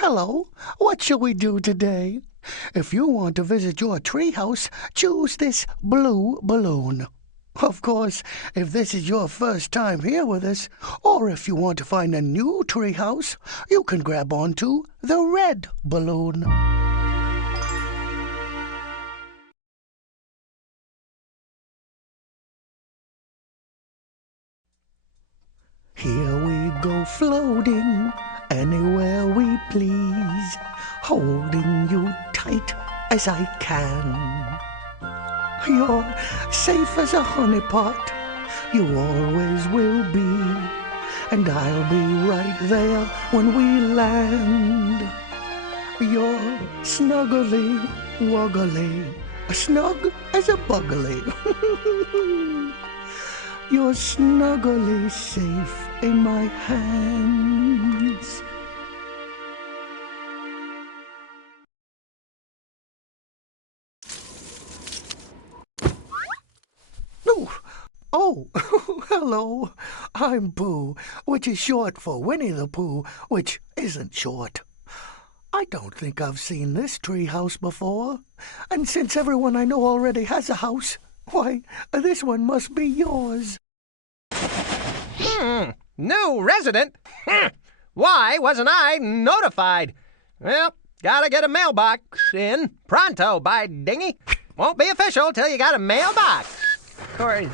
Hello, what shall we do today? If you want to visit your treehouse, choose this blue balloon. Of course, if this is your first time here with us, or if you want to find a new treehouse, you can grab onto the red balloon. Here we go floating anywhere we please, holding you tight as I can. You're safe as a honey pot, you always will be, and I'll be right there when we land. You're snuggly, wuggly, snug as a buggly. You're snuggly safe in my hands. Oh, hello. I'm Pooh, which is short for Winnie the Pooh, which isn't short. I don't think I've seen this treehouse before, and since everyone I know already has a house, why, this one must be yours. New resident? Why wasn't I notified? Well, gotta get a mailbox in pronto, by dingy. Won't be official till you got a mailbox. Of course,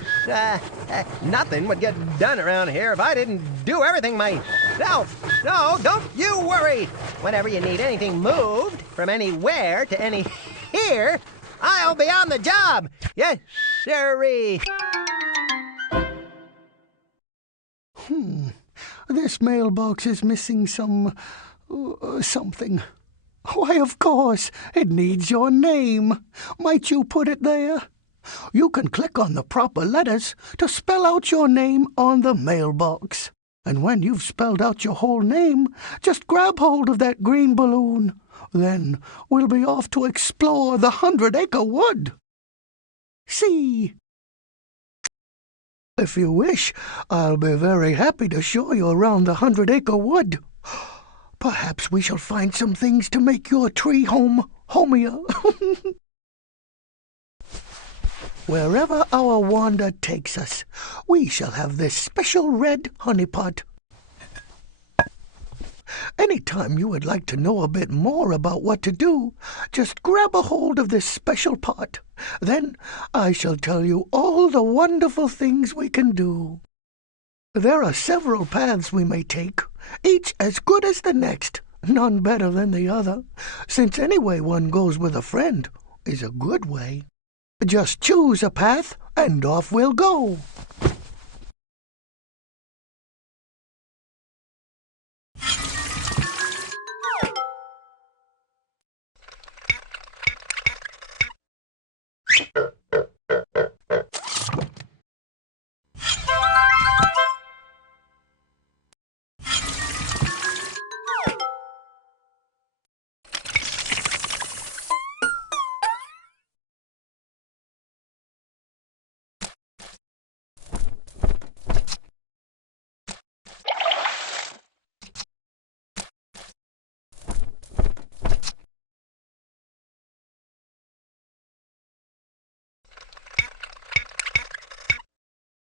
nothing would get done around here if I didn't do everything myself. No, don't you worry. Whenever you need anything moved from anywhere to any here, I'll be on the job. Yes, sirree. This mailbox is missing something. Why, of course, it needs your name. Might you put it there? You can click on the proper letters to spell out your name on the mailbox. And when you've spelled out your whole name, just grab hold of that green balloon. Then we'll be off to explore the 100-acre wood. See? If you wish, I'll be very happy to show you around the 100-acre wood. Perhaps we shall find some things to make your tree home homier. Wherever our wander takes us, we shall have this special red honey pot. Anytime you would like to know a bit more about what to do, just grab a hold of this special pot. Then I shall tell you all the wonderful things we can do. There are several paths we may take, each as good as the next, none better than the other, since any way one goes with a friend is a good way. Just choose a path, and off we'll go.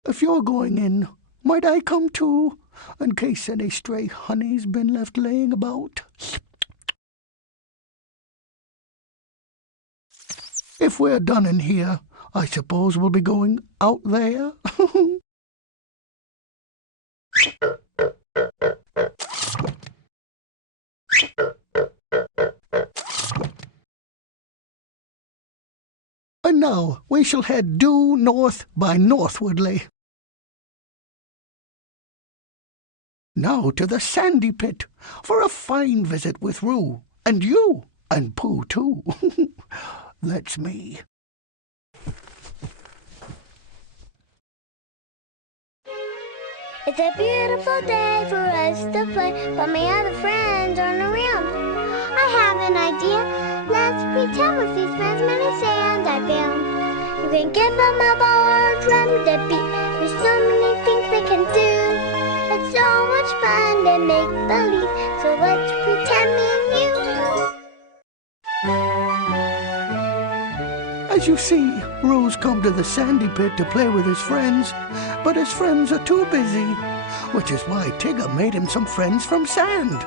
If you're going in, might I come too, in case any stray honey's been left laying about? If we're done in here, I suppose we'll be going out there. And now we shall head due north by northwardly. Now to the sandy pit for a fine visit with Roo, and you, and Pooh, too. That's me. It's a beautiful day for us to play, but my other friends aren't around. I have an idea. Let's pretend with these friends many sands I found. You can give them a ball or a drum to beat. There's so many things they can do. It's so much fun to make believe. So let's pretend me and you. As you see, Roo's come to the sandy pit to play with his friends, but his friends are too busy, which is why Tigger made him some friends from sand.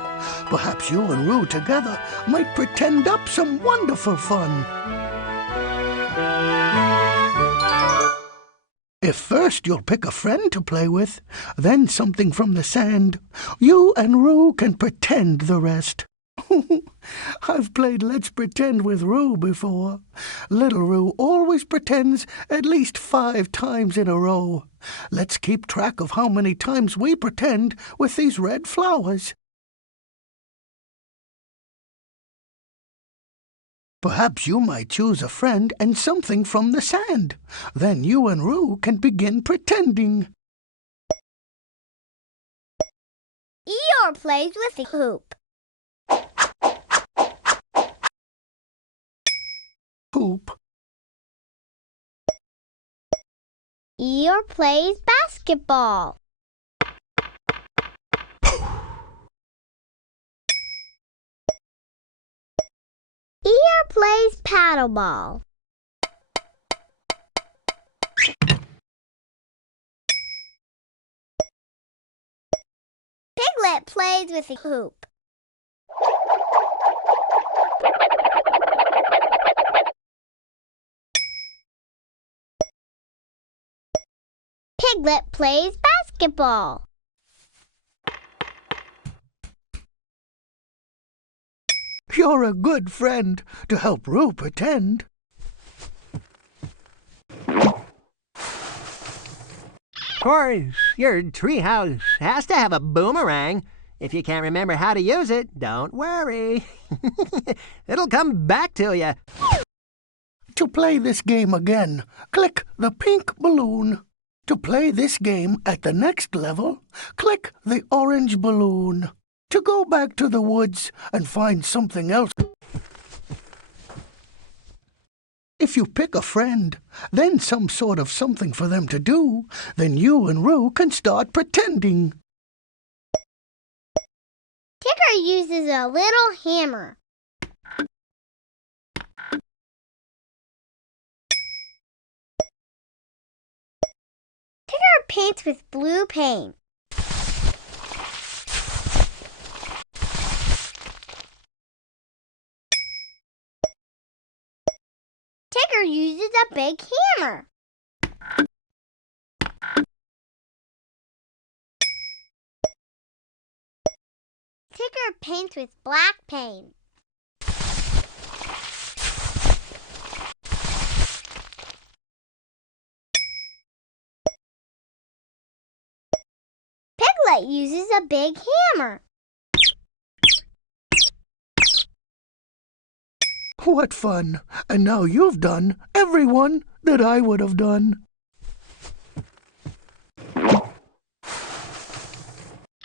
Perhaps you and Roo together might pretend up some wonderful fun. If first you'll pick a friend to play with, then something from the sand, you and Roo can pretend the rest. I've played Let's Pretend with Roo before. Little Roo always pretends at least 5 times in a row. Let's keep track of how many times we pretend with these red flowers. Perhaps you might choose a friend and something from the sand. Then you and Roo can begin pretending. Eeyore plays with a hoop. Hoop. Eeyore plays basketball. Eeyore plays paddleball. Piglet plays with a hoop. Piglet plays basketball. You're a good friend to help Roo pretend. Of course, your treehouse has to have a boomerang. If you can't remember how to use it, don't worry. It'll come back to you. To play this game again, click the pink balloon. To play this game at the next level, click the orange balloon. To go back to the woods and find something else. If you pick a friend, then some sort of something for them to do, then you and Roo can start pretending. Tigger uses a little hammer. Tigger paints with blue paint. Tigger uses a big hammer. Tigger paints with black paint. Piglet uses a big hammer. What fun! And now you've done every one that I would have done.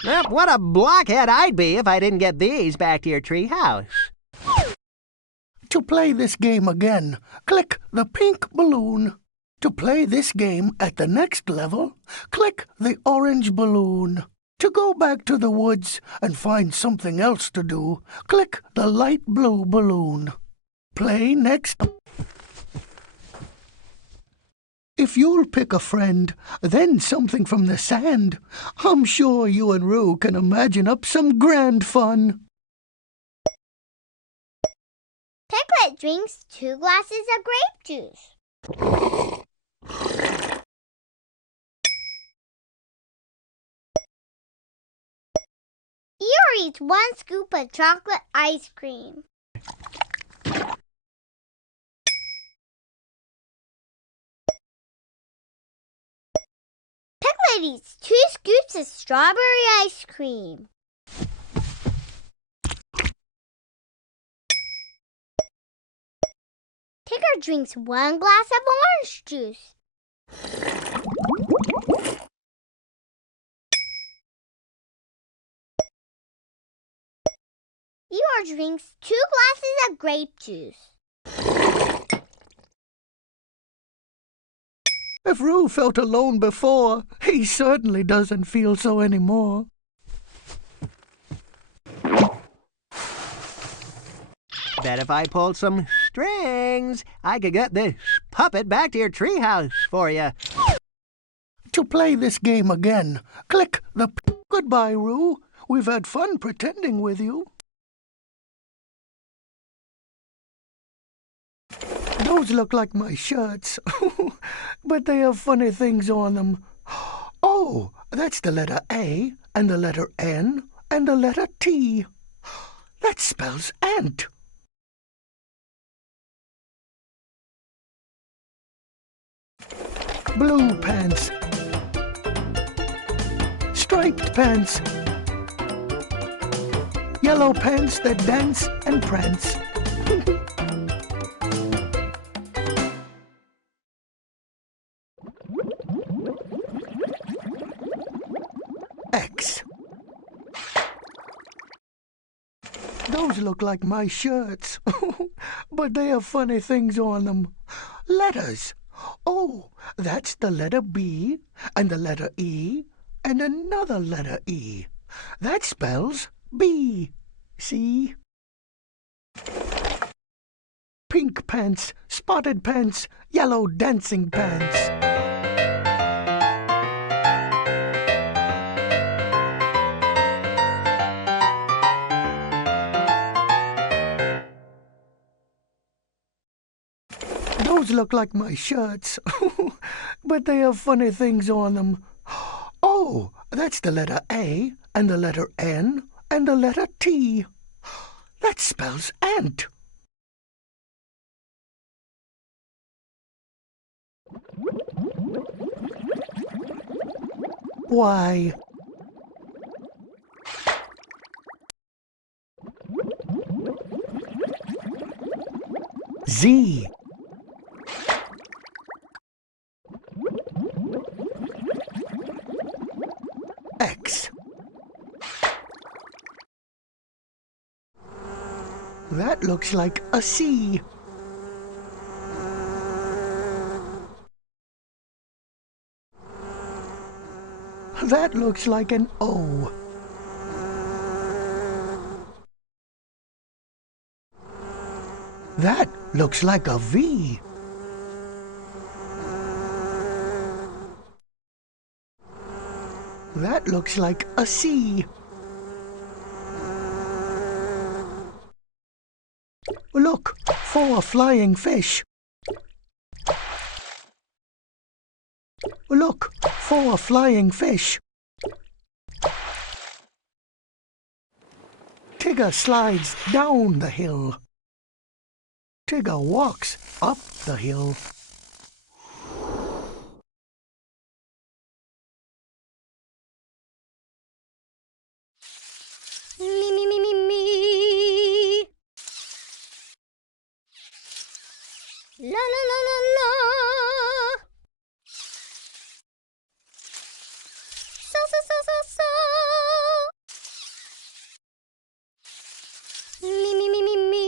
Well, what a blockhead I'd be if I didn't get these back to your treehouse. To play this game again, click the pink balloon. To play this game at the next level, click the orange balloon. To go back to the woods and find something else to do, click the light blue balloon. Play next. If you'll pick a friend, then something from the sand, I'm sure you and Roo can imagine up some grand fun. Piglet drinks 2 glasses of grape juice. Eeyore eats 1 scoop of chocolate ice cream. Piglet eats 2 scoops of strawberry ice cream. Tigger drinks 1 glass of orange juice. Eeyore drinks 2 glasses of grape juice. If Roo felt alone before, he certainly doesn't feel so anymore. Bet if I pulled some strings, I could get this puppet back to your treehouse for you. To play this game again, click the Goodbye, Roo. We've had fun pretending with you. Those look like my shirts, but they have funny things on them. Oh, that's the letter A, and the letter N, and the letter T. That spells ant. Blue pants. Striped pants. Yellow pants that dance and prance. X. Those look like my shirts, but they have funny things on them. Letters. Oh, that's the letter B, and the letter E, and another letter E. That spells bee. See? Pink pants, spotted pants, yellow dancing pants. Those look like my shirts, but they have funny things on them. Oh, that's the letter A, and the letter N, and the letter T. That spells ant. Y. Z. X. That looks like a C. That looks like an O. That looks like a V. That looks like a C. Look, 4 flying fish. Look, 4 flying fish. Tigger slides down the hill. Tigger walks up the hill. Me, me, me, me, me. La, la, la, la, la. So, so, so, so, so. Me, me, me, me, me.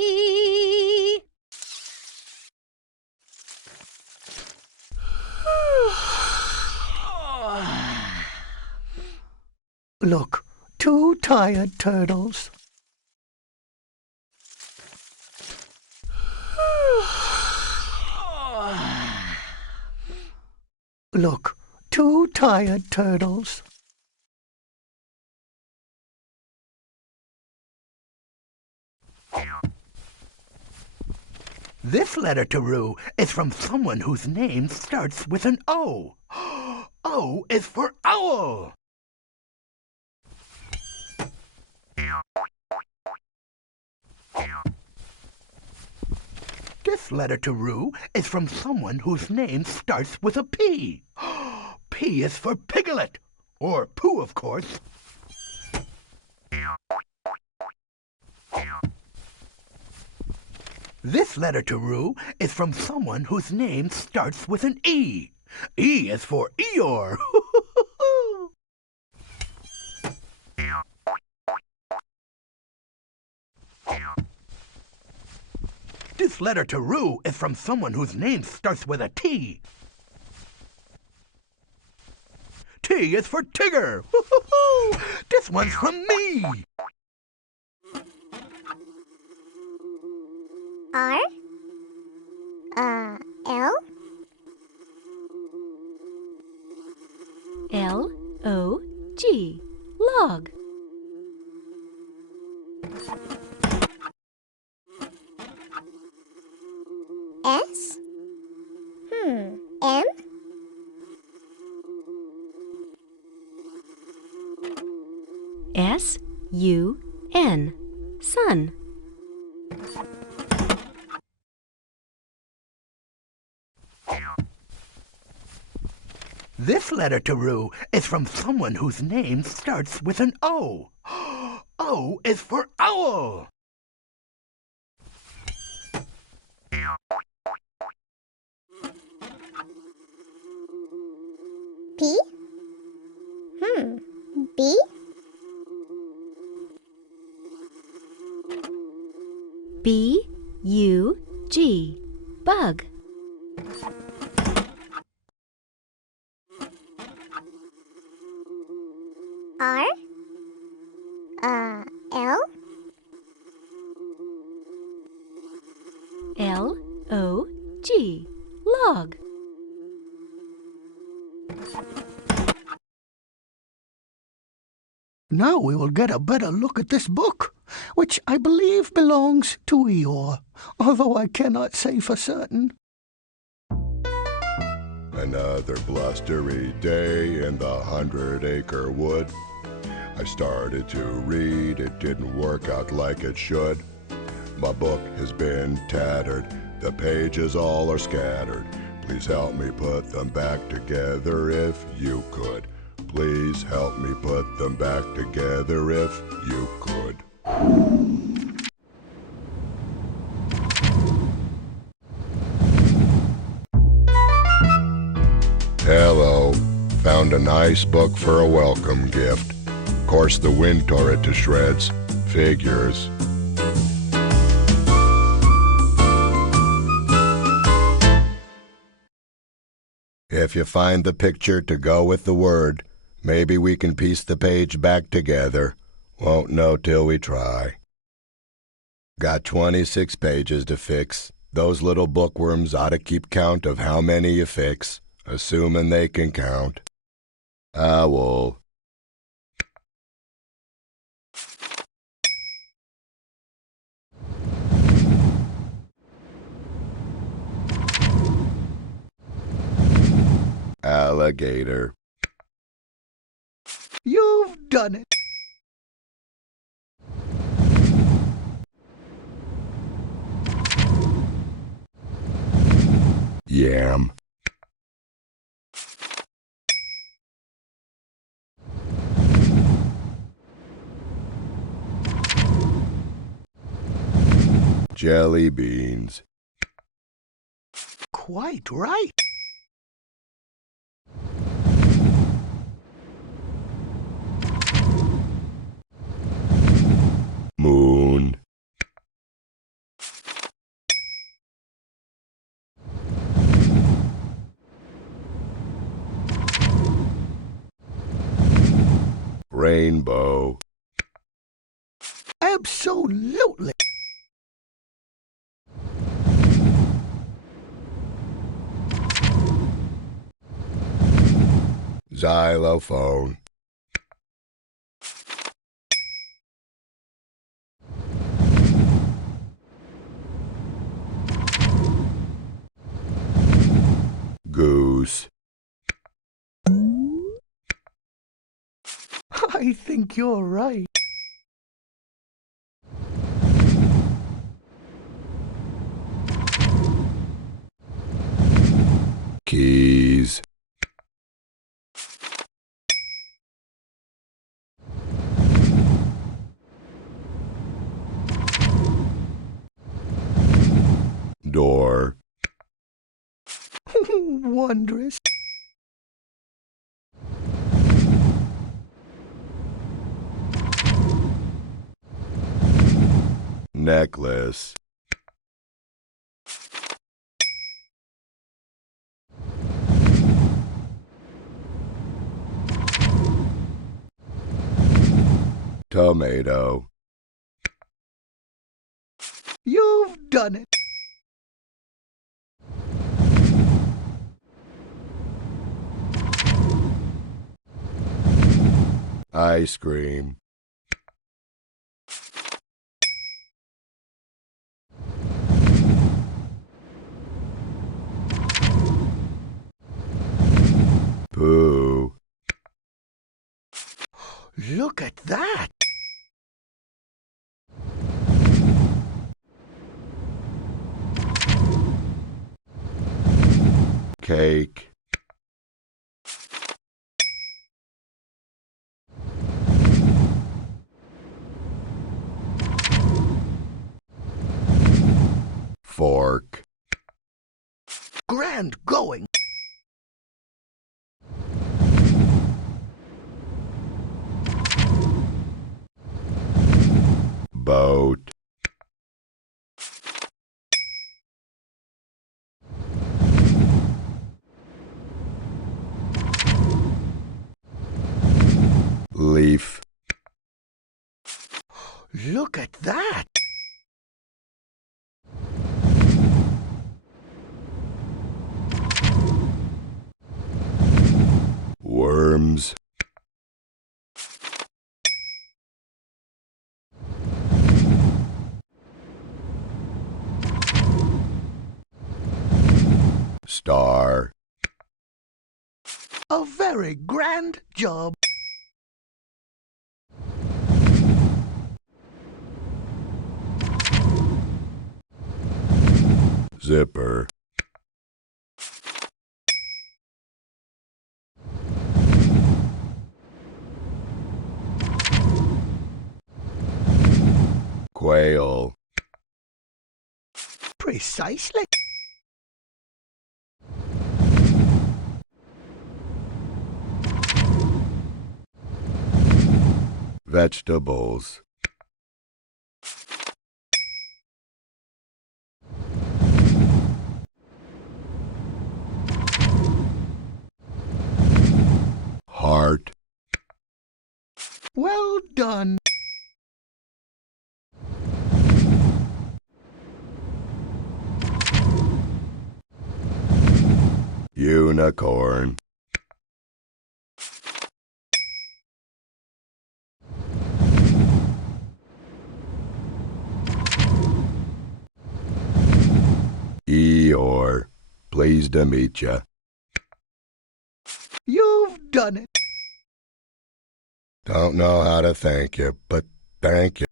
Look, 2 tired turtles. Look, 2 tired turtles. This letter to Roo is from someone whose name starts with an O. O is for owl. This letter to Roo is from someone whose name starts with a P. P P is for Piglet, or Pooh, of course. This letter to Roo is from someone whose name starts with an E. E is for Eeyore. This letter to Roo is from someone whose name starts with a T. T is for Tigger. This one's from me. R L L-O-G. Log. S M S-U-N. Sun. This letter to Roo is from someone whose name starts with an O. O is for owl. P B B-U-G. Bug. R L L-O-G. Log. Now we will get a better look at this book, which I believe belongs to Eeyore, although I cannot say for certain. Another blustery day in the 100-acre wood. I started to read, it didn't work out like it should. My book has been tattered, the pages all are scattered. Please help me put them back together if you could. Please help me put them back together if you could. Hello. Found a nice book for a welcome gift. Course the wind tore it to shreds. Figures. If you find the picture to go with the word, maybe we can piece the page back together. Won't know till we try. Got 26 pages to fix. Those little bookworms ought to keep count of how many you fix, assuming they can count. Owl. Alligator. You've done it. Yam. Jelly beans. Quite right. Moon. Rainbow. Absolutely. Xylophone. Goose. I think you're right. Keys. door, Wondrous. necklace, tomato, You've done it. ice cream, Pooh, Look at that. cake, fork, Grand going. boat, leaf, Look at that. worms, star, A very grand job. zipper, quail, Precisely. vegetables, heart, Well done. unicorn, Eeyore, pleased to meet ya. You've done it. Don't know how to thank you, but thank you.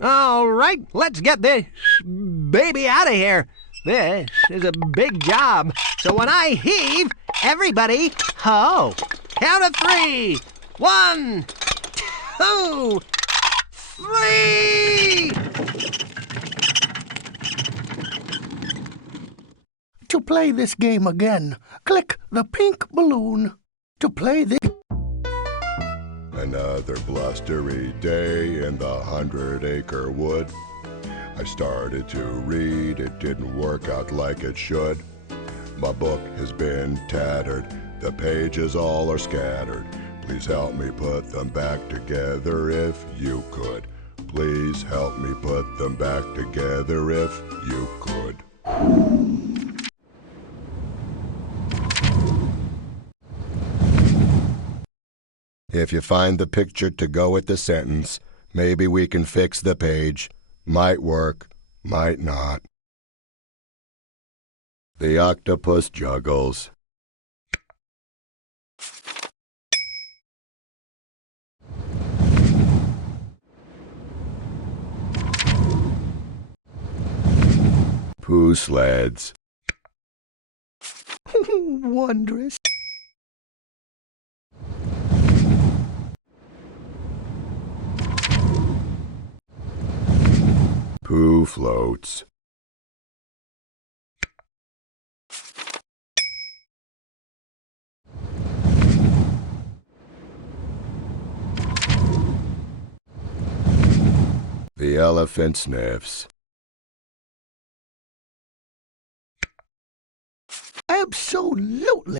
All right, let's get this baby out of here. This is a big job. So when I heave, everybody ho. Count of 3. 1, 2, 3. To play this game again, click the pink balloon. To play this... Another blustery day in the 100-acre wood. I started to read, it didn't work out like it should. My book has been tattered, the pages all are scattered. Please help me put them back together if you could. Please help me put them back together if you could. If you find the picture to go with the sentence, maybe we can fix the page. Might work, might not. The octopus juggles. Pooh sleds. Wondrous. Pooh floats. The elephant sniffs. Absolutely.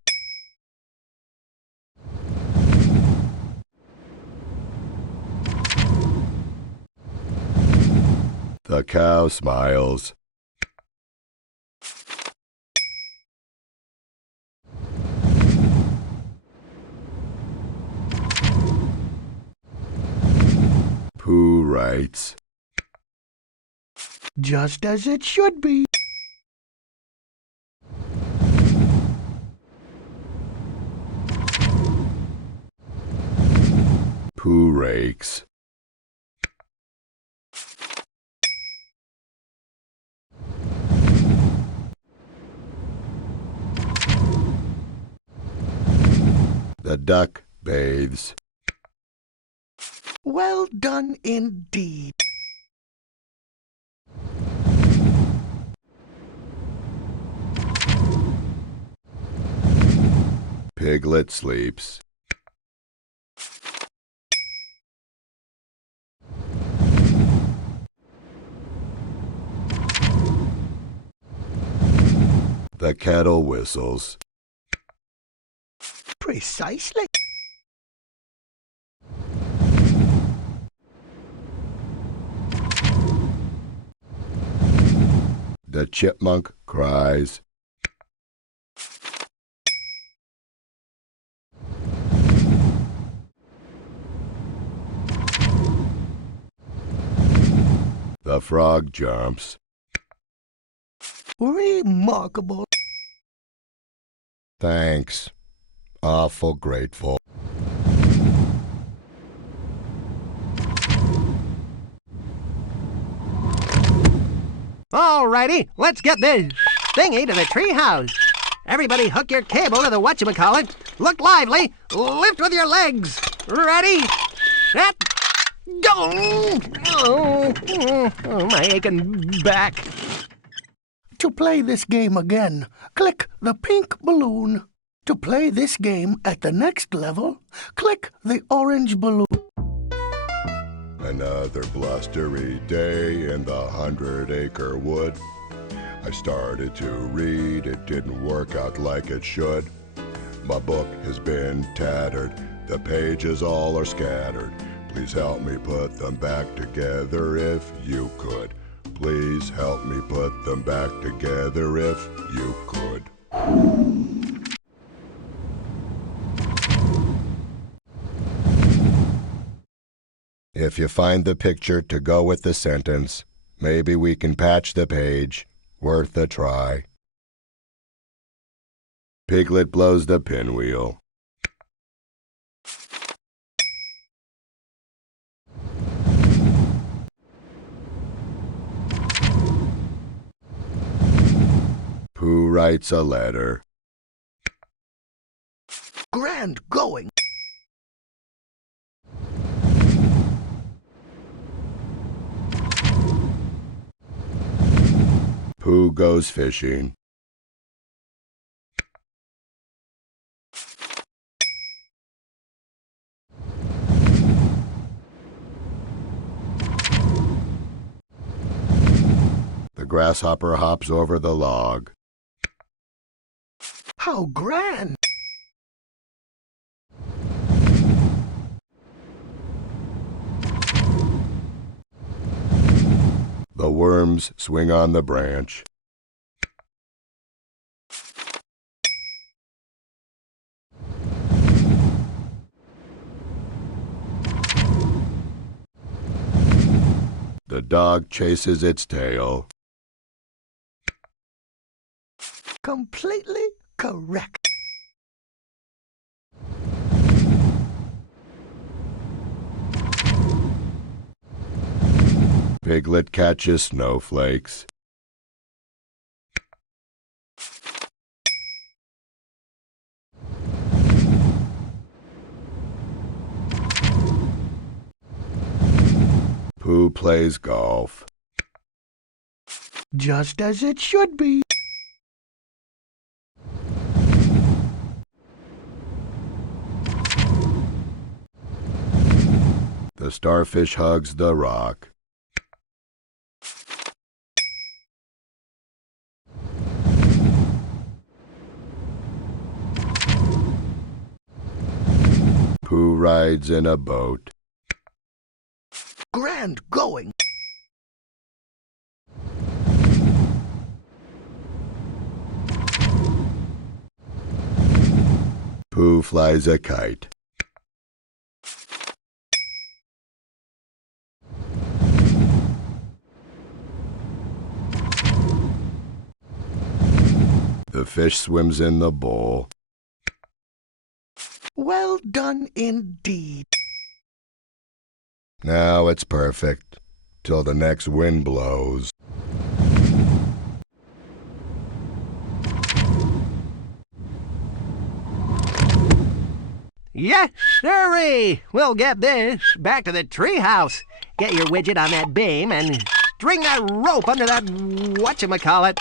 The cow smiles. Pooh writes. Just as it should be. Pooh rakes. The duck bathes. Well done indeed. Piglet sleeps. The kettle whistles. Precisely. The chipmunk cries. The frog jumps. Remarkable. Thanks. Awful grateful. All righty, let's get this thingy to the treehouse. Everybody hook your cable to the whatchamacallit. Look lively. Lift with your legs. Ready, set, go. Oh, my aching back. To play this game again, click the pink balloon. To play this game at the next level, click the orange balloon. Another blustery day in the 100-acre wood. I started to read, it didn't work out like it should. My book has been tattered, the pages all are scattered. Please help me put them back together if you could. Please help me put them back together if you could. If you find the picture to go with the sentence, maybe we can patch the page. Worth a try. Piglet blows the pinwheel. Pooh writes a letter. Grand going. Pooh goes fishing. The grasshopper hops over the log. How grand! The worms swing on the branch. The dog chases its tail. Completely correct. Piglet catches snowflakes. Pooh plays golf. just as it should be. The starfish hugs the rock. Pooh rides in a boat. Grand going. Pooh flies a kite. The fish swims in the bowl. Well done indeed. Now it's perfect, till the next wind blows. Yes, sirree! We'll get this back to the treehouse. Get your widget on that beam and string that rope under that whatchamacallit.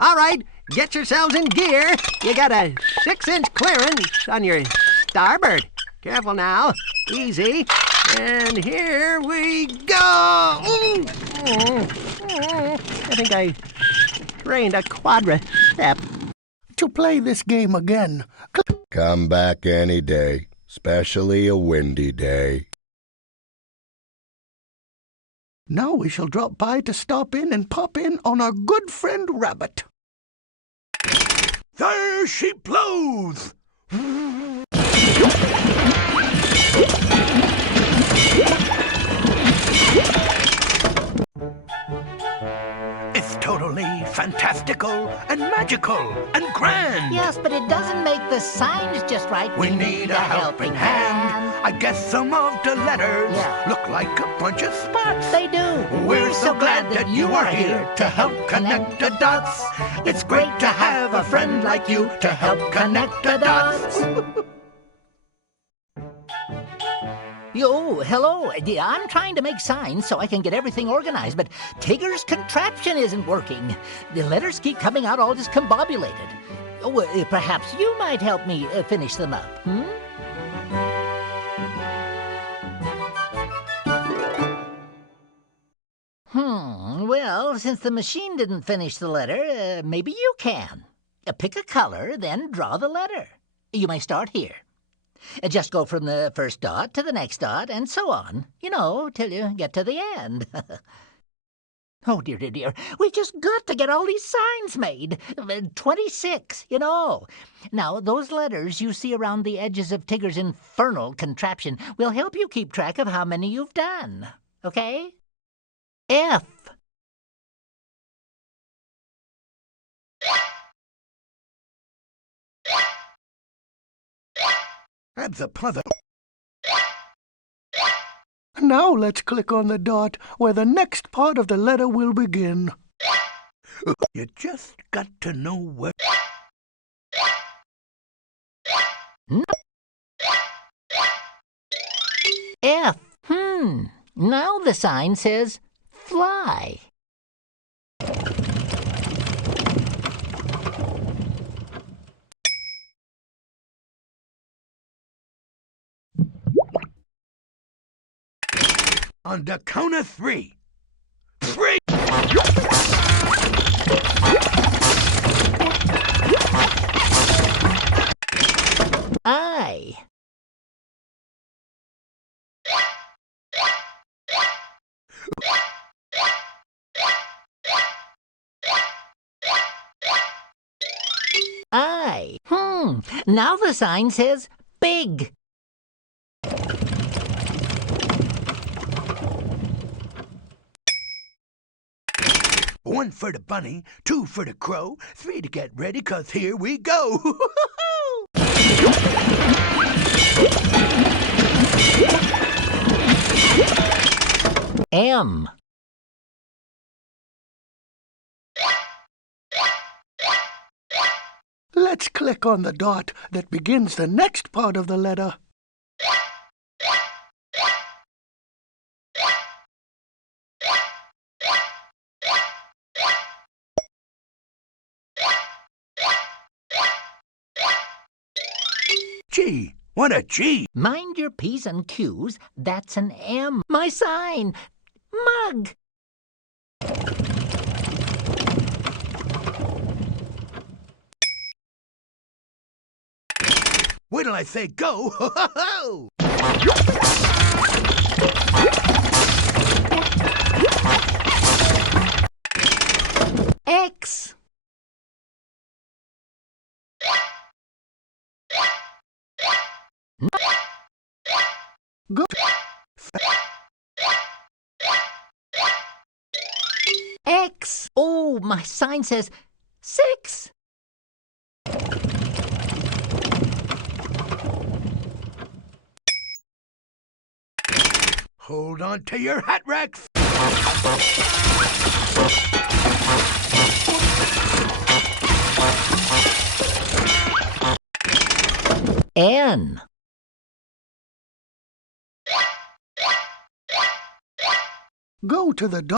All right, get yourselves in gear. You got a 6-inch clearance on your starboard. Careful now. Easy. And here we go. I think I trained a quadricep. To play this game again, Come back any day, especially a windy day. now we shall drop by to stop in and pop in on our good friend Rabbit. There she blows! It's totally fantastical and magical and grand. Yes, but it doesn't make the signs just right. We need a helping hand. I guess some of the letters Yeah. look like a bunch of spots. They do. We're so glad that you are here to help connect the dots. It's great to have a friend like you to help connect the dots. Yo, hello. I'm trying to make signs so I can get everything organized, but Tigger's contraption isn't working. The letters keep coming out all discombobulated. Oh, perhaps you might help me finish them up, Well, since the machine didn't finish the letter, maybe you can. Pick a color, then draw the letter. You may start here. Just go from the first dot to the next dot, and so on. You know, till you get to the end. Oh, dear, dear, dear. We've just got to get all these signs made. 26, you know. Now, those letters you see around the edges of Tigger's infernal contraption will help you keep track of how many you've done. Okay? F. That's a puzzle. Now let's click on the dot where the next part of the letter will begin. You just got to know where. F. Now the sign says fly. On the count of 3. 3! I. I. Now the sign says big. One for the bunny, 2 for the crow, 3 to get ready, 'cause here we go. M. Let's click on the dot that begins the next part of the letter. G. What a G! Mind your P's and Q's, that's an M. My sign! Mug! Wait till I say go! Ho, ho, ho! X! Go! X! Oh, my sign says 6! Hold on to your hat racks! N! Go to the door.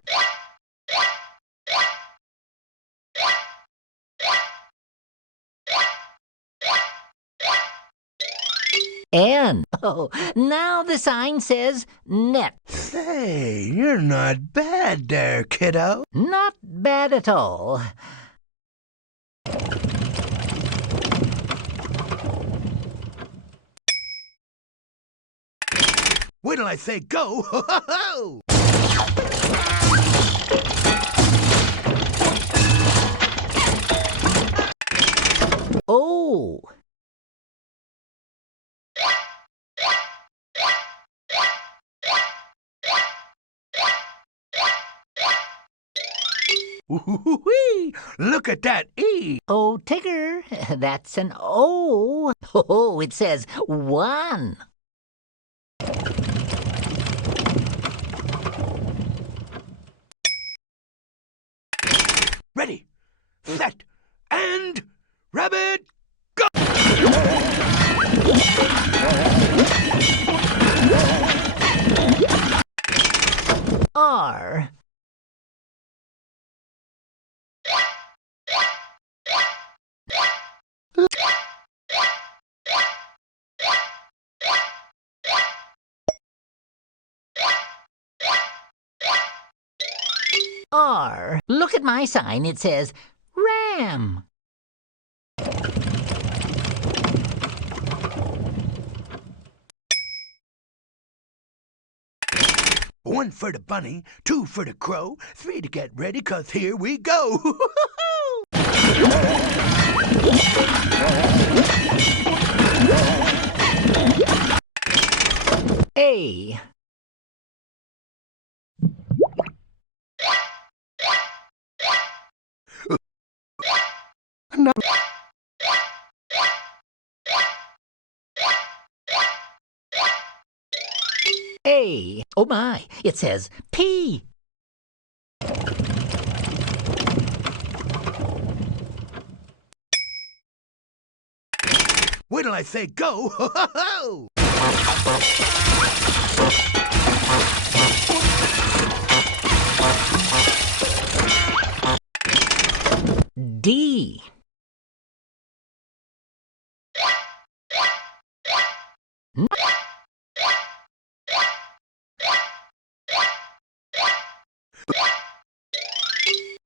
N. Oh, now the sign says net. Say, you're not bad there, kiddo. Not bad at all. Wait till I say go! Ho, ho, ho! Oh! Wee! Look at that E! Oh, Tigger, that's an O. Oh, it says 1. Ready, set, and rabbit, go! R. R. Look at my sign. It says Ram. One for the bunny, 2 for the crow, 3 to get ready, 'cause here we go! A. No. A. Oh my, it says P. Wait till I say go! Ho, ho, ho! D.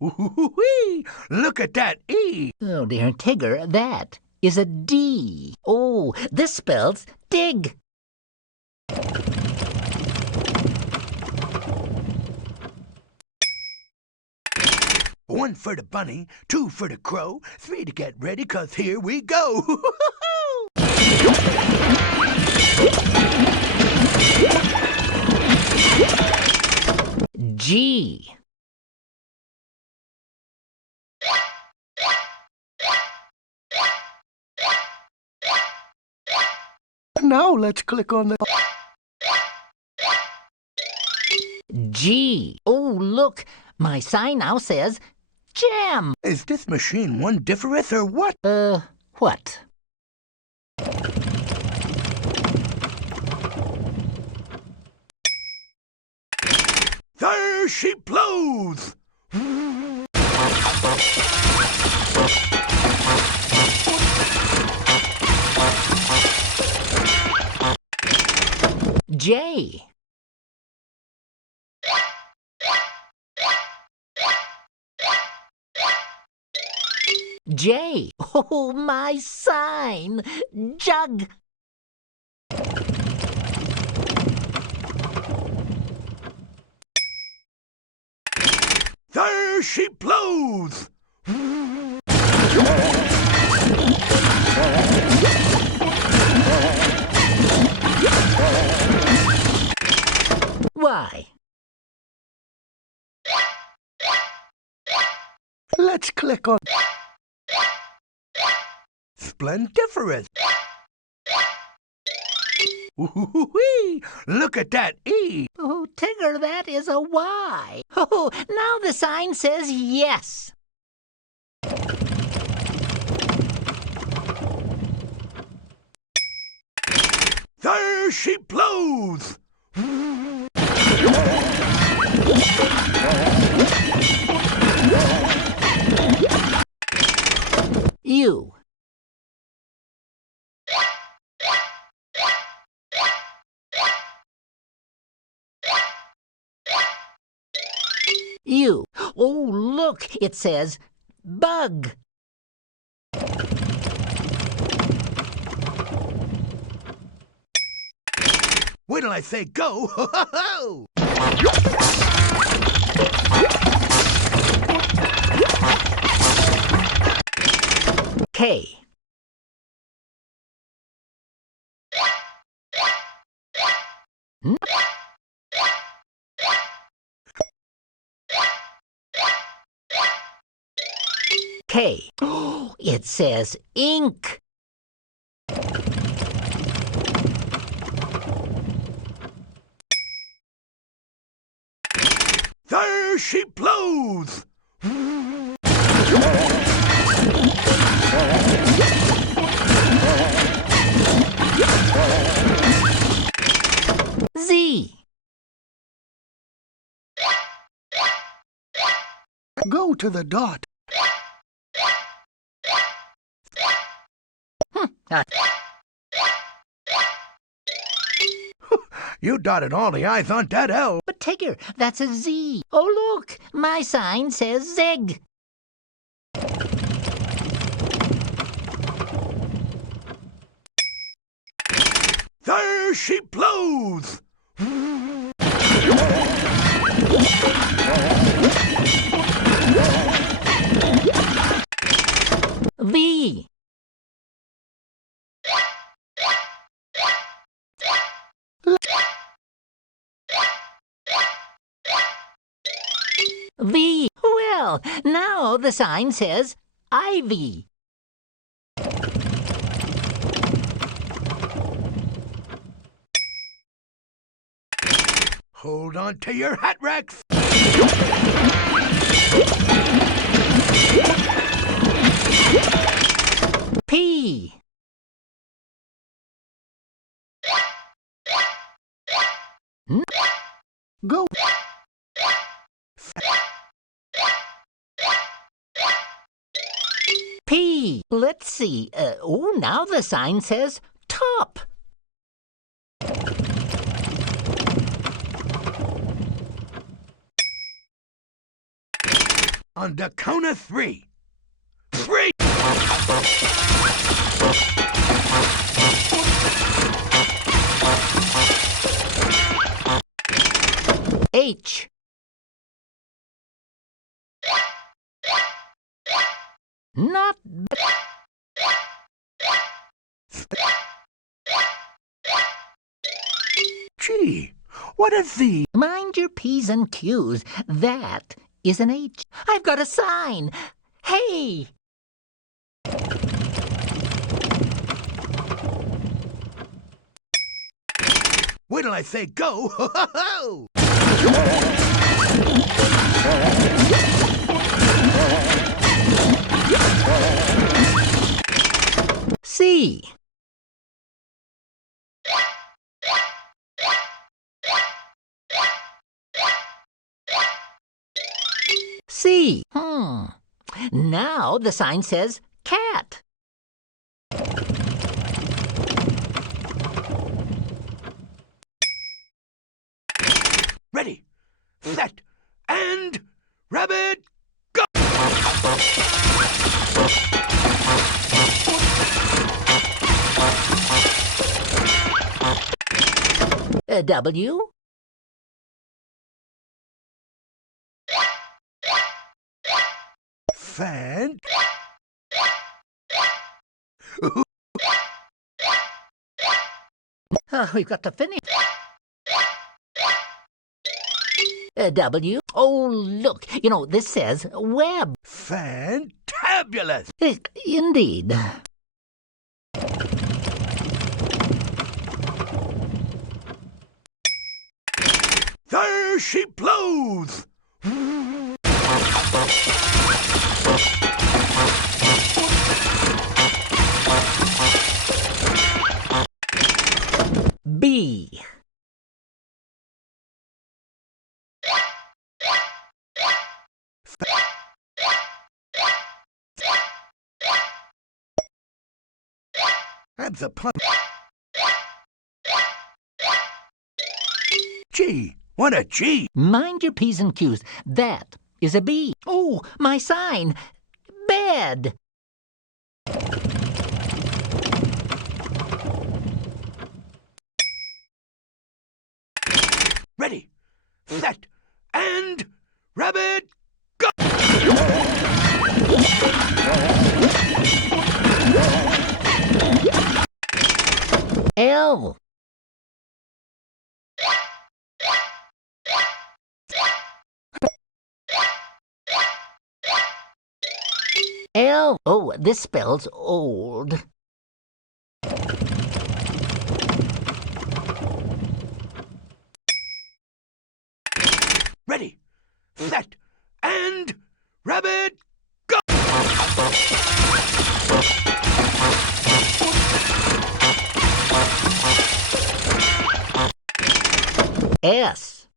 Wee! Look at that E! Oh dear, Tigger, that is a D. Oh, this spells dig. One for the bunny, 2 for the crow, 3 to get ready, 'cause here we go! G. Now let's click on the... G. Oh, look, my sign now says jam. Is this machine one differeth or what? What? There she blows! J. J. Oh, my sign! Jug! There she blows! Y. Let's click on Splendiferous. Ooh-wee! Look at that E! Oh, Tigger, that is a Y. Oh, now the sign says yes. There she blows! U. U. Oh, look, it says bug. Wait till I say go! Ho, ho, ho! K. K. Oh, it says ink. There she blows! Z. Go to the dot. You dotted all the I's on that L. But Tigger, that's a Z. Oh, look, my sign says Zig. There she blows! V. V. Well, now the sign says Ivy. Hold on to your hat racks. P. Go. P. Let's see. Oh, now the sign says top. On the count of three. 3! H. Not Gee, what a Z. Mind your P's and Q's. That is an H. I've got a sign. Hey! Wait till I say go. Ho, ho, ho! C. C. Now the sign says cat. set, and rabbit, go! W? Fan. We've got to finish. W? Oh, look. You know, this says web. Fantabulous! Indeed. There she blows! B. That's a pun. G. What a G! Mind your P's and Q's. That is a B. Oh, my sign. Bed. Ready, set, and rabbit, go! L. L. Oh, this spells old. Ready, set, and rabbit, go! S.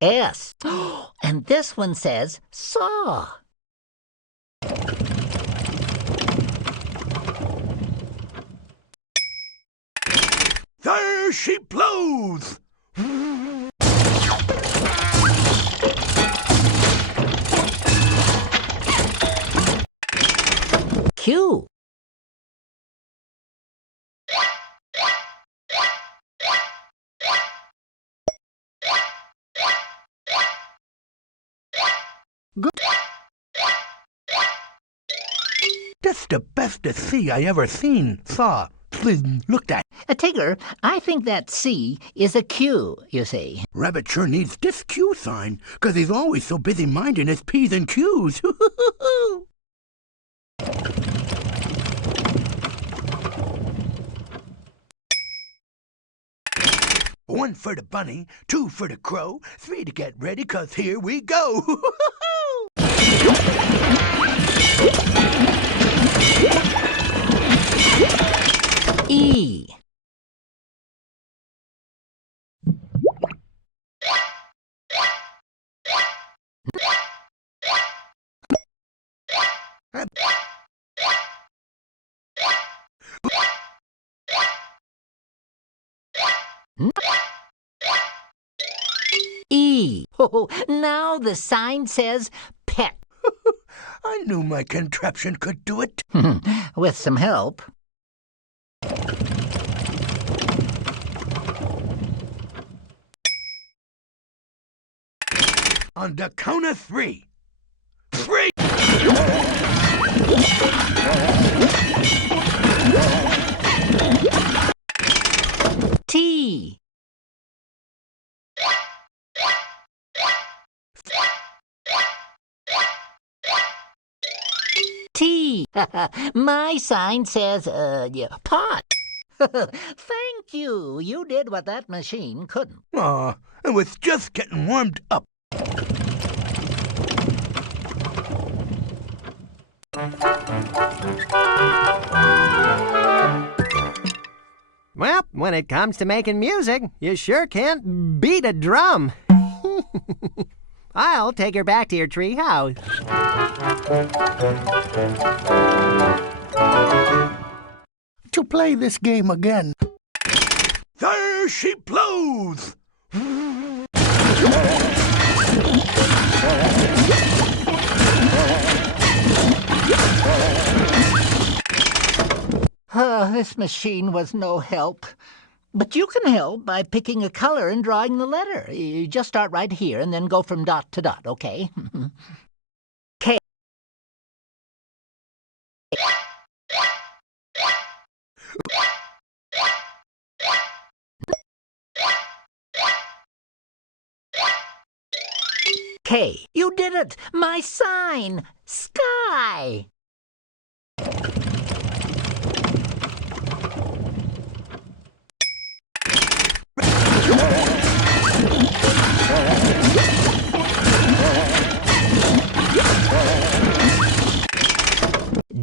S. And this one says saw. There she blows! Q. That's the bestest C I ever seen, saw, looked at. Tigger, I think that C is a Q, you see. Rabbit sure needs this Q sign, 'cause he's always so busy minding his P's and Q's. One for the bunny, two for the crow, three to get ready, 'cause here we go. E. E. Oh, now the sign says pet. I knew my contraption could do it. With some help. On the count of three. Three! T. T. My sign says, pot. Thank you. You did what that machine couldn't. Aw, it was just getting warmed up. Well, when it comes to making music, you sure can't beat a drum. I'll take her back to your tree house. to play this game again. There she blows! This machine was no help. But you can help by picking a color and drawing the letter. You just start right here and then go from dot to dot, okay? K. K. You did it! My sign! Sky!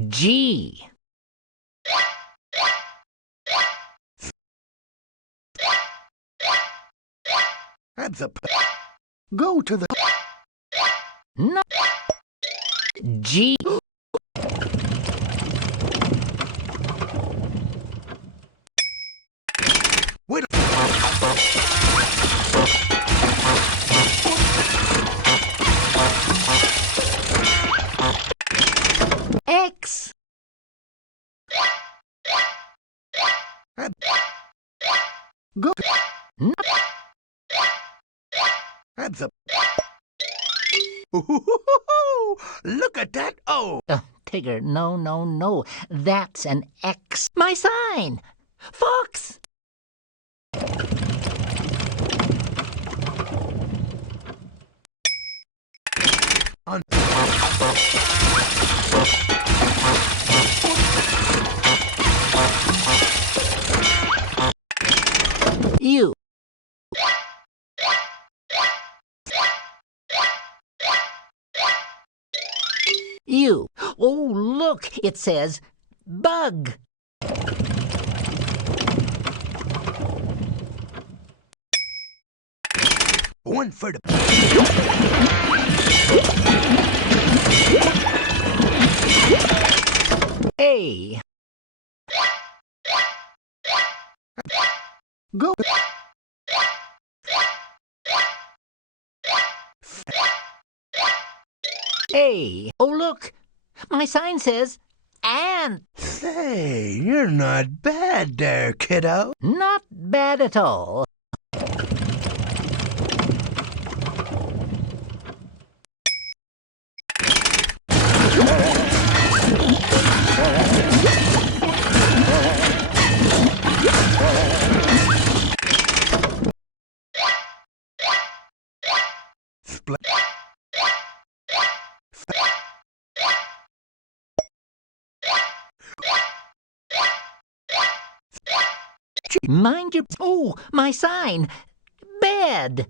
G. That's a go to the No. G. Wait. X. go. No. That's a Look at that O! Tigger, no. That's an X. My sign! Fox! U. U. Oh, look, it says bug. One for the... A. go. A. Oh, look, my sign says ant. Say, you're not bad there, kiddo. Not bad at all. Mind your... Oh, my sign. Bed.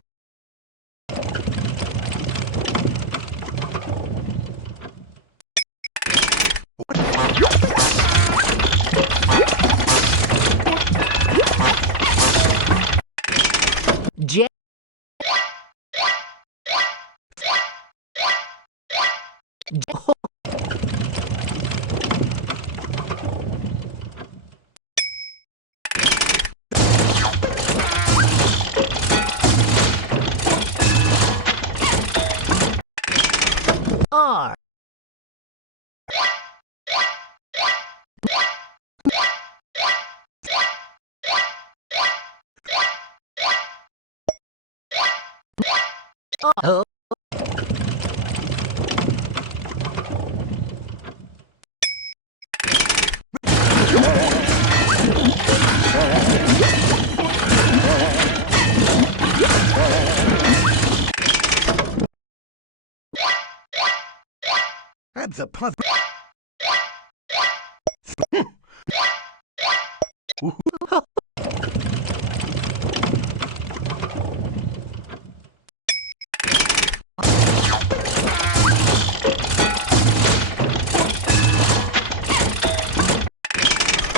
J. R. Oh. That's a puzzle.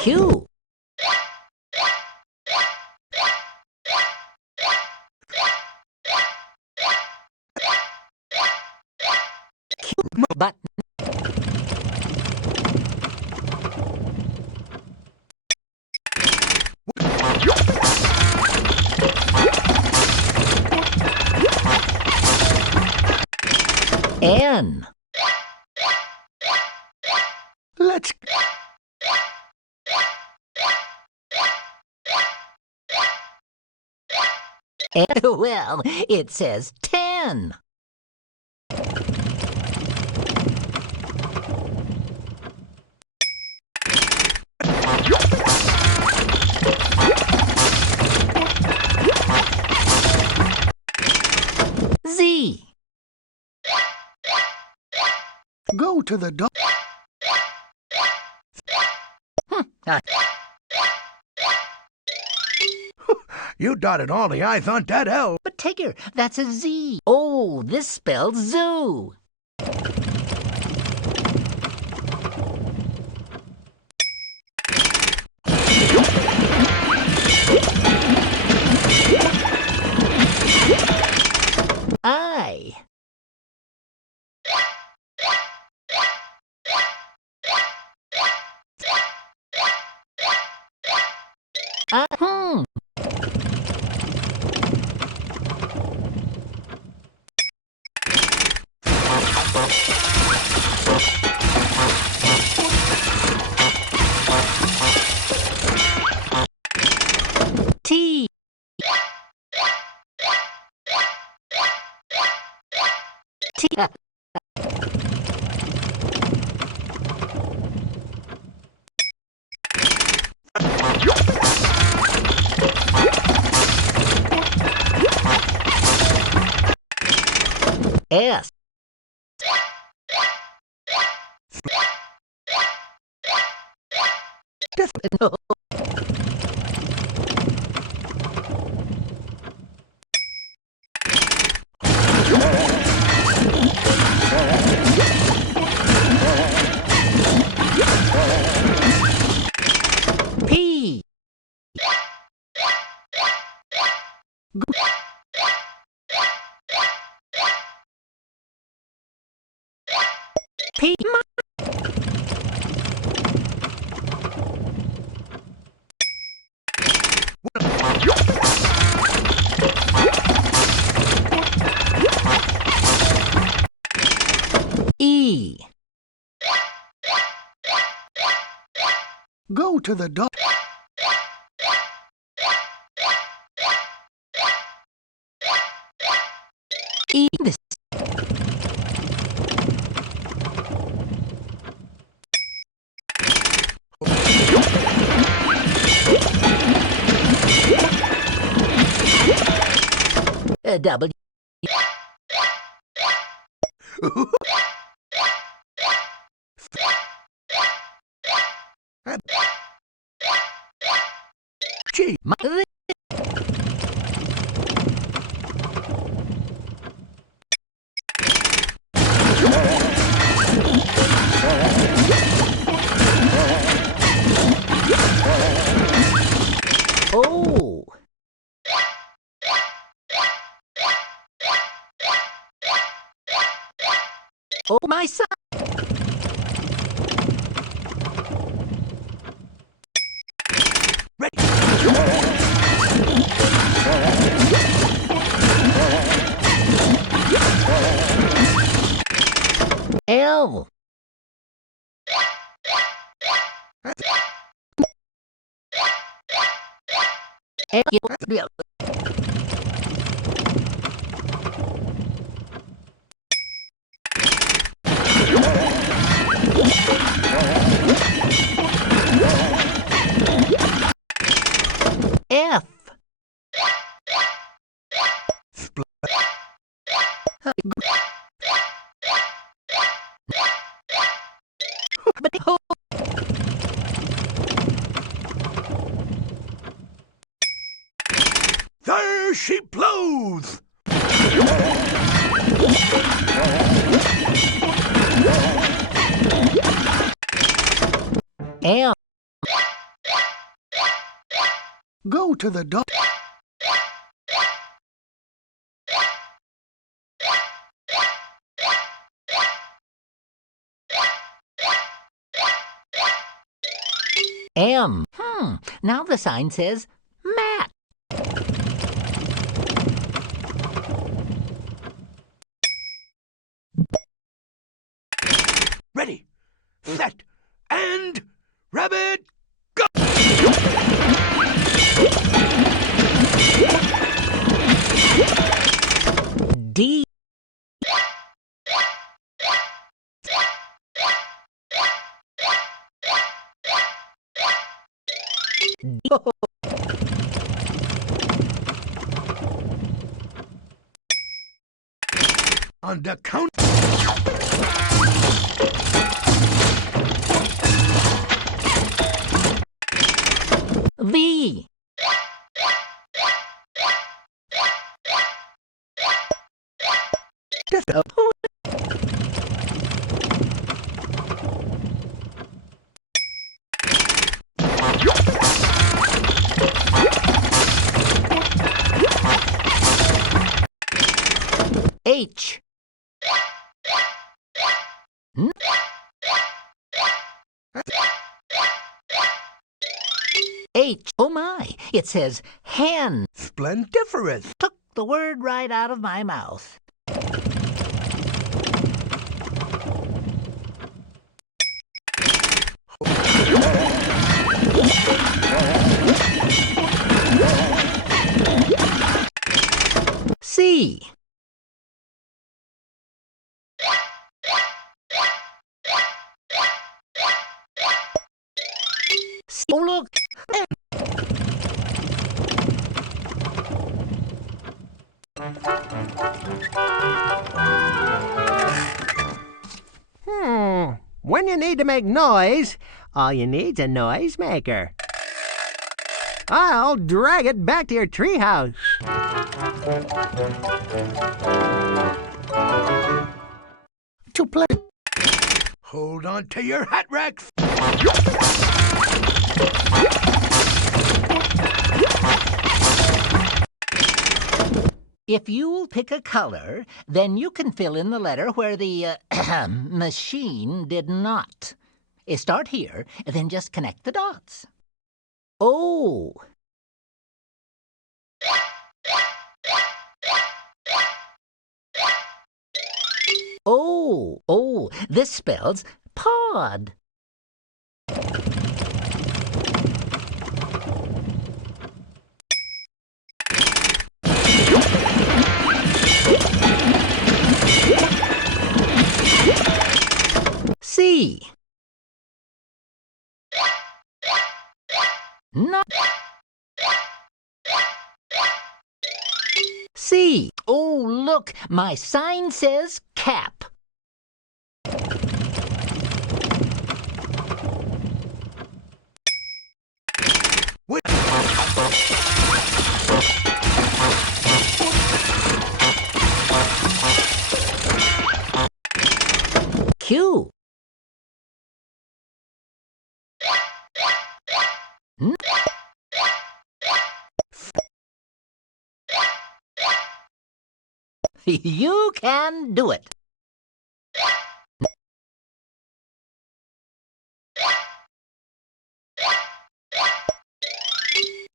Q. Button. N. Let's... Well, it says 10. Z. Go to the dog. You dotted all the I's on that L. But Tigger, that's a Z. Oh, this spells zoo. I. T. T. S. No. P. P. E. Go to the dog. E. This. W. G. O. Oh, my son. Ready. L. L. F. There she blows. M. Go to the dog. M. Now the sign says Matt. Ready, set, and rabbit, go! D. On the count. V. H. H. Oh my, it says hen. Splendiferous. Took the word right out of my mouth. C. Oh, look. When you need to make noise, all you need's a noisemaker. I'll drag it back to your treehouse. To play. Hold on to your hat racks. If you'll pick a color, then you can fill in the letter where the machine did not. Start here, and then just connect the dots. O. Oh, this spells pod. C. No. C. Oh, look, my sign says cap. What? Q. You can do it.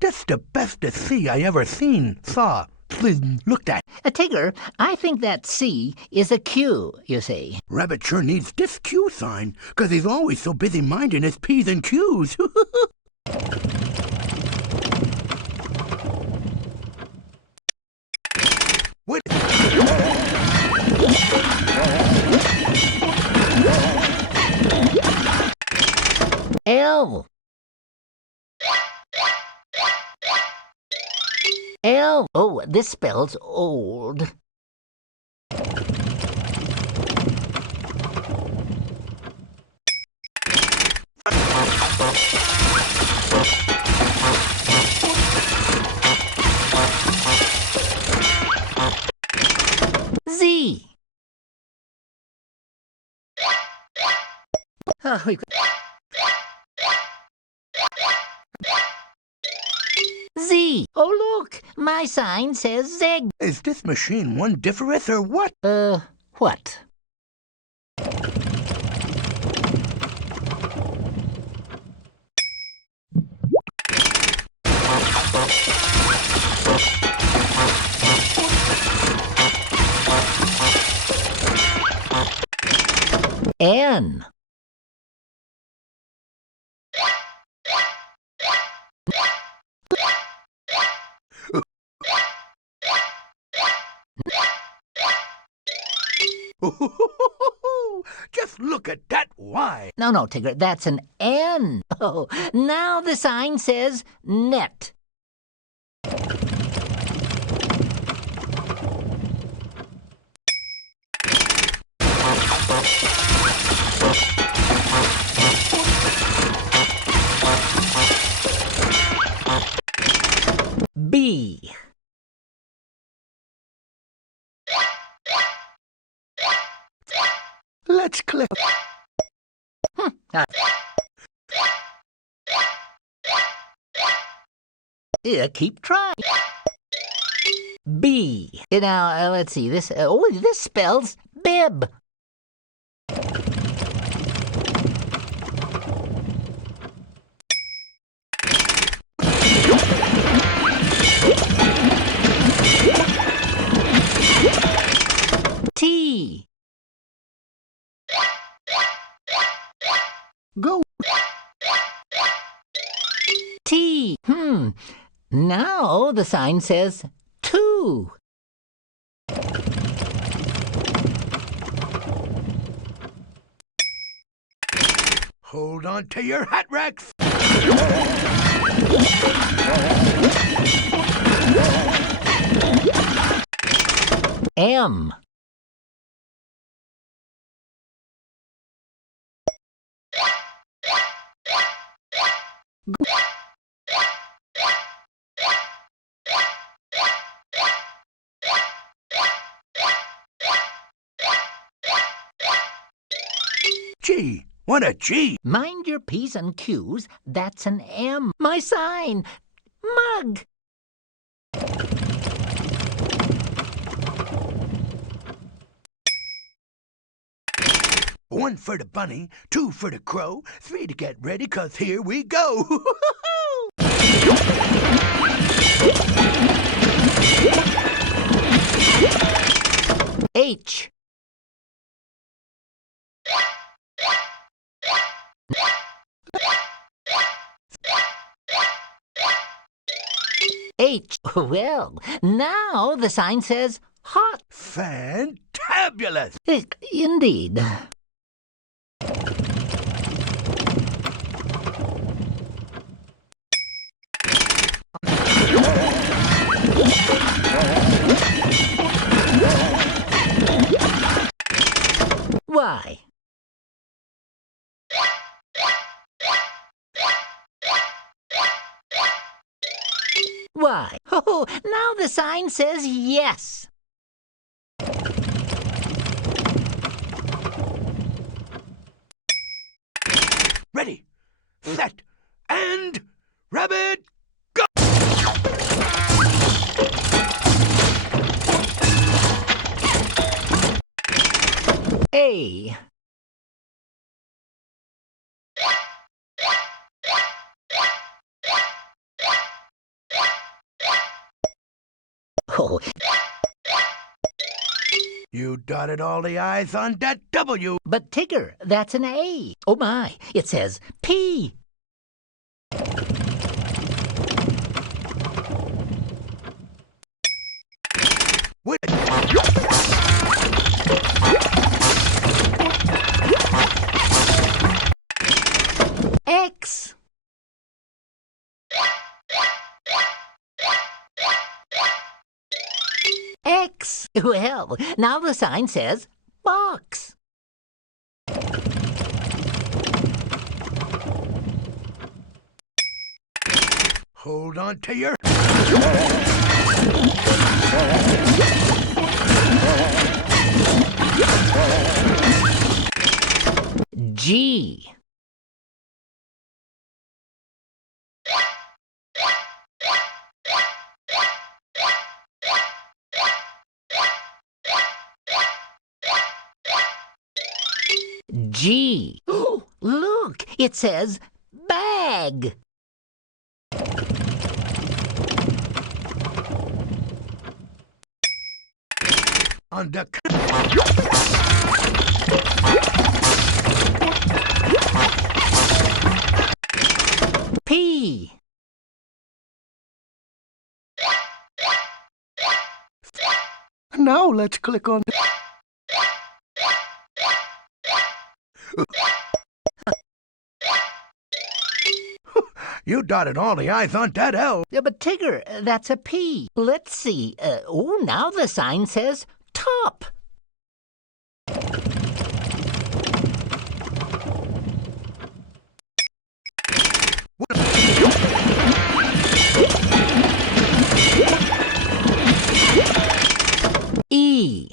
That's the bestest C I ever saw, looked at. Tigger, I think that C is a Q, you see. Rabbit sure needs this Q sign, 'cause he's always so busy minding his P's and Q's. What? L. L. Oh, this spells old. Z. Oh, we've got Z. Oh, look, my sign says Zeg. Is this machine one differeth or what? What? N. Just look at that Y. No, Tigger, that's an N. Oh, now the sign says net. B. Let's click. Keep trying. B. Now, let's see. This spells bib. T. Go. T. Now the sign says 2. Hold on to your hat racks. M. G. What a G. Mind your P's and Q's. That's an M. My sign. Mug. One for the bunny, 2 for the crow, 3 to get ready, 'cause here we go. H. H. Well, now the sign says hot. Fantabulous. Indeed. Y. Y. Oh, now the sign says yes. Ready, set, and rabbit, go! A. Oh. You dotted all the I's on that W. But Tigger, that's an A. Oh my, it says P. What? X. X. Well, now the sign says box. Hold on to your... G. G. Oh, look, it says bag. On the... P. Now let's click on... You dotted all the I's on that L. Yeah, but Tigger, that's a P. Let's see. Now the sign says top. E.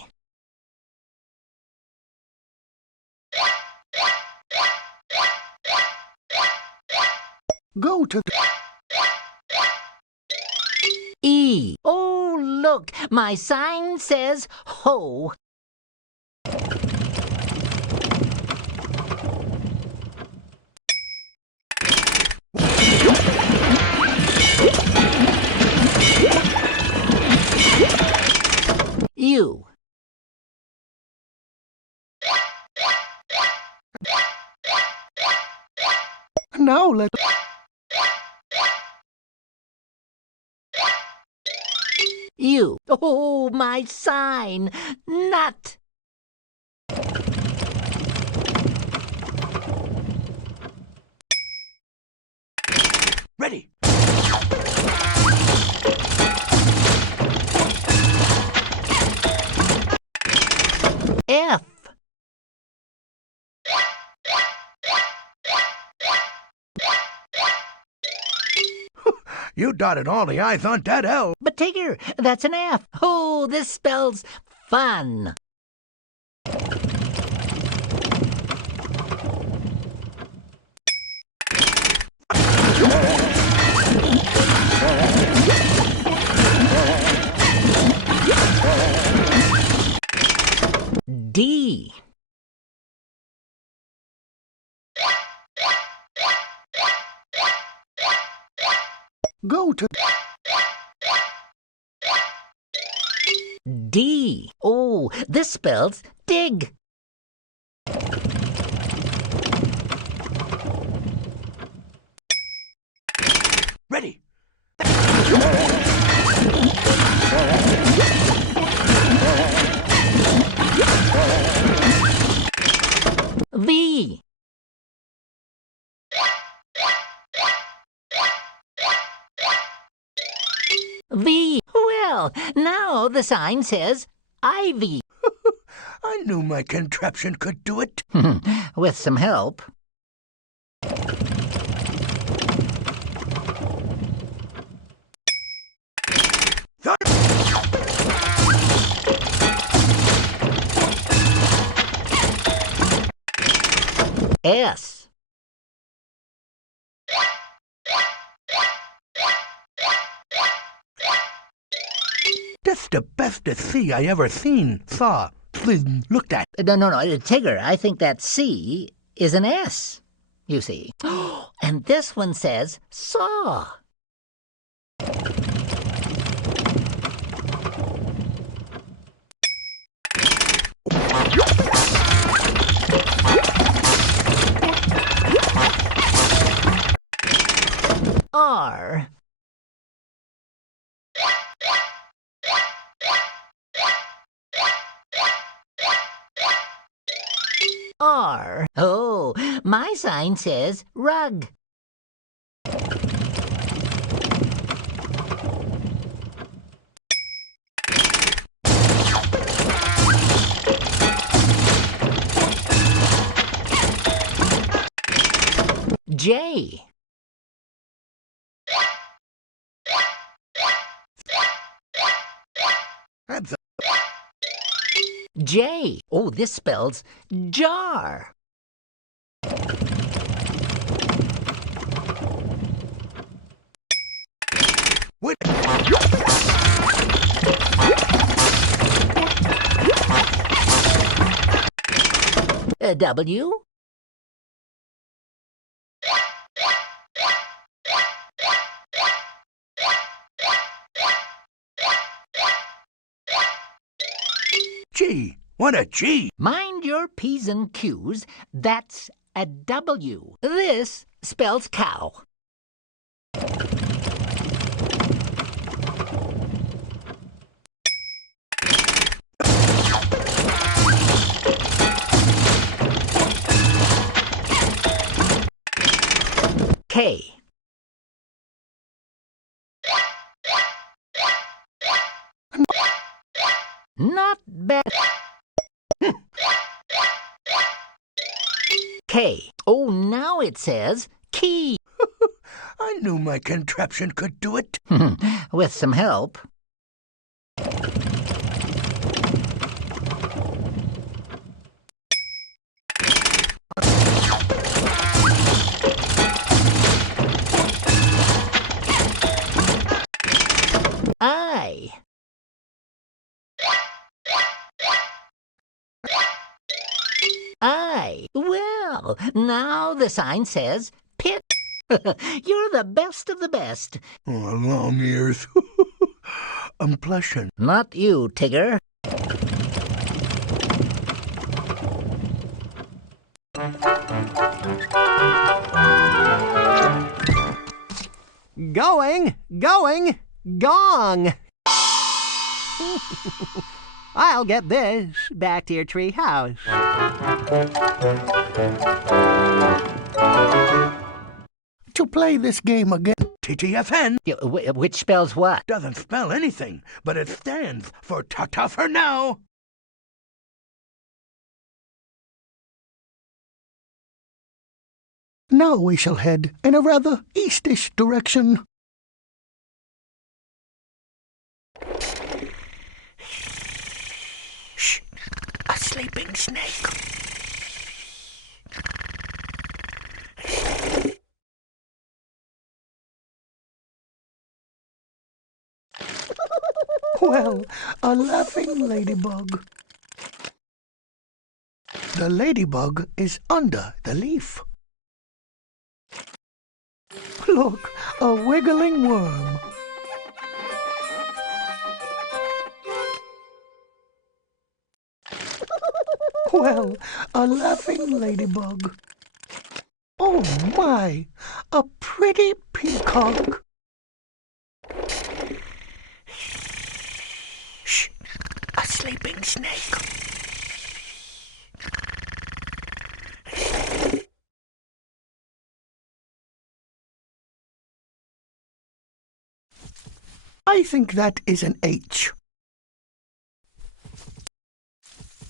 Go to the... E. Oh, look, my sign says ho. U. Now let... U. Oh, my sign. Nut. Ready. F. You dotted all the I's on that L. But Tigger, that's an F. Oh, this spells fun. D. Go to... D. Oh, this spells dig. Ready. V. V. Well, now the sign says ivy. I knew my contraption could do it. With some help. S. That's the bestest C I ever saw, looked at. No, Tigger, I think that C is an S, you see. And this one says saw. R. R. Oh, my sign says rug. J. That's a... J. Oh, this spells jar. What? W. G. What a G. Mind your P's and Q's. That's a W. This spells cow. K. Not bad. K. Oh, now it says key. I knew my contraption could do it. With some help. I. Well, now the sign says pit. You're the best of the best. Oh, long ears. I'm blushing. Not you, Tigger. Going, gong. I'll get this back to your tree house. To play this game again, TTFN Which spells what? doesn't spell anything, but it stands for ta-ta for now. Now we shall head in a rather eastish direction. Shh! A sleeping snake. Well, a laughing ladybug. The ladybug is under the leaf. Look, a wiggling worm. Well, a laughing ladybug. Oh my, a pretty peacock. Shh, a sleeping snake. I think that is an H.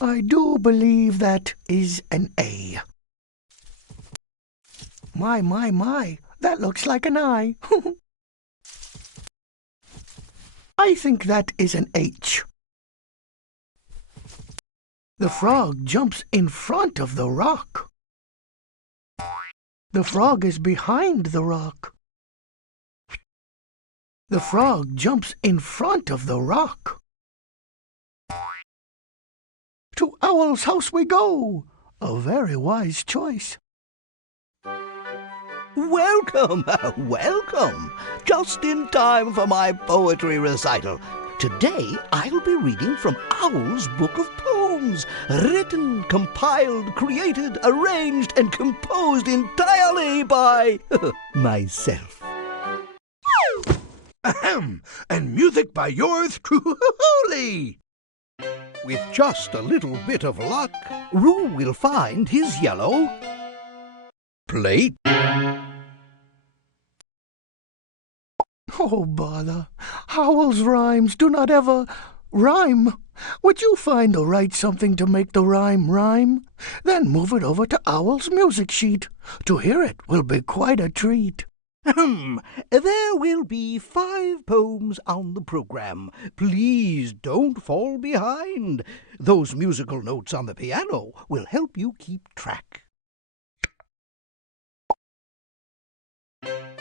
I do believe that is an A. My, that looks like an I. I think that is an H. The frog jumps in front of the rock. The frog is behind the rock. The frog jumps in front of the rock. To Owl's house we go. A very wise choice. Welcome, welcome. Just in time for my poetry recital. Today I'll be reading from Owl's Book of Poems, written, compiled, created, arranged, and composed entirely by myself. Ahem! And music by yours truly! With just a little bit of luck, Roo will find his yellow plate. Oh, bother. Owl's rhymes do not ever rhyme. Would you find or write something to make the rhyme rhyme? Then move it over to Owl's music sheet. To hear it will be quite a treat. There will be 5 poems on the program. Please don't fall behind. Those musical notes on the piano will help you keep track.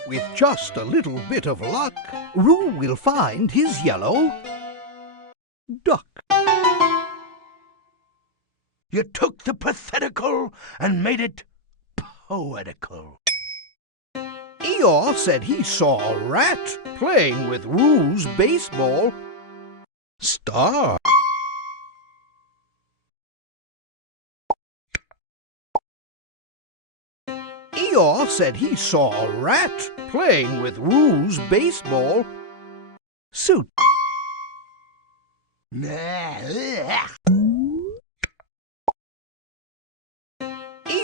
With just a little bit of luck, Roo will find his yellow duck. You took the pathetical and made it poetical. Eeyore said he saw a rat playing with Roo's baseball star. Eeyore said he saw a rat playing with Roo's baseball suit.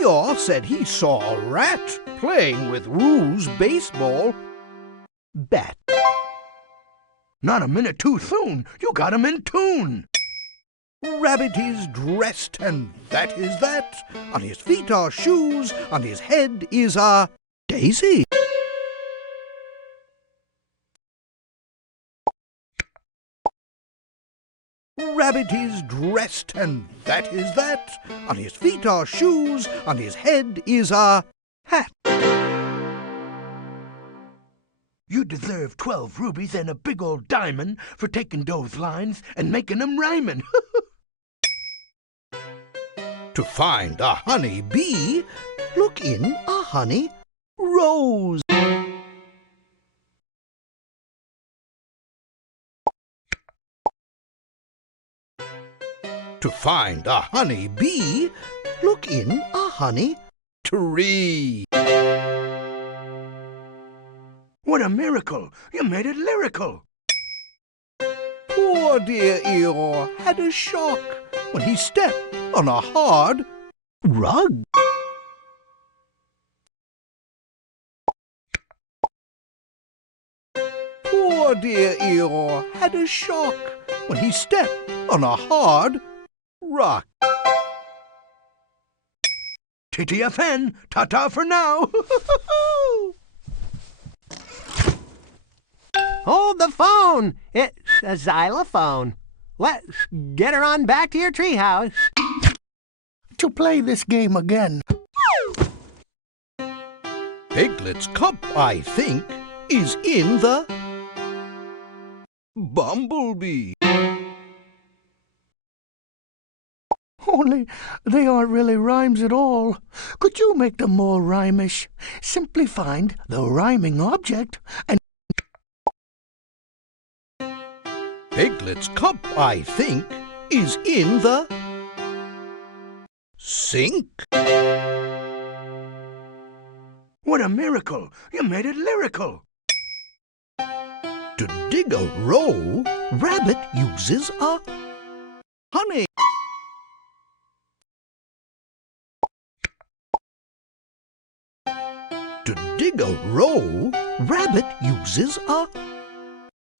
Eeyore said he saw a rat playing with Roo's baseball bat. Not a minute too soon. You got him in tune. Rabbit is dressed, and that is that. On his feet are shoes, on his head is a daisy. Rabbit is dressed, and that is that. On his feet are shoes, on his head is a hat. You deserve 12 rubies and a big old diamond for taking those lines and making them rhyming. To find a honey bee, look in a honey rose. To find a honey bee, look in a honey tree. What a miracle! You made it lyrical. Poor dear Eeyore had a shock when he stepped on a hard rug. Poor dear Eeyore had a shock when he stepped on a hard rock. TTFN, ta-ta for now. Hold the phone. It's a xylophone. Let's get her on back to your treehouse. To play this game again. Piglet's cup, I think, is in the bumblebee. Only they aren't really rhymes at all. Could you make them more rhymish? Simply find the rhyming object and... Piglet's cup, I think, is in the sink. What a miracle! You made it lyrical. To dig a row, Rabbit uses a honey. To dig a row, Rabbit uses a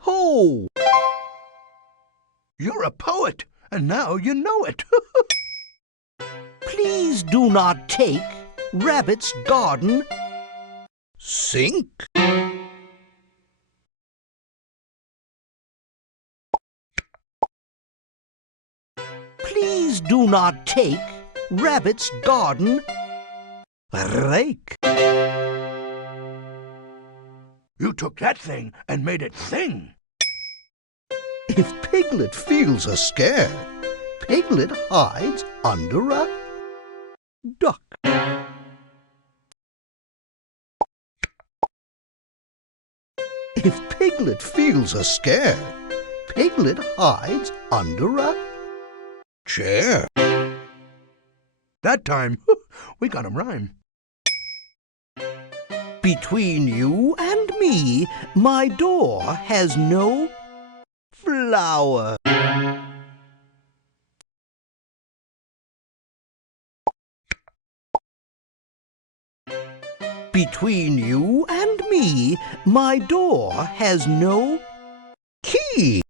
hoe. You're a poet, and now you know it. Please do not take Rabbit's garden sink. Please do not take Rabbit's garden rake. You took that thing and made it sing. If Piglet feels a scare, Piglet hides under a duck. If Piglet feels a scare, Piglet hides under a chair. That time, we got 'em rhyme. Between you and me, my door has no flower. Between you and me, my door has no key.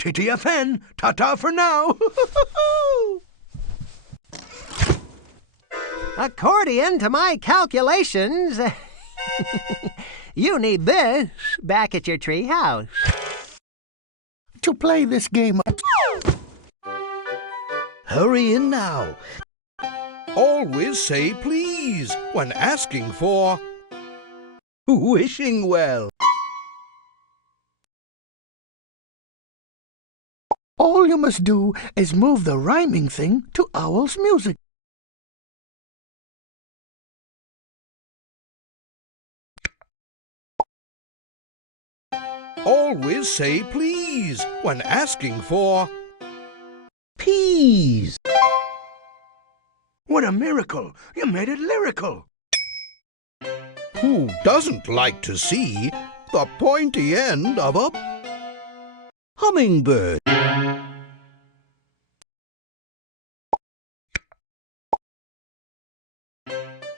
TTFN, ta-ta for now. According to my calculations, you need this back at your treehouse. To play this game... Hurry in now. Always say please when asking for wishing well. All you must do is move the rhyming thing to Owl's music. Always say please when asking for peas. What a miracle! You made it lyrical. Who doesn't like to see the pointy end of a hummingbird?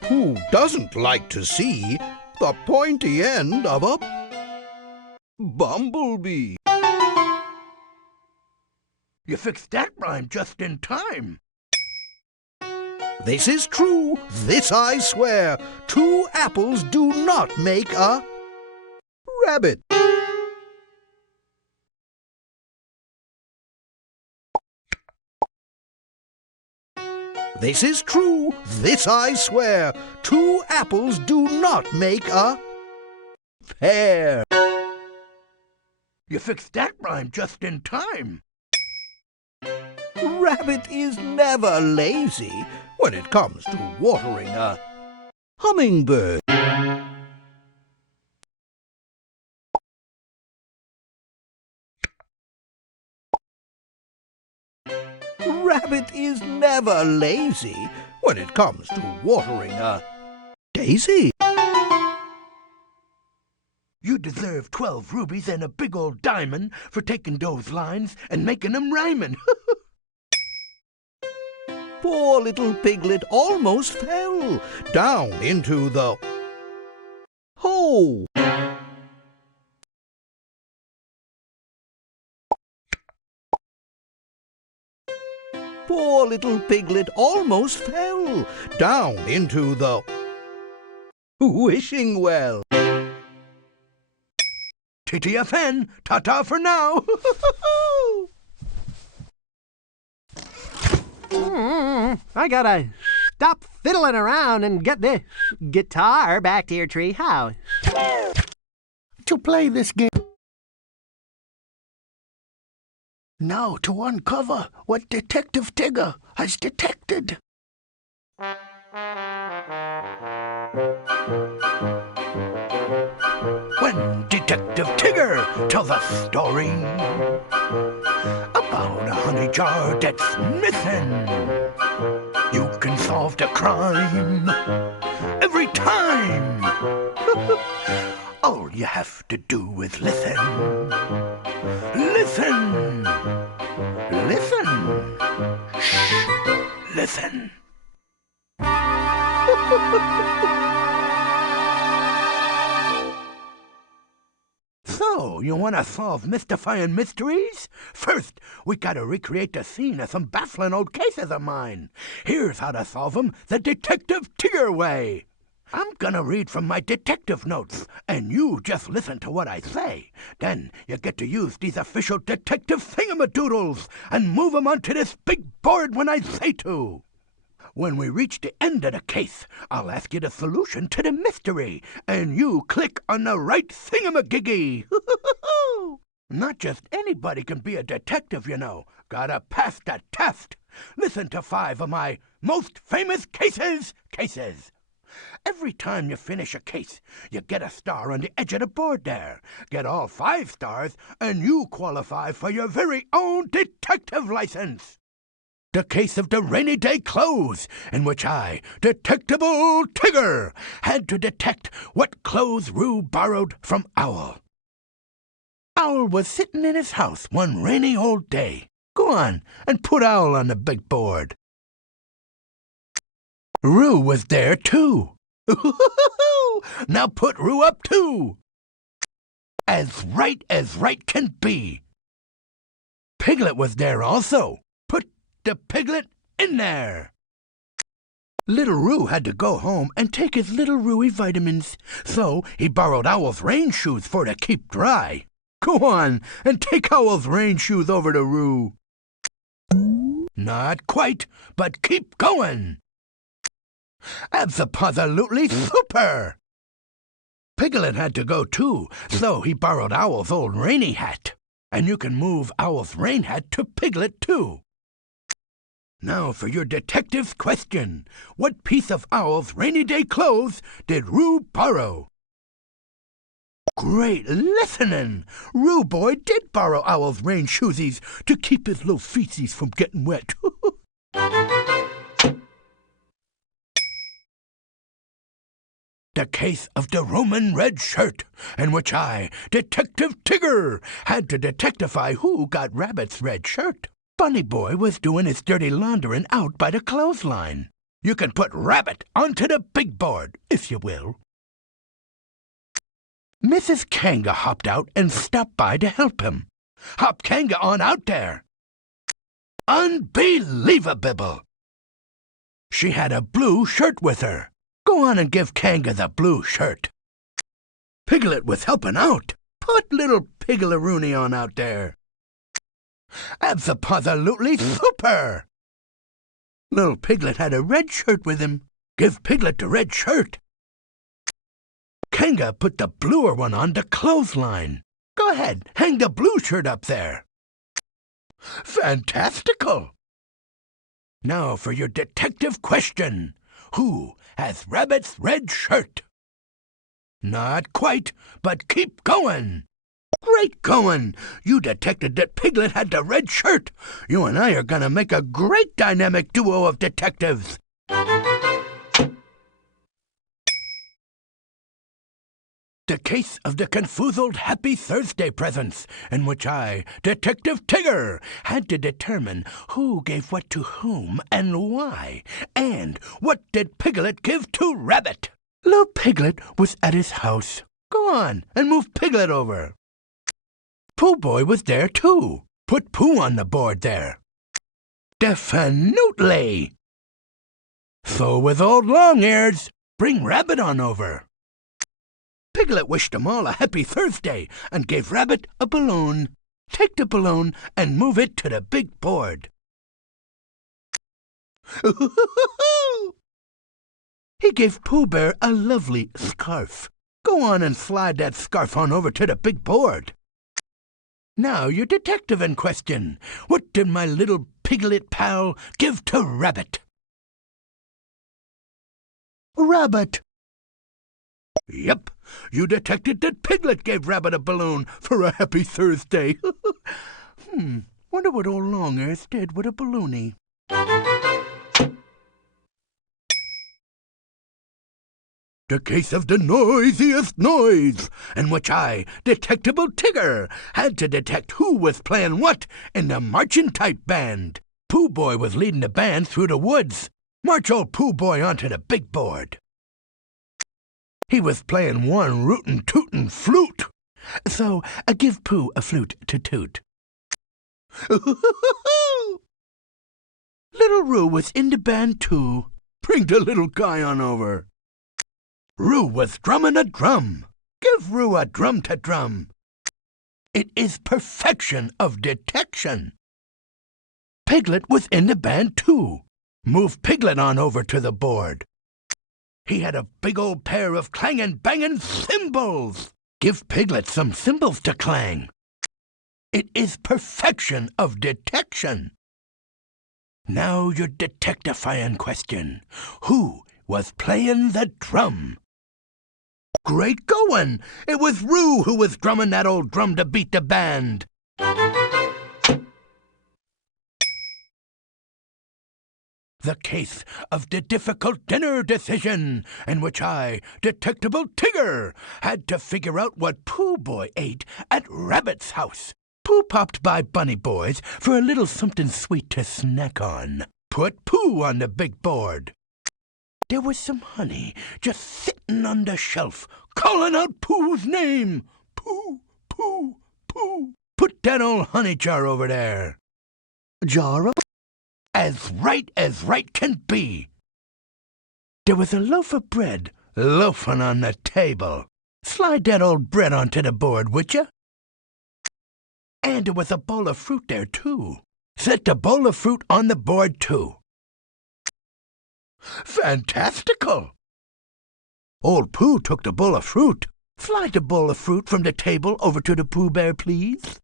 Who doesn't like to see the pointy end of a bumblebee? You fixed that rhyme just in time. This is true, this I swear. 2 apples do not make a rabbit. This is true, this I swear. 2 apples do not make a pear. You fixed that rhyme just in time. Rabbit is never lazy when it comes to watering a hummingbird. Rabbit is never lazy when it comes to watering a daisy. You deserve 12 rubies and a big old diamond for taking those lines and making them rhyming. Poor little Piglet almost fell down into the hole. Poor little Piglet almost fell down into the wishing well. TTFN, ta-ta for now. I gotta stop fiddling around and get this guitar back to your tree house. To play this game. Now to uncover what Detective Tigger has detected. When Detective Tigger tells a story about a honey jar that's missing, you can solve the crime every time. All you have to do is listen. Listen. Listen. Shh. Listen. So, you want to solve mystifying mysteries? First, we gotta recreate the scene of some baffling old cases of mine. Here's how to solve them the Detective Tigger way. I'm gonna read from my detective notes, and you just listen to what I say. Then you get to use these official detective thingamadoodles and move them onto this big board when I say to. When we reach the end of the case, I'll ask you the solution to the mystery, and you click on the right thingamagiggy. Not just anybody can be a detective, you know. Gotta pass the test. Listen to 5 of my most famous cases. Every time you finish a case, you get a star on the edge of the board there. Get all 5 stars, and you qualify for your very own detective license. The case of the rainy day clothes, in which I, Detectable Tigger, had to detect what clothes Roo borrowed from Owl. Owl was sitting in his house one rainy old day. Go on and put Owl on the big board. Roo was there too. Now put Roo up too. As right can be. Piglet was there also. Put the Piglet in there. Little Roo had to go home and take his little Rooey vitamins, so he borrowed Owl's rain shoes for to keep dry. Go on and take Owl's rain shoes over to Roo. Not quite, but keep going. Abso-positively super! Piglet had to go too, so he borrowed Owl's old rainy hat. And you can move Owl's rain hat to Piglet too. Now for your detective's question. What piece of Owl's rainy day clothes did Roo borrow? Great listening! Roo boy did borrow Owl's rain shoesies to keep his little feetsies from getting wet. The case of the Roman red shirt, in which I, Detective Tigger, had to detectify who got Rabbit's red shirt. Bunny Boy was doing his dirty laundering out by the clothesline. You can put Rabbit onto the big board, if you will. Mrs. Kanga hopped out and stopped by to help him. Hop Kanga on out there. Unbelievable! She had a blue shirt with her. Go on and give Kanga the blue shirt. Piglet was helping out. Put little Piglet-a-rooney on out there. Abso-pother-lutely super! Little Piglet had a red shirt with him. Give Piglet the red shirt. Kanga put the bluer one on the clothesline. Go ahead, hang the blue shirt up there. Fantastical! Now for your detective question. Who has Rabbit's red shirt? Not quite, but keep going. Great going! You detected that Piglet had the red shirt. You and I are going to make a great dynamic duo of detectives. The case of the confoozled Happy Thursday presents, in which I, Detective Tigger, had to determine who gave what to whom and why, and what did Piglet give to Rabbit. Little Piglet was at his house. Go on and move Piglet over. Pooh Boy was there too. Put Pooh on the board there. Definitely. So with old Long-Ears, bring Rabbit on over. Piglet wished them all a happy Thursday and gave Rabbit a balloon. Take the balloon and move it to the big board. He gave Pooh Bear a lovely scarf. Go on and slide that scarf on over to the big board. Now your detective in question. What did my little Piglet pal give to Rabbit? Rabbit. Yep, you detected that Piglet gave Rabbit a balloon for a happy Thursday. Wonder what old Long-Ears did with a balloony. The case of the noisiest noise, in which I, Detectable Tigger, had to detect who was playing what in the marching-type band. Pooh Boy was leading the band through the woods. March old Pooh Boy onto the big board. He was playing one rootin'-tootin' flute. So give Pooh a flute to toot. Little Roo was in the band too. Bring the little guy on over. Roo was drumming a drum. Give Roo a drum to drum. It is perfection of detection. Piglet was in the band too. Move Piglet on over to the board. He had a big old pair of clangin' bangin' cymbals. Give Piglet some cymbals to clang. It is perfection of detection. Now your detectifying question. Who was playing the drum? Great going! It was Roo who was drumming that old drum to beat the band. The case of the difficult dinner decision, in which I, Detectable Tigger, had to figure out what Pooh Boy ate at Rabbit's house. Pooh popped by Bunny Boy's for a little something sweet to snack on. Put Pooh on the big board. There was some honey just sitting on the shelf, calling out Pooh's name. Pooh, Pooh, Pooh. Put that old honey jar over there. Jar? As right can be. There was a loaf of bread loafing on the table. Slide that old bread onto the board, would you? And there was a bowl of fruit there, too. Set the bowl of fruit on the board, too. Fantastical! Old Pooh took the bowl of fruit. Slide the bowl of fruit from the table over to the Pooh Bear, please.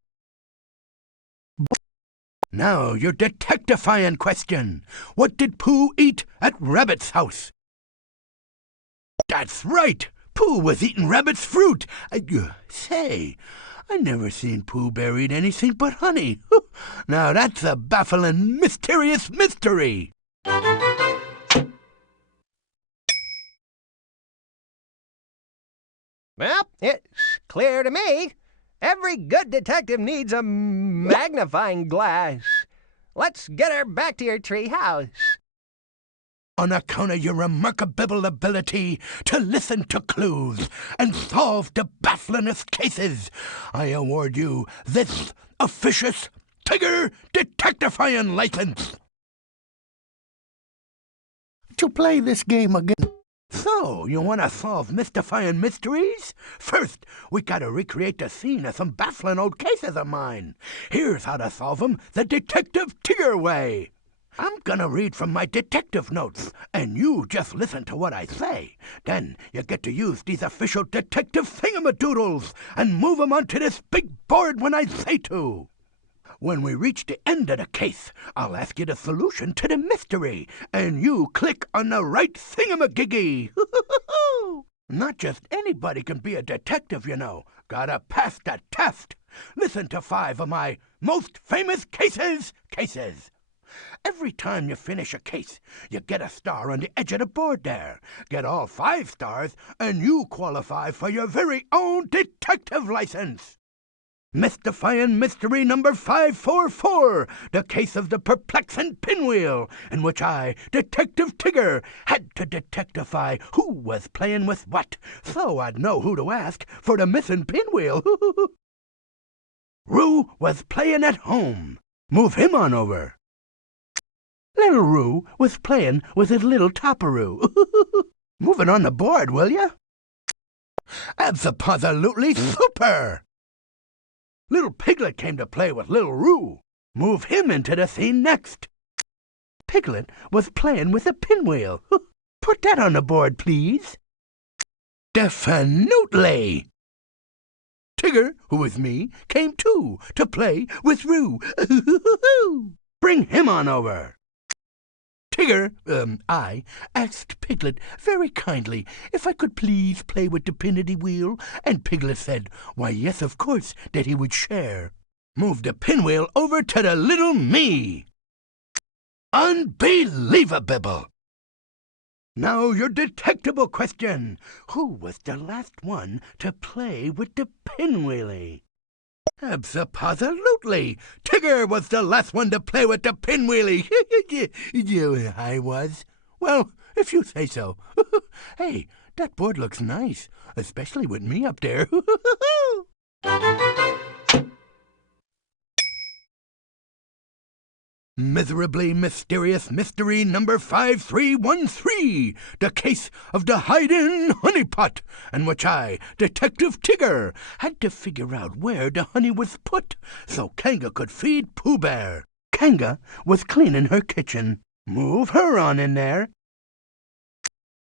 Now your detectifying question. What did Pooh eat at Rabbit's house? That's right. Pooh was eating Rabbit's fruit. Say, I never seen Pooh Bear eat anything but honey. Now that's a baffling, mysterious mystery. Well, it's clear to me. Every good detective needs a magnifying glass. Let's get her back to your tree house. On account of your remarkable ability to listen to clues and solve the bafflingest cases, I award you this officious Tigger detectifying license. To play this game again. So, you want to solve mystifying mysteries? First, we gotta recreate the scene of some baffling old cases of mine. Here's how to solve them the Detective Tigger way. I'm gonna read from my detective notes, and you just listen to what I say. Then you get to use these official detective thingamadoodles and move them onto this big board when I say to. When we reach the end of the case, I'll ask you the solution to the mystery, and you click on the right thingamagiggy. Not just anybody can be a detective, you know. Gotta pass the test. Listen to 5 of my most famous cases. Every time you finish a case, you get a star on the edge of the board there. Get all 5 stars, and you qualify for your very own detective license. Mystifying mystery number 544, the case of the perplexing pinwheel, in which I, Detective Tigger, had to detectify who was playing with what, so I'd know who to ask for the missing pinwheel. Roo was playing at home. Move him on over. Little Roo was playing with his little topperoo. Move it on the board, will ya? Abso-positively super! Little Piglet came to play with Little Roo. Move him into the scene next. Piglet was playing with a pinwheel. Put that on the board, please. Definitely! Tigger, who was me, came too to play with Roo. Bring him on over. Tigger, I asked Piglet very kindly if I could please play with the pinity wheel, and Piglet said, why, yes, of course, that he would share. Move the pinwheel over to the little me. Unbelievable! Now your detectable question. Who was the last one to play with the pinwheelie? Abso-positively! Tigger was the last one to play with the pinwheelie. I was. Well, if you say so. Hey, that board looks nice, especially with me up there. Miserably mysterious mystery number 5313, the case of the hide-in honey pot, in which I, Detective Tigger, had to figure out where the honey was put so Kanga could feed Pooh Bear. Kanga was cleaning her kitchen. Move her on in there.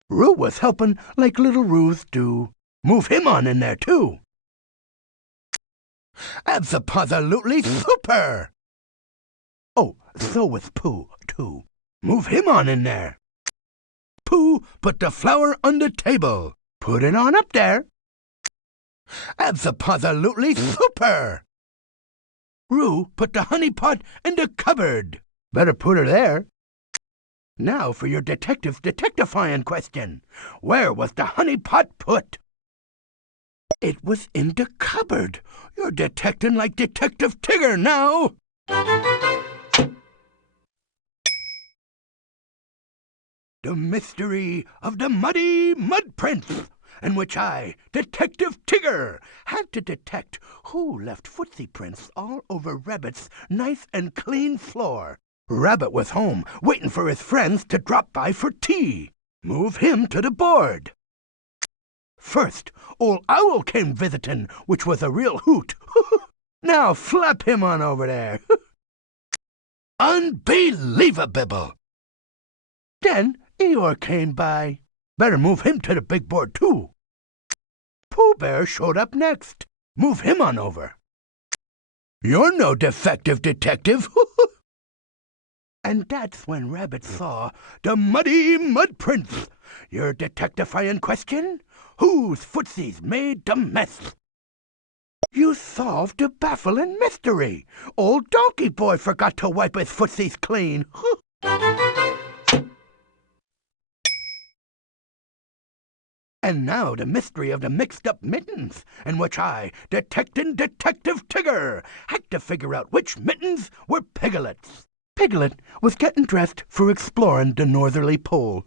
Roo was helping like little Roos do. Move him on in there too. Abso-positively super! Oh, so was Pooh, too. Move him on in there. Pooh put the flour on the table. Put it on up there. Abso-positively super! Roo put the honey pot in the cupboard. Better put her there. Now for your detectifying question. Where was the honey pot put? It was in the cupboard. You're detecting like Detective Tigger now. The mystery of the muddy mud prints, in which I, Detective Tigger, had to detect who left footsie prints all over Rabbit's nice and clean floor. Rabbit was home, waiting for his friends to drop by for tea. Move him to the board. First, old Owl came visiting, which was a real hoot. Now flap him on over there. Unbelievable! Then Eeyore came by. Better move him to the big board, too. Pooh Bear showed up next. Move him on over. You're no defective detective. And that's when Rabbit saw the muddy mud prints. Your detectifying question? Whose footsies made the mess? You solved the baffling mystery. Old Donkey Boy forgot to wipe his footsies clean. And now the mystery of the mixed-up mittens, in which I, Detective Tigger, had to figure out which mittens were Piglet's. Piglet was getting dressed for exploring the northerly pole.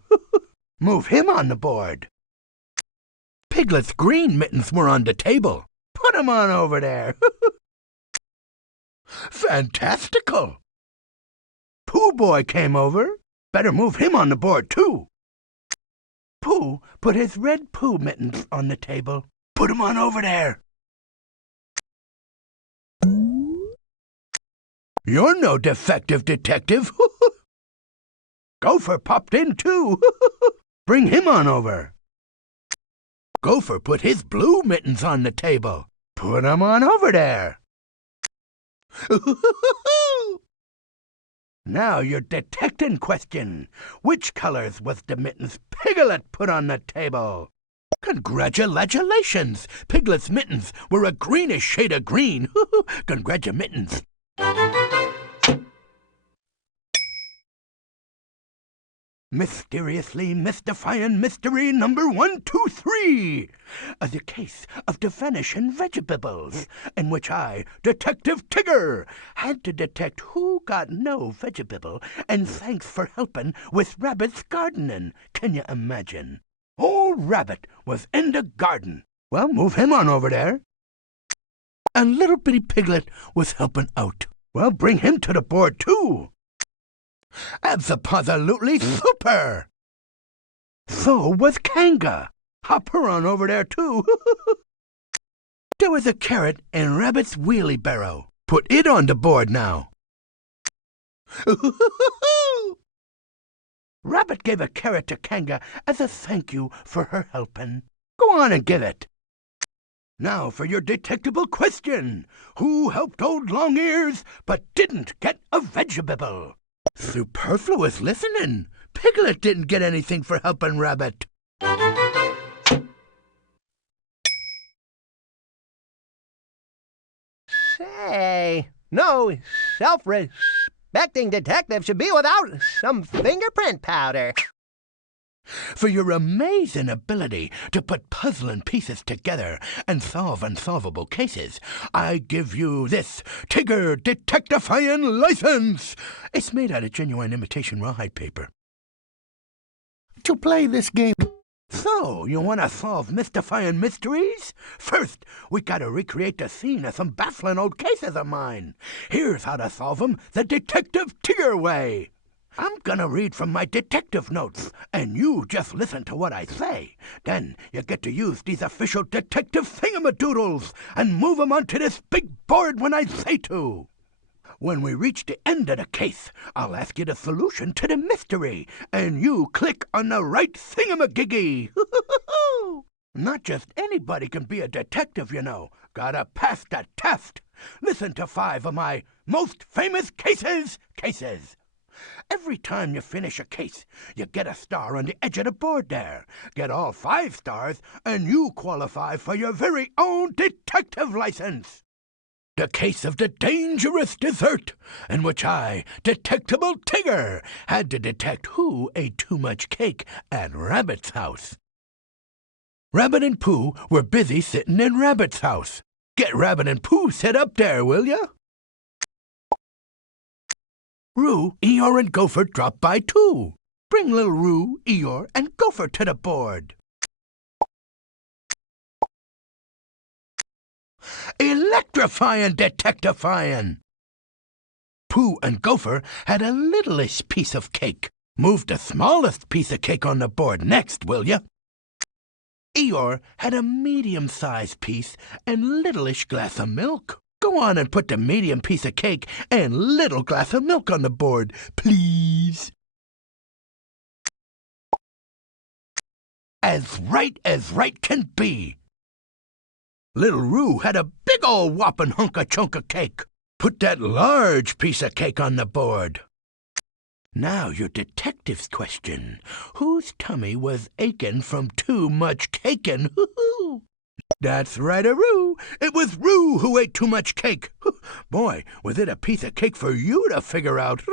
Move him on the board. Piglet's green mittens were on the table. Put 'em on over there. Fantastical! Pooh Boy came over. Better move him on the board, too. Pooh put his red Pooh mittens on the table. Put 'em on over there. You're no defective detective. Gopher popped in, too. Bring him on over. Gopher put his blue mittens on the table. Put 'em on over there. Now your detecting question. Which colors was the mittens Piglet put on the table? Congratulations! Piglet's mittens were a greenish shade of green. Congratulations. Mysteriously mystifying mystery number 123. The case of the vanishing vegetables, in which I, Detective Tigger, had to detect who got no vegetable, and thanks for helping with Rabbit's gardening. Can you imagine? Old Rabbit was in the garden. Well, move him on over there. And little bitty Piglet was helping out. Well, bring him to the board, too. Abso-positively super! So was Kanga. Hop her on over there, too. There was a carrot in Rabbit's wheelie barrow. Put it on the board now. Rabbit gave a carrot to Kanga as a thank you for her helping. Go on and give it. Now for your detectable question. Who helped old Long-Ears but didn't get a vegetable? Superfluous listening. Piglet didn't get anything for helping Rabbit. Say, no self-respecting detective should be without some fingerprint powder. For your amazing ability to put puzzling pieces together and solve unsolvable cases, I give you this Tigger Detectifying License. It's made out of genuine imitation rawhide paper. To play this game. So, you want to solve mystifying mysteries? First, we gotta recreate the scene of some baffling old cases of mine. Here's how to solve them the Detective Tigger way. I'm gonna read from my detective notes, and you just listen to what I say. Then you get to use these official detective thingamadoodles and move 'em onto this big board when I say to. When we reach the end of the case, I'll ask you the solution to the mystery, and you click on the right thingamagiggy. Not just anybody can be a detective, you know. Gotta pass the test. Listen to 5 of my most famous cases. Every time you finish a case, you get a star on the edge of the board there. Get all 5 stars, and you qualify for your very own detective license. The case of the dangerous dessert, in which I, Detectable Tigger, had to detect who ate too much cake at Rabbit's house. Rabbit and Pooh were busy sitting in Rabbit's house. Get Rabbit and Pooh set up there, will ya? Roo, Eeyore, and Gopher dropped by, too. Bring little Roo, Eeyore, and Gopher to the board. Electrifying detectifying! Pooh and Gopher had a littleish piece of cake. Move the smallest piece of cake on the board next, will ya? Eeyore had a medium-sized piece and littleish glass of milk. Go on and put the medium piece of cake and little glass of milk on the board, please. As right can be. Little Roo had a big ol' whopping hunk of chunk of cake. Put that large piece of cake on the board. Now your detective's question. Whose tummy was aching from too much caking? That's right, Roo. It was Roo who ate too much cake. Boy, was it a piece of cake for you to figure out.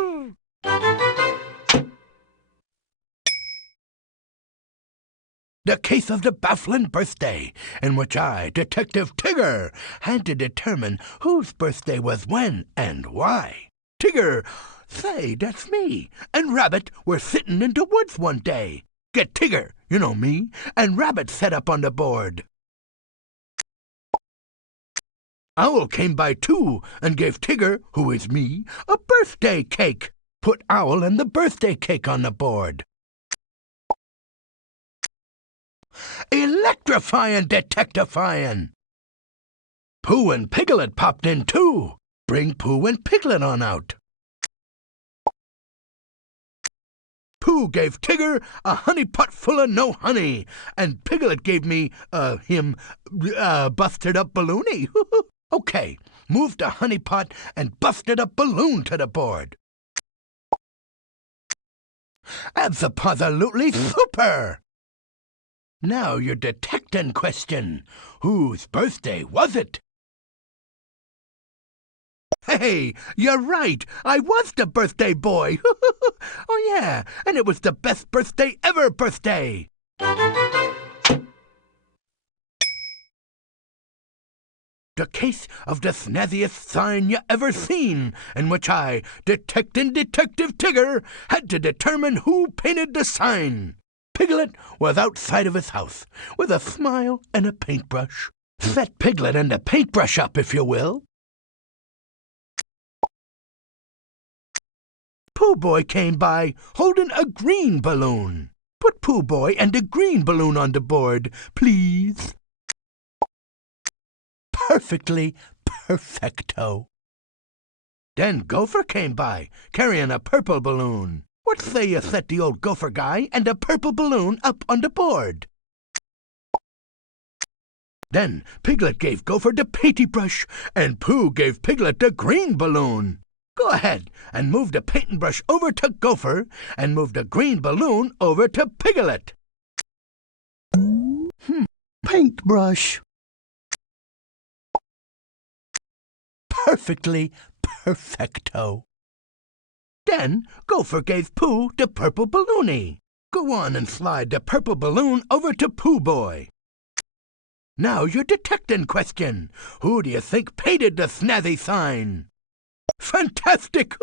The case of the baffling birthday, in which I, Detective Tigger, had to determine whose birthday was when and why. Tigger Say, that's me. And Rabbit were sittin' in the woods one day. Get Tigger, you know me, and Rabbit set up on the board. Owl came by too and gave Tigger, who is me, a birthday cake. Put Owl and the birthday cake on the board. Electrifying, detectifying. Pooh and Piglet popped in too. Bring Pooh and Piglet on out. Pooh gave Tigger a honey pot full of no honey, and Piglet gave me, busted up balloony. Okay, move the honey pot and busted up balloon to the board. Abso-positively super! Now your detectin' question. Whose birthday was it? Hey, you're right. I was the birthday boy. Oh, yeah, and it was the best birthday ever birthday. The case of the snazziest sign you ever seen, in which I, Detective Tigger, had to determine who painted the sign. Piglet was outside of his house, with a smile and a paintbrush. Set Piglet and the paintbrush up, if you will. Pooh Boy came by, holding a green balloon. Put Pooh Boy and the green balloon on the board, please. Perfectly perfecto. Then Gopher came by, carrying a purple balloon. What say you set the old Gopher guy and the purple balloon up on the board? Then Piglet gave Gopher the paintbrush, and Pooh gave Piglet the green balloon. Go ahead and move the painting brush over to Gopher, and move the green balloon over to Piglet. Paintbrush. Perfectly perfecto. Then Gopher gave Pooh the purple balloony. Go on and slide the purple balloon over to Pooh Boy. Now your detectin' question. Who do you think painted the snazzy sign? Fantastic!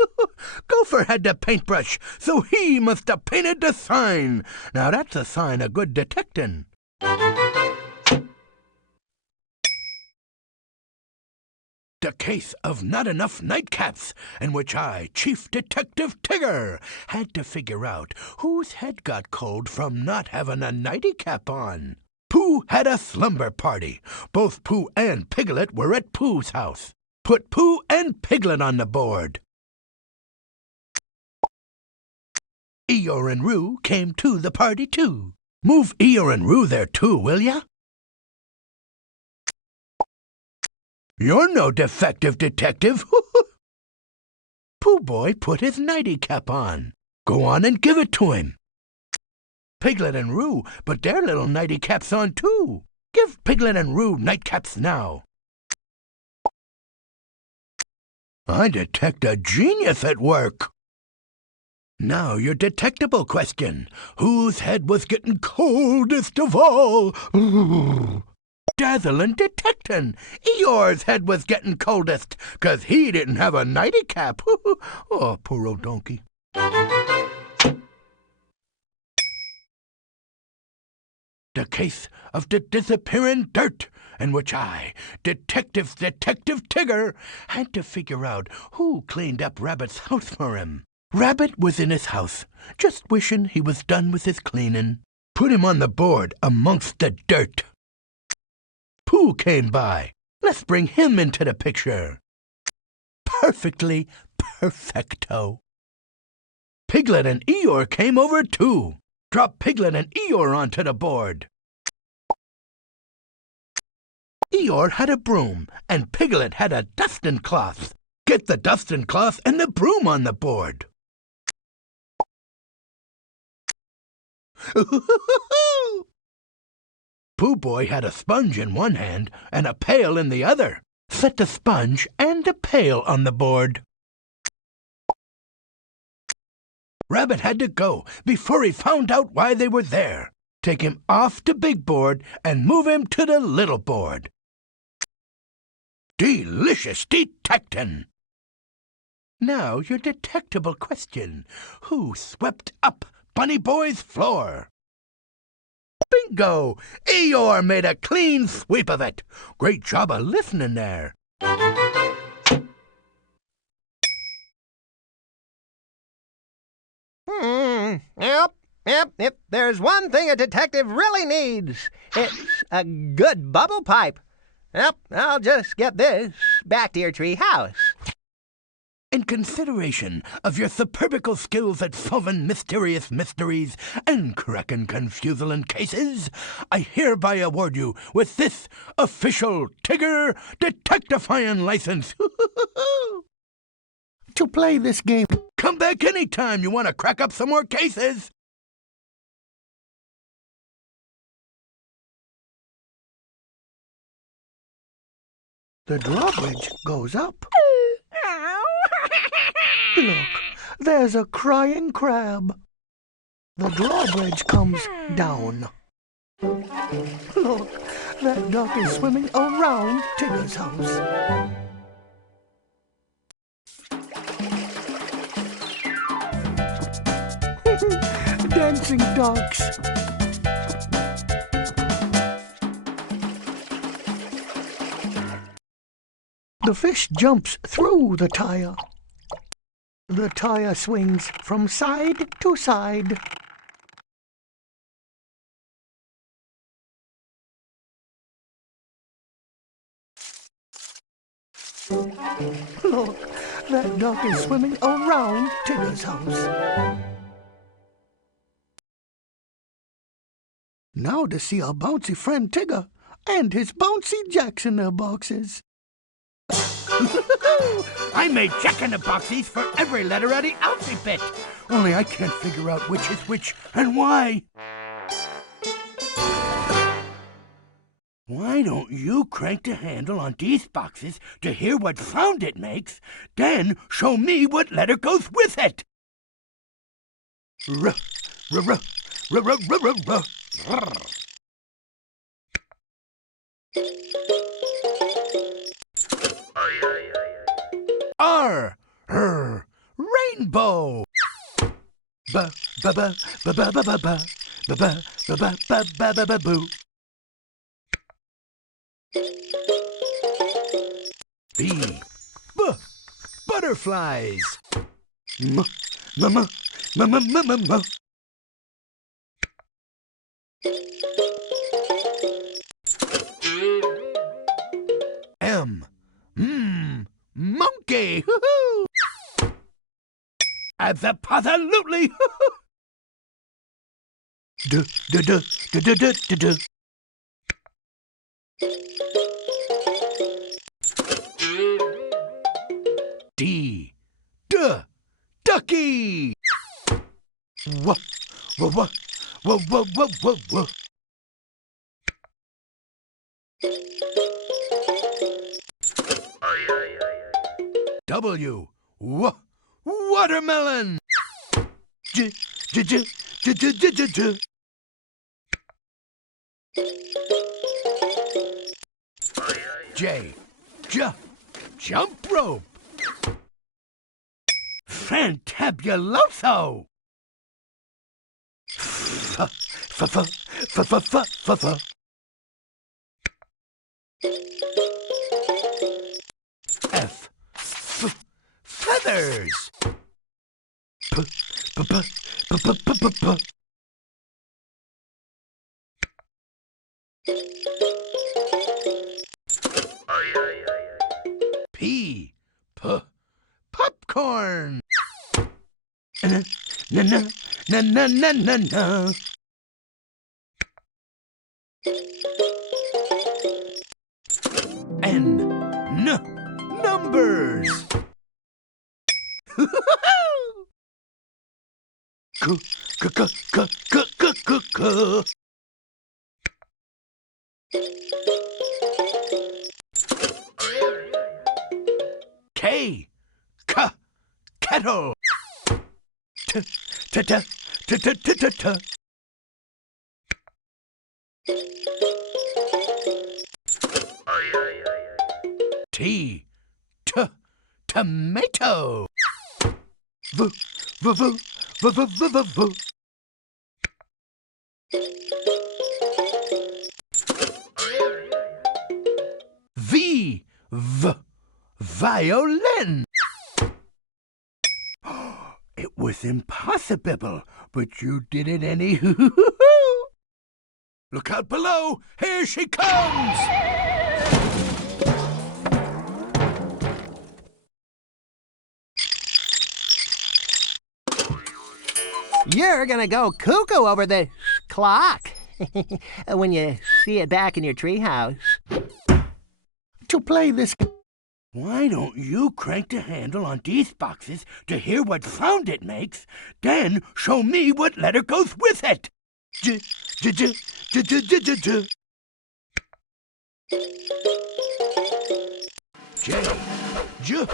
Gopher had the paintbrush, so he must have painted the sign. Now that's a sign of good detectin'. The case of not enough nightcaps, in which I, Chief Detective Tigger, had to figure out whose head got cold from not having a nighty cap on. Pooh had a slumber party. Both Pooh and Piglet were at Pooh's house. Put Pooh and Piglet on the board. Eeyore and Roo came to the party too. Move Eeyore and Roo there too, will ya? You're no defective detective. Pooh Boy put his nighty cap on. Go on and give it to him. Piglet and Roo put their little nighty caps on too. Give Piglet and Roo nightcaps now. I detect a genius at work. Now your detectable question. Whose head was getting coldest of all? Dazzlin' detectin'. Eeyore's head was getting coldest, 'cause he didn't have a nighty cap. Oh, poor old donkey. The case of the disappearing dirt, in which I, Detective Tigger, had to figure out who cleaned up Rabbit's house for him. Rabbit was in his house, just wishin' he was done with his cleanin'. Put him on the board amongst the dirt. Pooh came by. Let's bring him into the picture. Perfectly perfecto. Piglet and Eeyore came over too. Drop Piglet and Eeyore onto the board. Eeyore had a broom, and Piglet had a dustin' cloth. Get the dustin' cloth and the broom on the board. Pooh Boy had a sponge in one hand and a pail in the other. Set the sponge and the pail on the board. Rabbit had to go before he found out why they were there. Take him off the big board and move him to the little board. Delicious detectin'. Now your detectable question. Who swept up Bunny Boy's floor? Bingo! Eeyore made a clean sweep of it. Great job of listening there. Yep. If there's one thing a detective really needs, it's a good bubble pipe. Yep, I'll just get this back to your tree house. In consideration of your superbical skills at solving mysterious mysteries and cracking confusalent cases, I hereby award you with this official Tigger detectifying license. To play this game, come back anytime you want to crack up some more cases. The drawbridge goes up. Look, there's a crying crab. The drawbridge comes down. Look, that duck is swimming around Tigger's house. Dancing ducks. The fish jumps through the tire. The tire swings from side to side. Look, that duck is swimming around Tigger's house. Now to see our bouncy friend Tigger and his bouncy jacks in their boxes. I made jack-in-the-boxies for every letter of the alphabet. Only I can't figure out which is which and why. Why don't you crank the handle on these boxes to hear what sound it makes, then show me what letter goes with it? R, r, r, r, r, r, r, r. R, rainbow. B, b, b, b, b, b, b, b, b, b, b, b, b, boo. B, butterflies. M, m, m, m, m, m, m. M, monkey. Hoo-hoo. Abso-absolutely. D, d, d, d, d, d, d, d. D, d, ducky. Wha, wha, wha, wha, wha, wha, wha, wha. W, watermelon. J, j, j, j, j, j, j, j. J, jump rope. Fantabuloso. F, feathers. P, p, p, p, p, p, p, p. P, p, popcorn. Na, na, na, na, na, na, na, na. N, numbers. K, k, k, k, k, k, k, k. K, kettle. T, t, t, t, t, t, t, t. T, tomato. V, v, v, v, v, v, v, v. V, v, violin. It was impossible, but you did it anyhow. Look out below! Here she comes! You're gonna go cuckoo over the clock when you see it back in your treehouse. To play this, why don't you crank the handle on these boxes to hear what sound it makes, then show me what letter goes with it? J, j, j, j, j, j, j, j. J, j,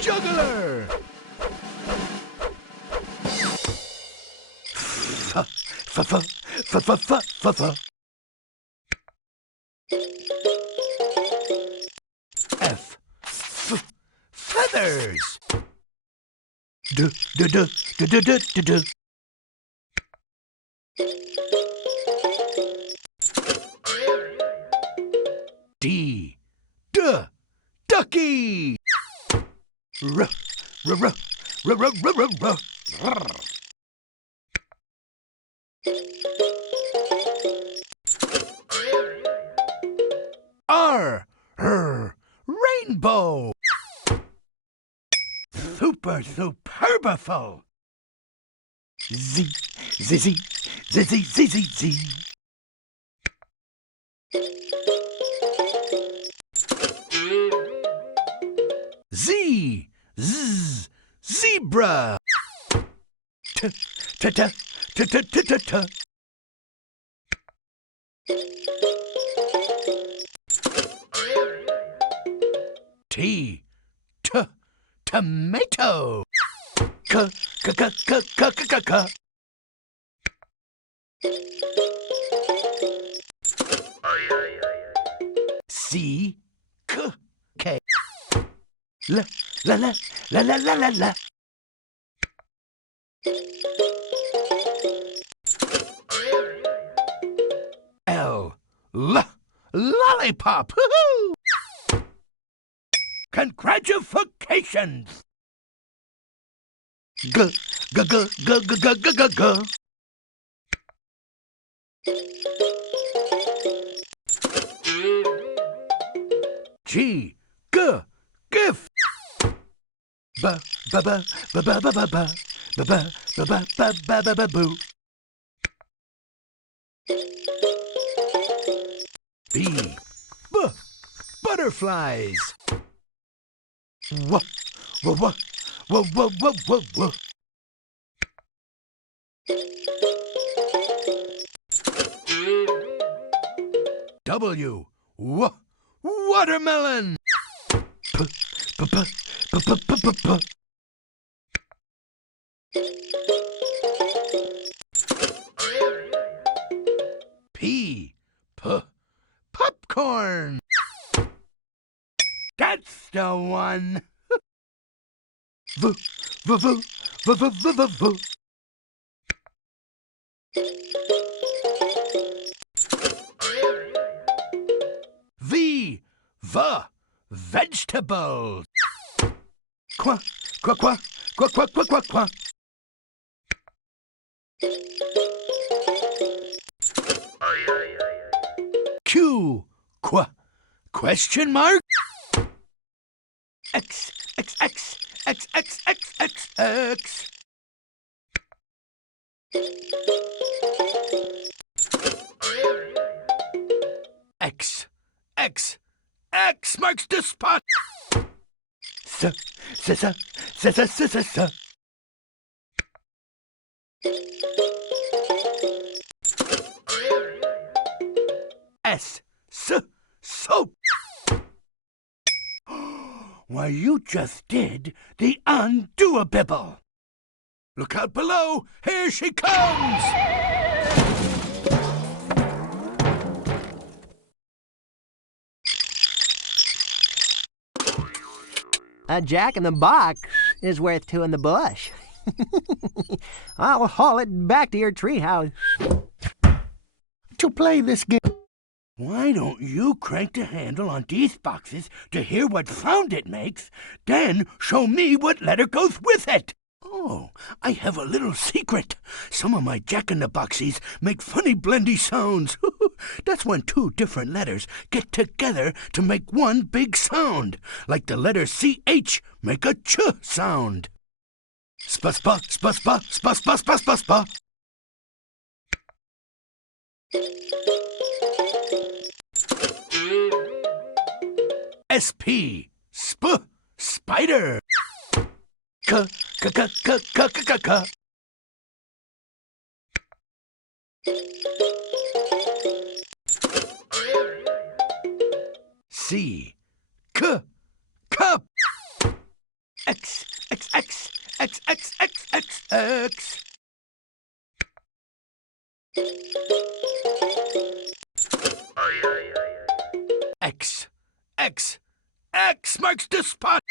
juggler. F, f, f, f, f, f, f, f. F, f, feathers. D, d, d, d, d, d, d, d. D, d, ducky. R, r, r, r, r, r, r, r. R, r, rainbow. Super, superbiful. Z, z, z, z, z, z, z, z. Z, z, zebra. T, t, t, t, t, t, t, t. T, t, tomato. K, k, k, k, k, k, k. C, k, k. La, la, la, la, la, la, la, la. L, l, lollipop. Woohoo! Congratulations. G, g, g, g, g, g, g, g, g. G, g, gift. B, b, b, b, b, b, b, b, b, b, b, b, b, b, b, boo. B, b, butterflies. W, w, w, w, w, w, w, w. W, w, watermelon. P, p, p, p, p, p, p, p. P, p, popcorn. That's the one. V, v, v, v, v, v, v, v. V, v, vegetables. Qua, qua, qua, qua, qua, qua, qua, qua. Q, qua, question mark. X, X, X, X, X, X, X, X. X, X, X marks the spot. S, s, s, s, s, s, s, s. S, s, soap. Why, you just did the undoable. Look out below. Here she comes. A jack in the box is worth two in the bush. I'll haul it back to your treehouse. To play this game, why don't you crank the handle on these boxes to hear what sound it makes, then show me what letter goes with it? Oh, I have a little secret. Some of my jack-in-the-boxes make funny blendy sounds. That's when two different letters get together to make one big sound, like the letter CH make a ch sound. Spa-spa, spa-spa, spa-spa, spa-spa, spa. SP, sp, spider. K, k, k, k, k, k, k, k. C, k, cup. X, X, X, X, X, X, X, X. X, X, X marks the spot.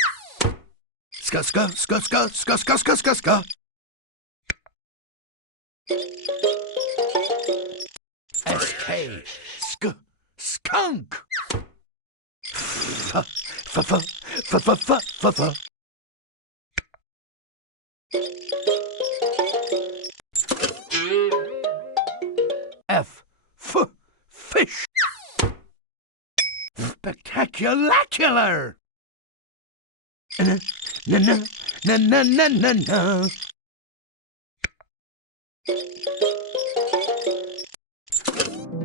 Ska, ska, ska, ska, ska, ska, ska, ska, ska. SK, sk, skunk. F, f, f, f, f, f, f, f. F, f, fish. Spectaculacular. Na, na, na, na, na, na, na, na.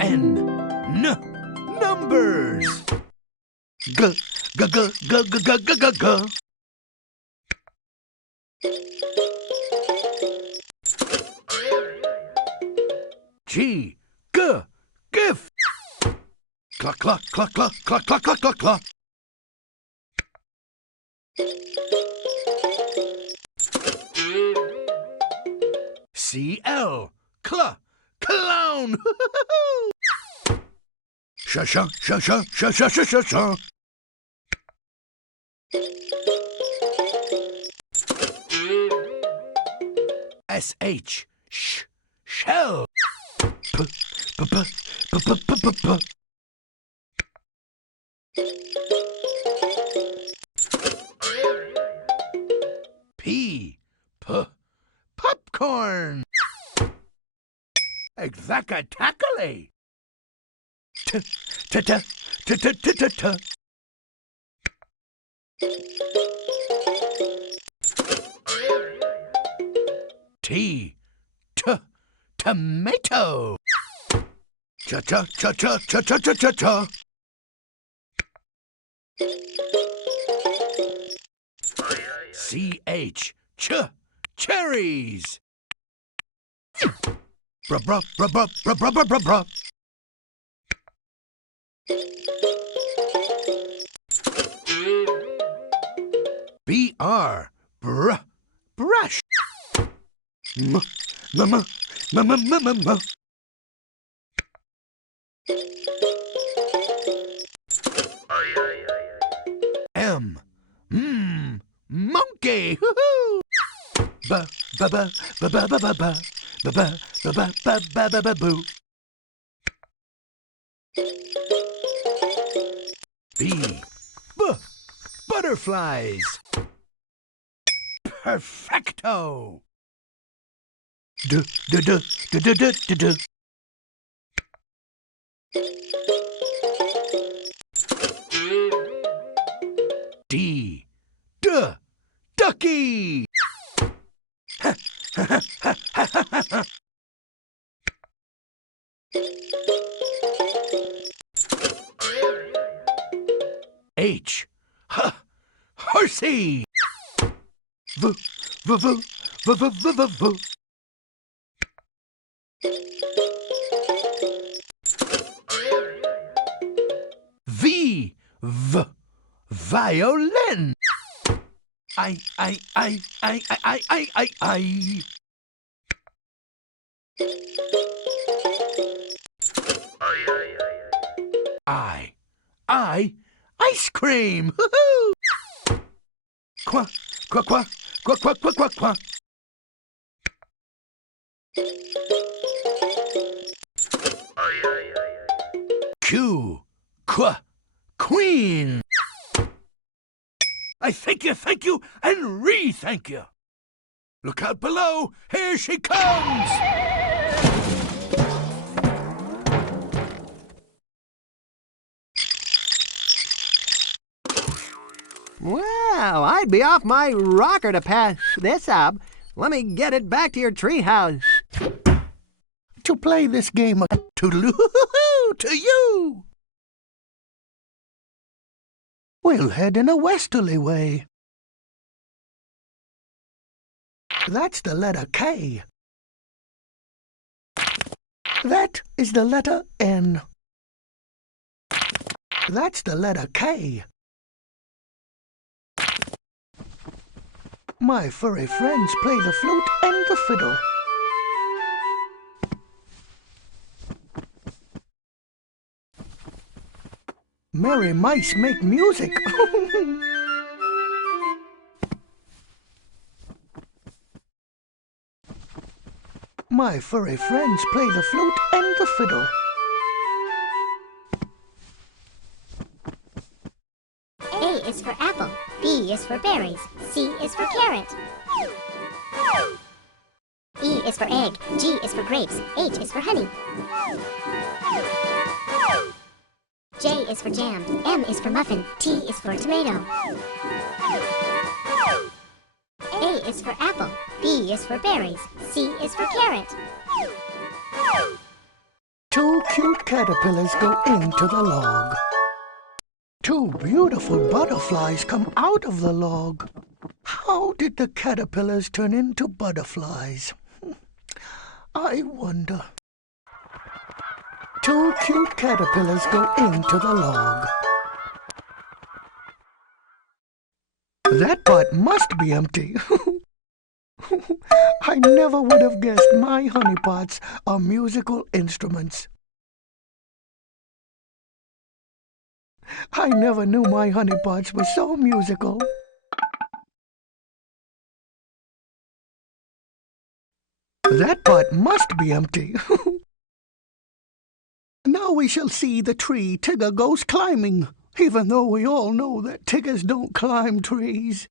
N, numbers. G, g, g, g, g, g, g, g, g. G, g, gif. Cluck, cluck, cluck, cluck, cluck, cluck, cluck, cluck, cluck. CL, clown. Sha, sha, sha, sha, sha, sha, sha, sha, sha. SH, shell. P, p, p, p, p, p, p, p. P, p, popcorn. Exactly. T, t, t, t, t, t, t, t. T, t, tomato. Cha, cha, cha, cha, cha, cha, cha, cha, cha. CH, cherries. Bruh, bruh, bruh, bruh, bruh, bruh, bruh, bruh, bruh. BR, brush. M, m, m, m, m, m, m. M, monkey. Woohoo! Ba, ba, ba, ba, ba, ba, ba, ba. Ba, ba, ba, ba, ba, ba, ba, ba, boo. Butterflies. Perfecto. D, d, d, d, d, d, d, d. D, ducky. Ha, ha, ha, ha, ha, ha, ha. H, horsey. V, v, v, v, v, v, v, v. V, violin. I. Ice cream. Woohoo! Quack, quack, quack, quack, quack, quack, quack, quack. Q, queen. I thank you, and re-thank you. Look out below, here she comes! Well, I'd be off my rocker to pass this up. Let me get it back to your treehouse. To play this game of toodaloo to you. We'll head in a westerly way. That's the letter K. That is the letter N. That's the letter K. My furry friends play the flute and the fiddle. Merry mice make music. My furry friends play the flute and the fiddle. A is for apple, B is for berries, C is for carrot. E is for egg, G is for grapes, H is for honey. J is for jam, M is for muffin, T is for tomato. A is for apple, B is for berries, C is for carrot. Two cute caterpillars go into the log. Two beautiful butterflies come out of the log. How did the caterpillars turn into butterflies? I wonder. Two cute caterpillars go into the log. That pot must be empty. I never would have guessed my honeypots are musical instruments. I never knew my honeypots were so musical. That pot must be empty. Now we shall see the tree Tigger goes climbing, even though we all know that Tiggers don't climb trees.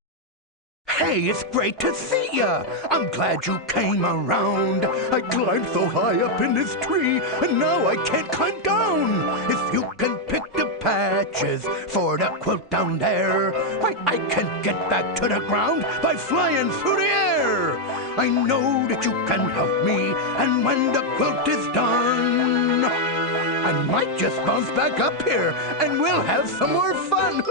Hey, it's great to see ya! I'm glad you came around. I climbed so high up in this tree, and now I can't climb down. If you can pick the patches for the quilt down there, why, I can get back to the ground by flying through the air. I know that you can help me, and when the quilt is done, I might just bounce back up here, and we'll have some more fun.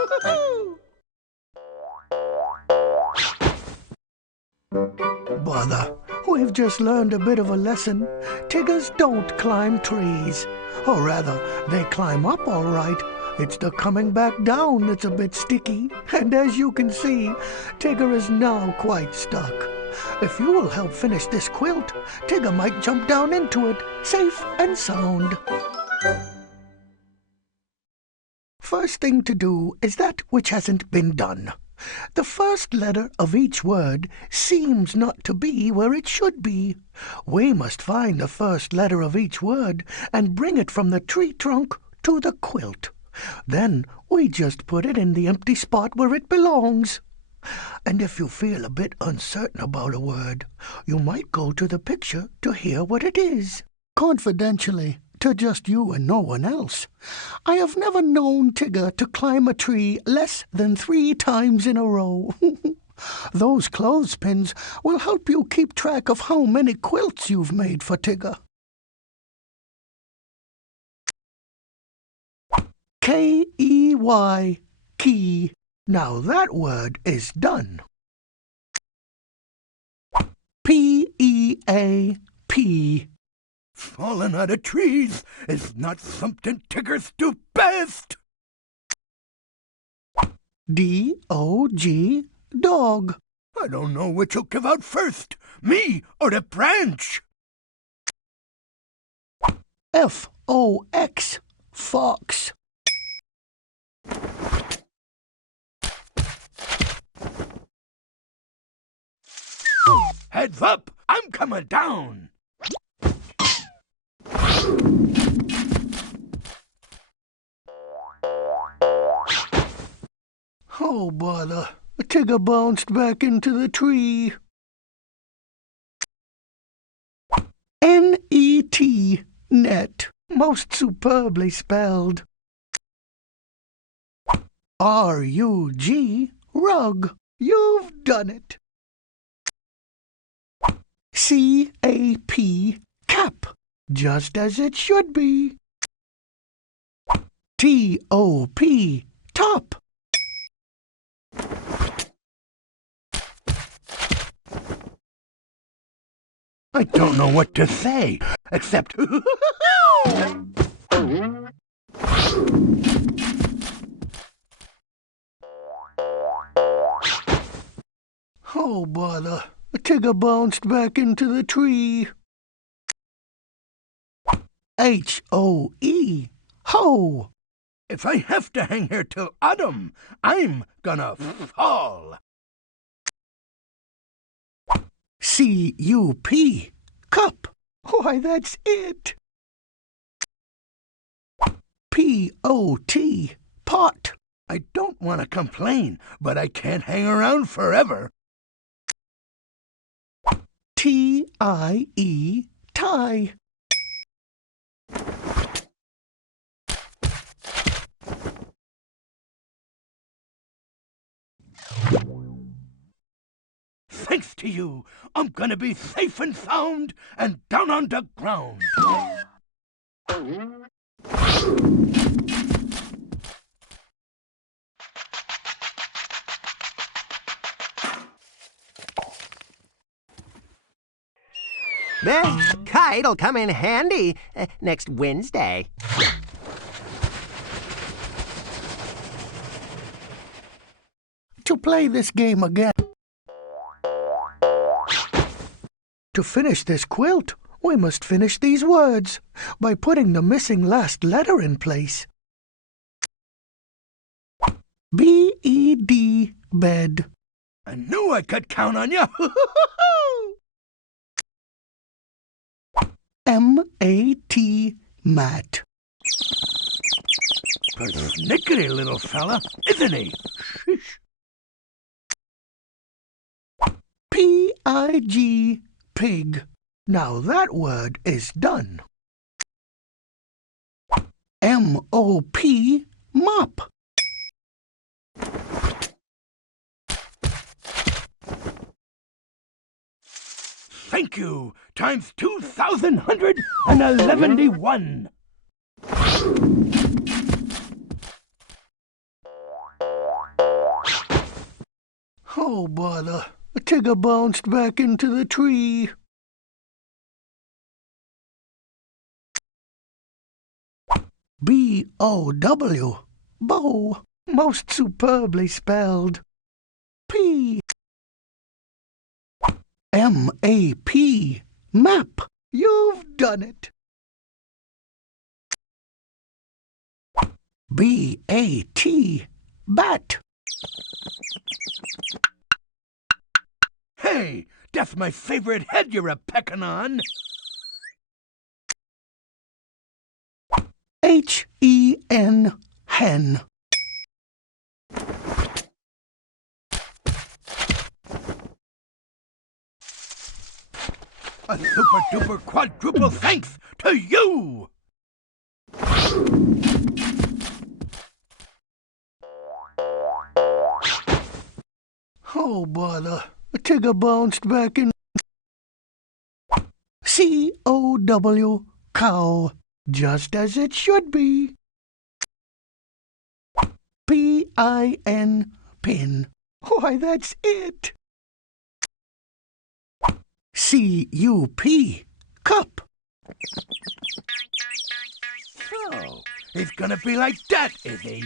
Bother, we've just learned a bit of a lesson. Tiggers don't climb trees. Or rather, they climb up all right. It's the coming back down that's a bit sticky. And as you can see, Tigger is now quite stuck. If you will help finish this quilt, Tigger might jump down into it, safe and sound. First thing to do is that which hasn't been done. The first letter of each word seems not to be where it should be. We must find the first letter of each word and bring it from the tree trunk to the quilt. Then we just put it in the empty spot where it belongs. And if you feel a bit uncertain about a word, you might go to the picture to hear what it is. Confidentially, to just you and no one else, I have never known Tigger to climb a tree less than 3 times in a row. Those clothespins will help you keep track of how many quilts you've made for Tigger. K-E-Y, key. Now that word is done. P-E-A-P. Falling out of trees is not something Tiggers do best. D-O-G, dog. I don't know which will give out first, me or the branch. F-O-X, fox. Heads up, I'm coming down. Oh, bother. Tigger bounced back into the tree. N-E-T, net, most superbly spelled. R-U-G, rug, you've done it. C-A-P, cap, just as it should be. T-O-P, top. I don't know what to say, except... Oh, bother. Tigger bounced back into the tree. H-O-E, ho! If I have to hang here till autumn, I'm gonna fall. C-U-P, cup. Why, that's it. P-O-T, pot. I don't want to complain, but I can't hang around forever. T-I-E, tie. Thanks to you, I'm gonna be safe and sound and down on the ground. This kite'll come in handy next Wednesday. To play this game again. To finish this quilt, we must finish these words by putting the missing last letter in place. B-E-D, bed. I knew I could count on you. M-A-T, mat. Persnickety little fella, isn't he? Sheesh. P-I-G, pig. Now that word is done. M-O-P, mop. Thank you, times 2,111. Oh, bother. Tigger bounced back into the tree. B-O-W, bow, most superbly spelled. P. M-A-P, map, you've done it. B-A-T, bat. Hey, that's my favorite head you're a-peckin' on. H-E-N, hen. A super-duper quadruple thanks to you! Oh, bother. Tigger bounced back in. C-O-W, cow, just as it should be. P-I-N, pin. Why, that's it. C-U-P, cup. Oh, he's gonna be like that, is he?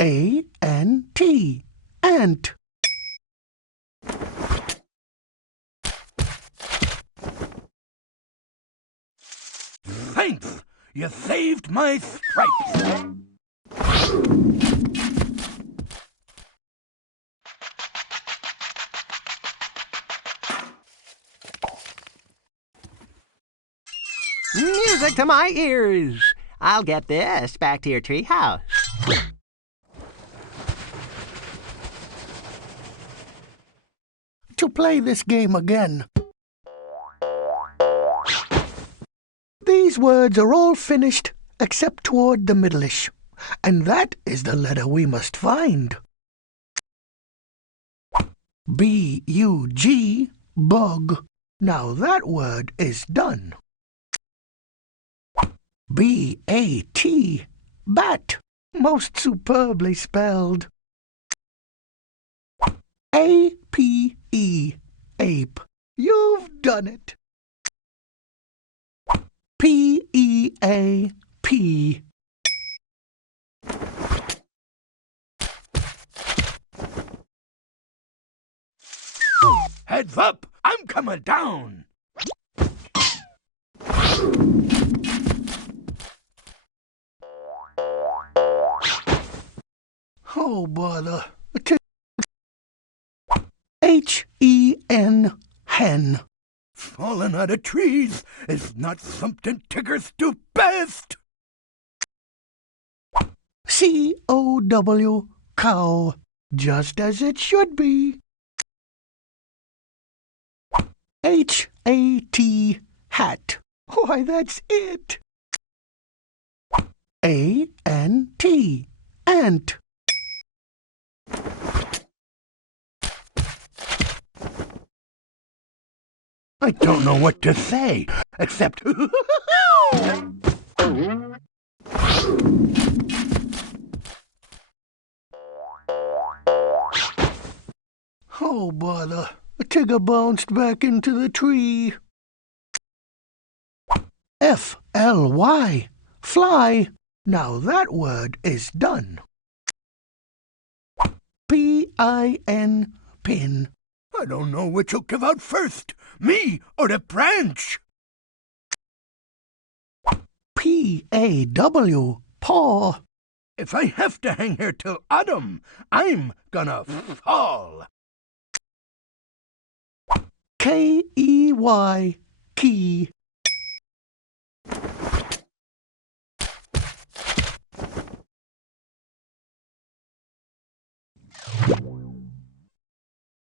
A-N-T, ant. Thanks! You saved my stripes! Music to my ears. I'll get this back to your tree house. To play this game again. These words are all finished except toward the middle-ish, and that is the letter we must find. B-U-G, bug. Now that word is done. B-A-T, bat, most superbly spelled. A-P-E, ape, you've done it. P-E-A-P. Heads up! I'm coming down! Oh, bother. H-E-N, hen. Falling out of trees is not something Tiggers do best! C-O-W, cow, just as it should be. H-A-T, hat. Why, that's it. A-N-T, ant. I don't know what to say, except... Oh, bother. Tigger bounced back into the tree. F-L-Y, fly. Now that word is done. P-I-N, pin. I don't know which will give out first, me or the branch. P-A-W, paw. If I have to hang here till autumn, I'm gonna fall. K-E-Y, key.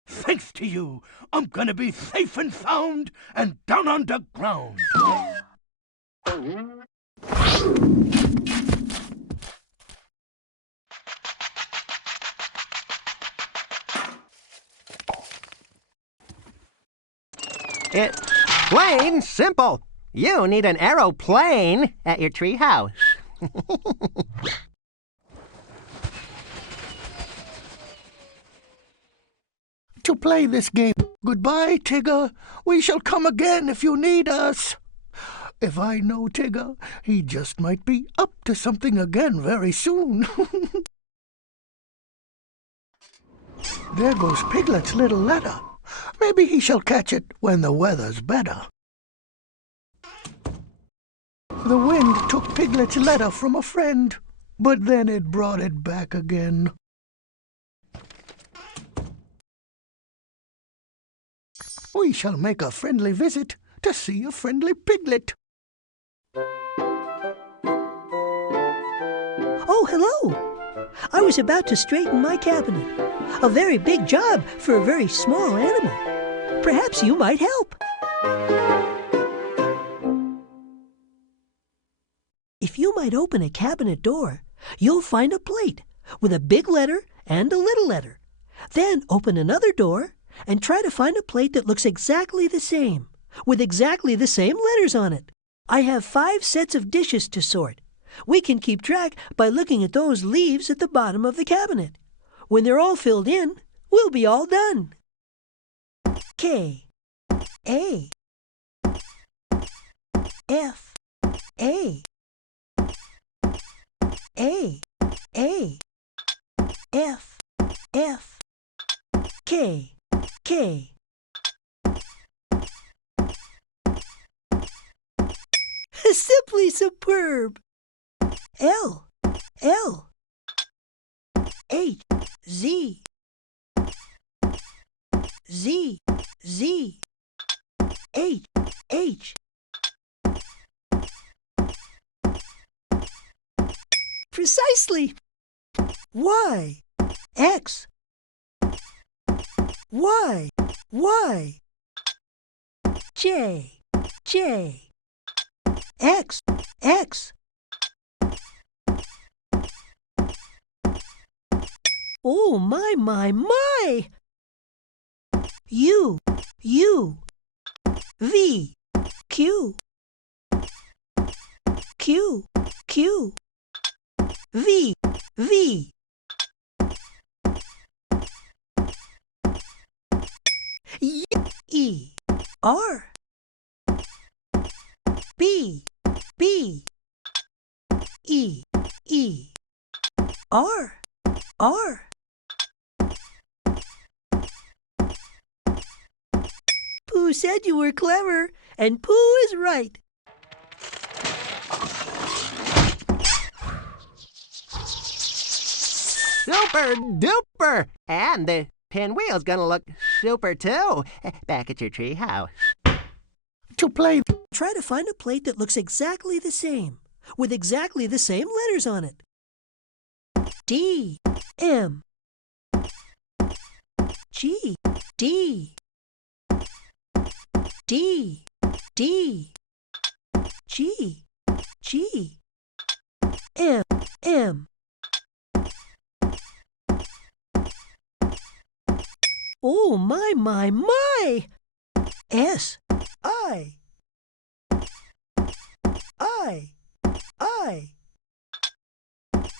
Thanks to you, I'm gonna be safe and sound and down on the ground. It's plain simple. You need an aeroplane at your tree house. To play this game. Goodbye, Tigger. We shall come again if you need us. If I know Tigger, he just might be up to something again very soon. There goes Piglet's little letter. Maybe he shall catch it when the weather's better. The wind took Piglet's letter from a friend, but then it brought it back again. We shall make a friendly visit to see a friendly piglet. Oh, hello! I was about to straighten my cabinet. A very big job for a very small animal. Perhaps you might help. If you might open a cabinet door, you'll find a plate with a big letter and a little letter. Then open another door and try to find a plate that looks exactly the same, with exactly the same letters on it. I have 5 sets of dishes to sort. We can keep track by looking at those leaves at the bottom of the cabinet. When they're all filled in, we'll be all done. K, A, F, A, A, F, F, K, K. Simply superb. L, L, H, Z, Z, Z, H, H, Precisely. Y, X, Y, Y, J, J, X, X. Oh, my. U, V, Q, V, E, R, B, E, R. Pooh said you were clever, and Pooh is right. Super duper! And the pinwheel's gonna look super too, back at your tree house. To play, Try to find a plate that looks exactly the same, with exactly the same letters on it. D, M, G, D, D, D, G, G, M, M. Oh, my. S, I,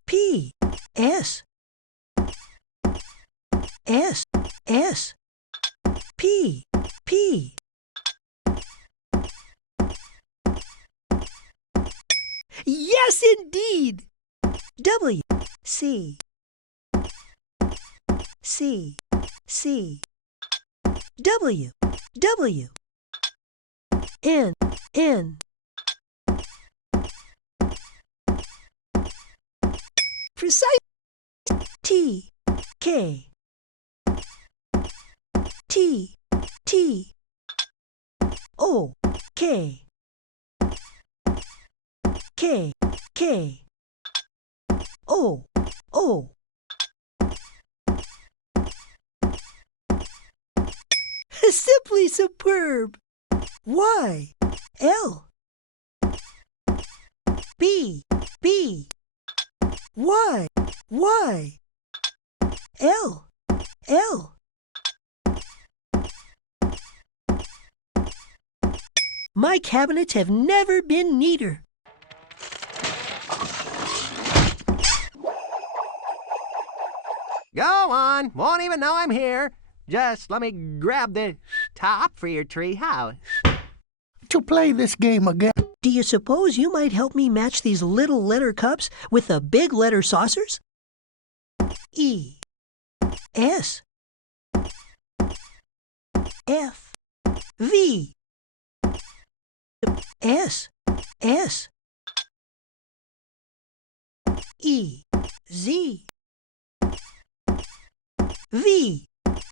P, S, P, Yes, indeed. W, C, W, N, Precise. T, K, O, K, O. Simply superb. Y, L, B, Y, L. My cabinets have never been neater. Go on, won't even know I'm here. Just let me grab the top for your tree house. to play this game again. Do you suppose you might help me match these little letter cups with the big letter saucers? E, S, F, V, S, E, Z, V,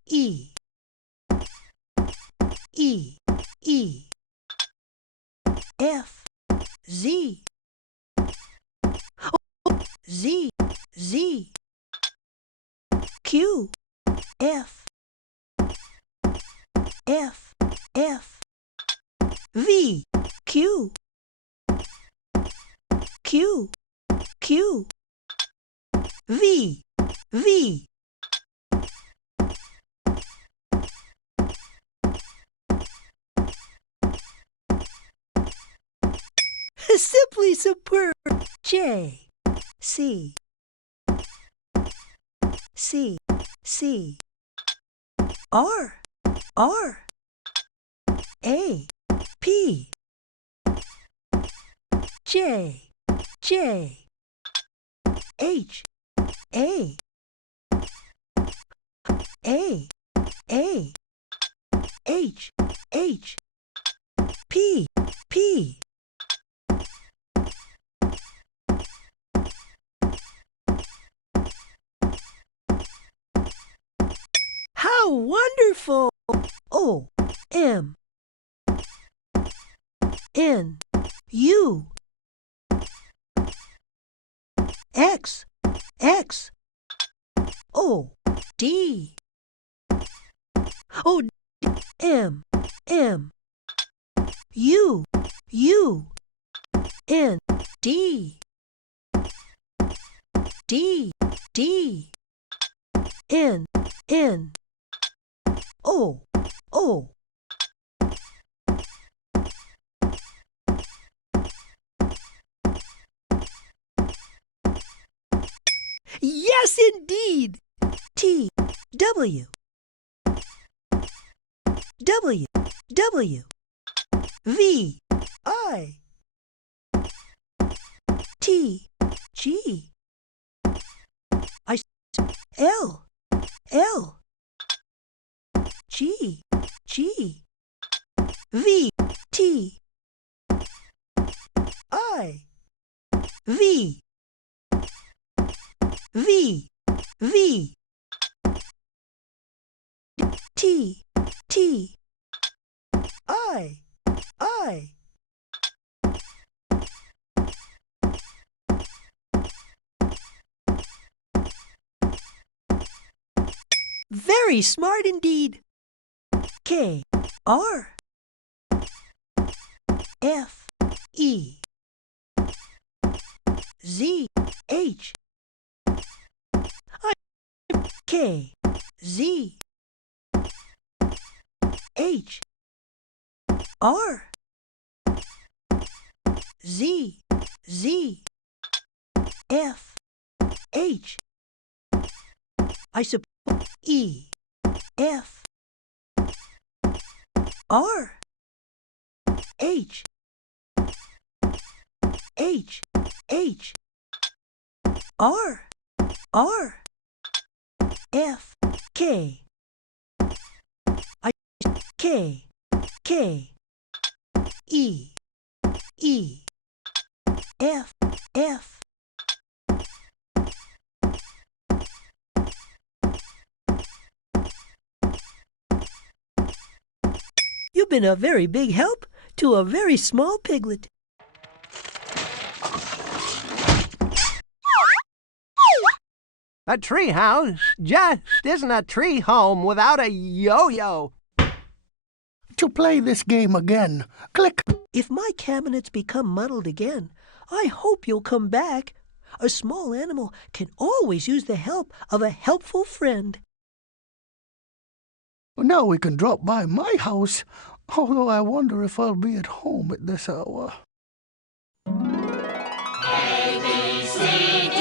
E, F, Z, Z, Q, F, V, Q, V. Simply superb. J, C, R, A, P, J, H, A, H, P. How wonderful! O, M, N, U, X, X, O, D, O, M, M, U, U, N, D, D, D, N, N, O, O. Yes, indeed! T, W, W, W, V, I, T, G, I, L, L, G, G, V, T, I, V, V, V, T, T, I, I. Very smart indeed. K, R, F, E, Z, H, I, K, Z, H, R, Z, Z, F, H, I suppose E, F, R, H, H, H, R, R, F, K, I, K, K, E, E, F, F. You've been a very big help to a very small piglet. A tree house just isn't a tree home without a yo-yo. To play this game again, click. If my cabinets become muddled again, I hope you'll come back. A small animal can always use the help of a helpful friend. Now we can drop by my house, although I wonder if I'll be at home at this hour. A, B, C, D,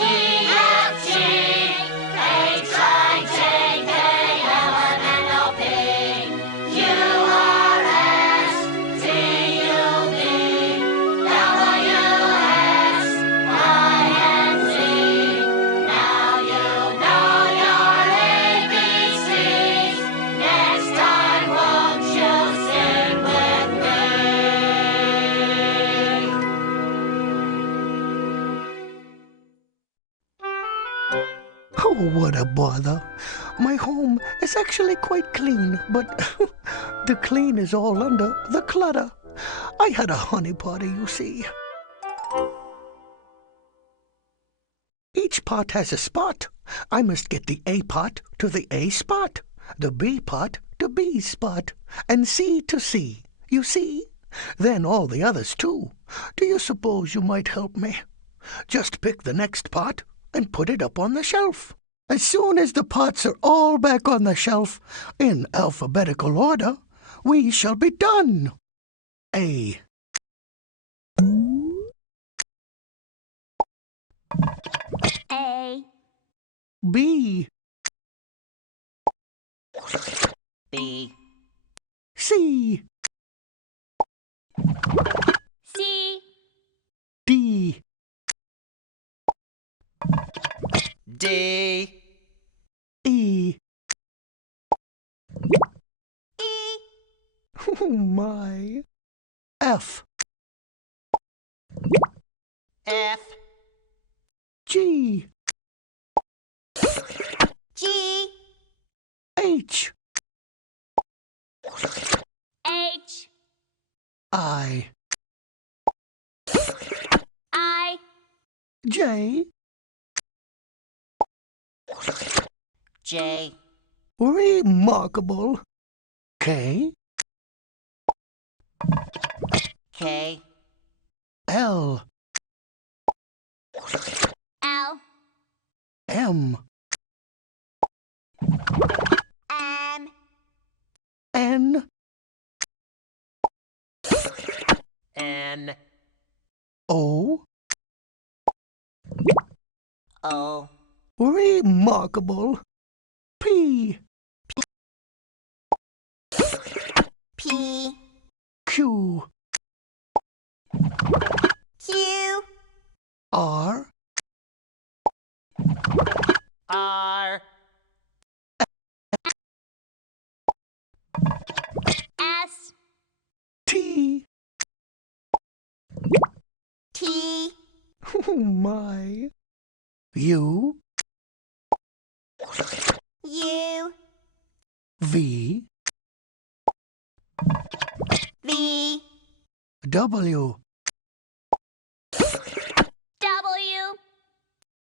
E, F, G, H, I, J, K, L, M, N, O, P, Q, R, S, T, U, V, W, X, Y, and Z. Now you know your ABCs. Next time, won't you sing with me? Oh, what a bother. My home is actually quite clean, but the clean is all under the clutter. I had a honey party, you see. Each pot has a spot. I must get the A pot to the A spot, the B pot to B spot, and C to C, you see? Then all the others too. Do you suppose you might help me? Just pick the next pot and put it up on the shelf. As soon as the pots are all back on the shelf, in alphabetical order, we shall be done. A. A, B. B, C. C, D. D, E. E, Oh, my. F. F, G. G, H. H, I. I, J. J, Remarkable. K, K, L, L, M, M, N, N, O. O, Remarkable. P, P, Q, Q, R, R, S, T. T, Oh, my. U, U, V, V, W, W,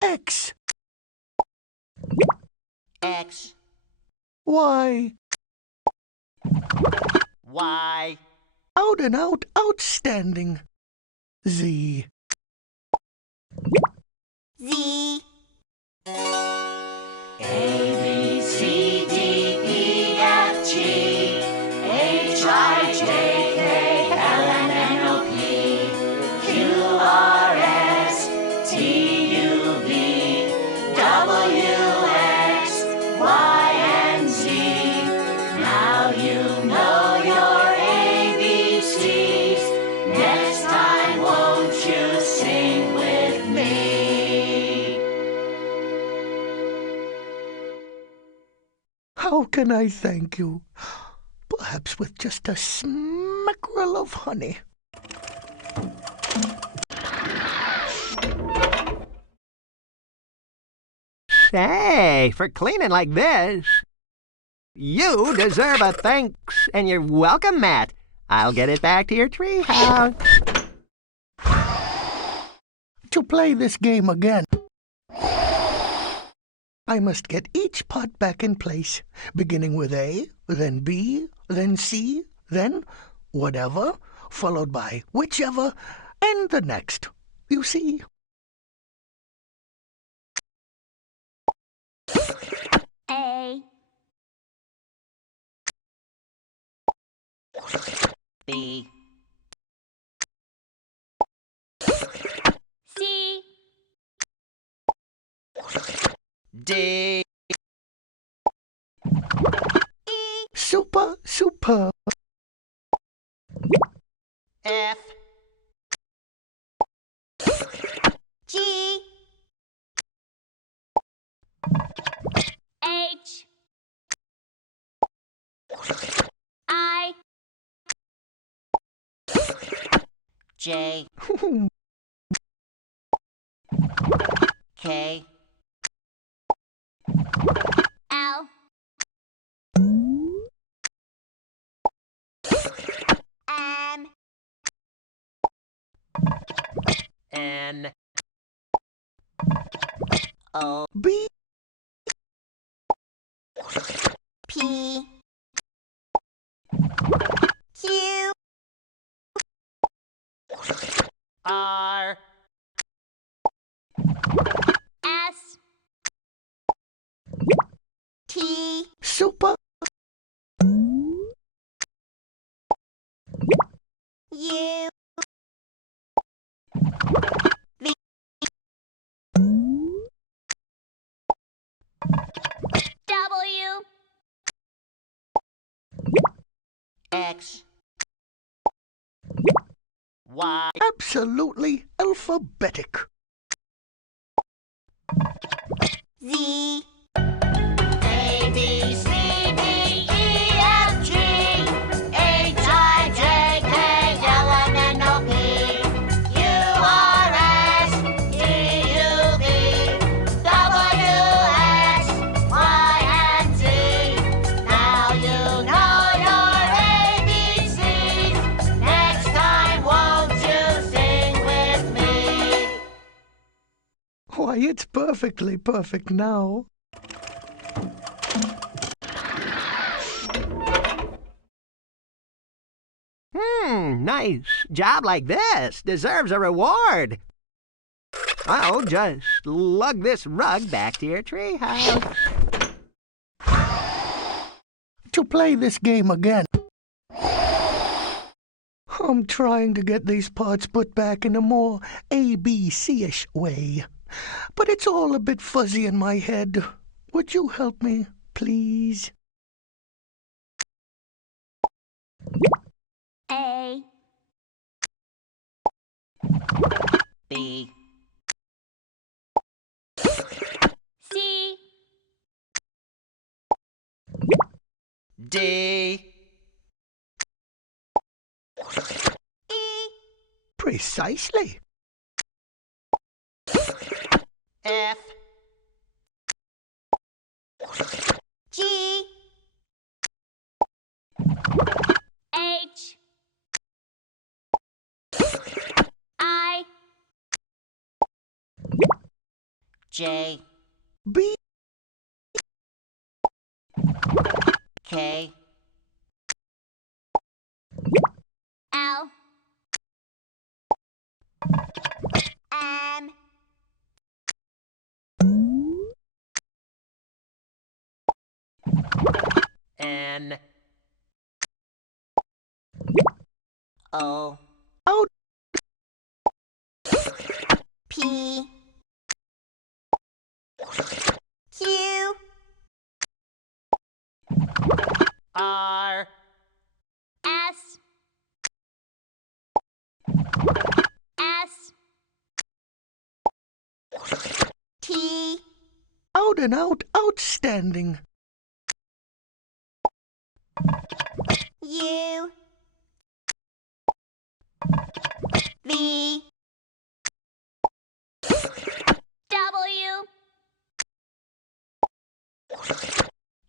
X, X, Y. Y, Out and out outstanding. Z, Z, A, B, C, D, E, F, G, H, I, J, K, L, M, N, O, P, Q, R, S, T, U, V, W, X, Y, and Z. Now you know your ABCs. Next time, won't you sing with me? how can I thank you? Perhaps with just a smackerel of honey. Say, for cleaning like this, you deserve a thanks, and you're welcome, Matt. I'll get it back to your treehouse. To play this game again, I must get each pot back in place, beginning with A, then B, then C, then whatever, followed by whichever, and the next. You see? A, B, C, D, Super, super. F, G, H, I, J, K, L, M, N, O, B, P, Q, R, S, T, super. U, V, W, X, Y, Absolutely alphabetic. Z, A, B, C, D, E, F, G, H, I, J, K, L, M, N, O, P, Q, R, S, T, U, V, W, X, Y, and Z. Now you know your ABCs. Next time, won't you sing with me? Why, it's perfectly perfect now. nice job like this deserves a reward. I'll just lug this rug back to your treehouse. To play this game again, I'm trying to get these parts put back in a more ABC-ish way, but it's all a bit fuzzy in my head. Would you help me, please? A, B, C, D, E, Precisely. F, G, H, I, J, B, K, L, M, N, O, out, P, Q, R, S, S, T, out and out, outstanding. U, V, W,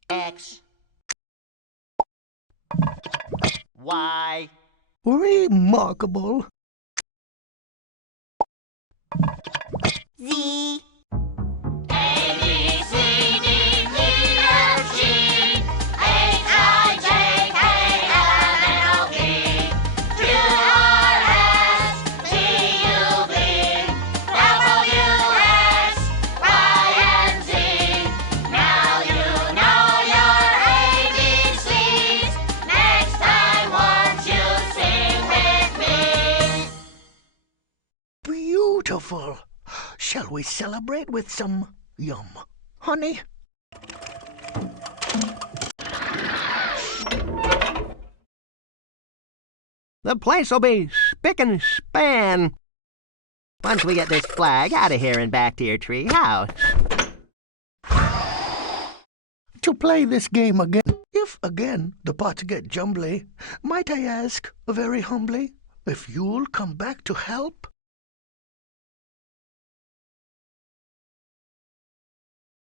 X, Y, Remarkable. Z, A, B, C, D, E, F, G, H, I, J, K, L, M, N, O, P, Q, R, S, T, U, V, W, X, Y, and Z. Now you know your ABCs. Next time, won't you sing with me? Beautiful. Shall we celebrate with some yum, honey? The place'll be spick and span once we get this flag out of here and back to your tree house. To play this game again, if again the parts get jumbly, might I ask, very humbly, if you'll come back to help?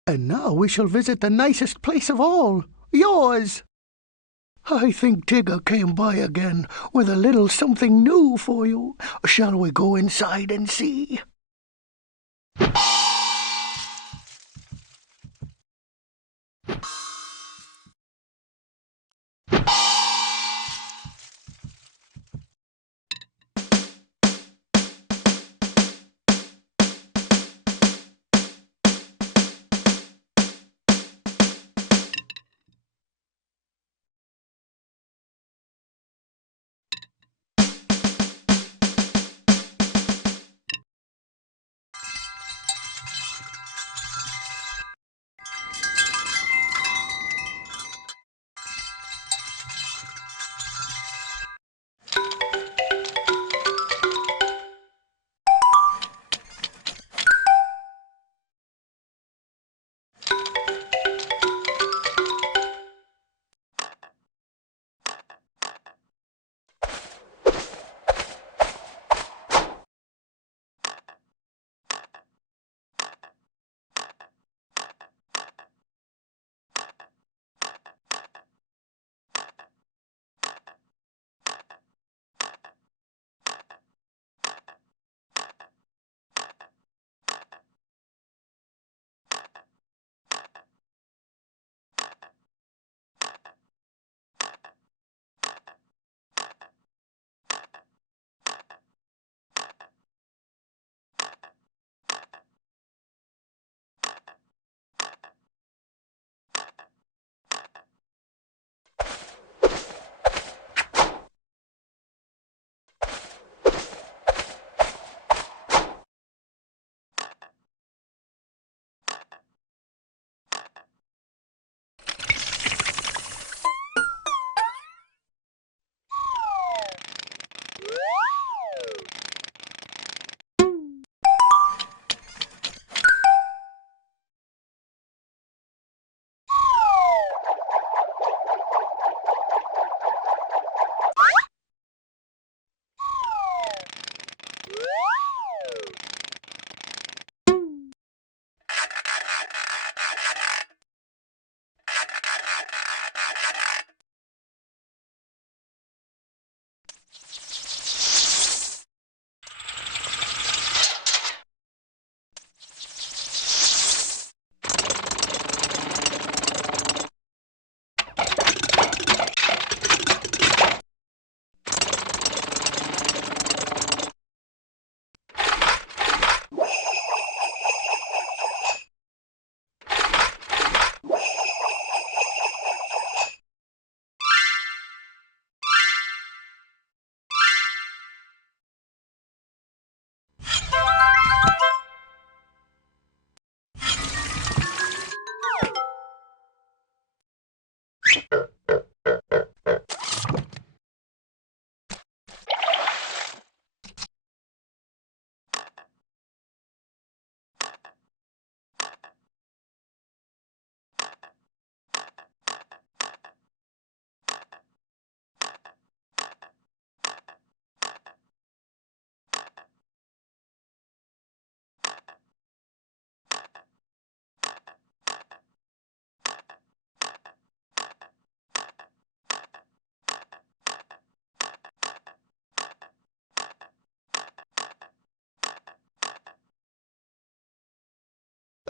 And now we shall visit the nicest place of all, yours. I think Tigger came by again with a little something new for you. Shall we go inside and see?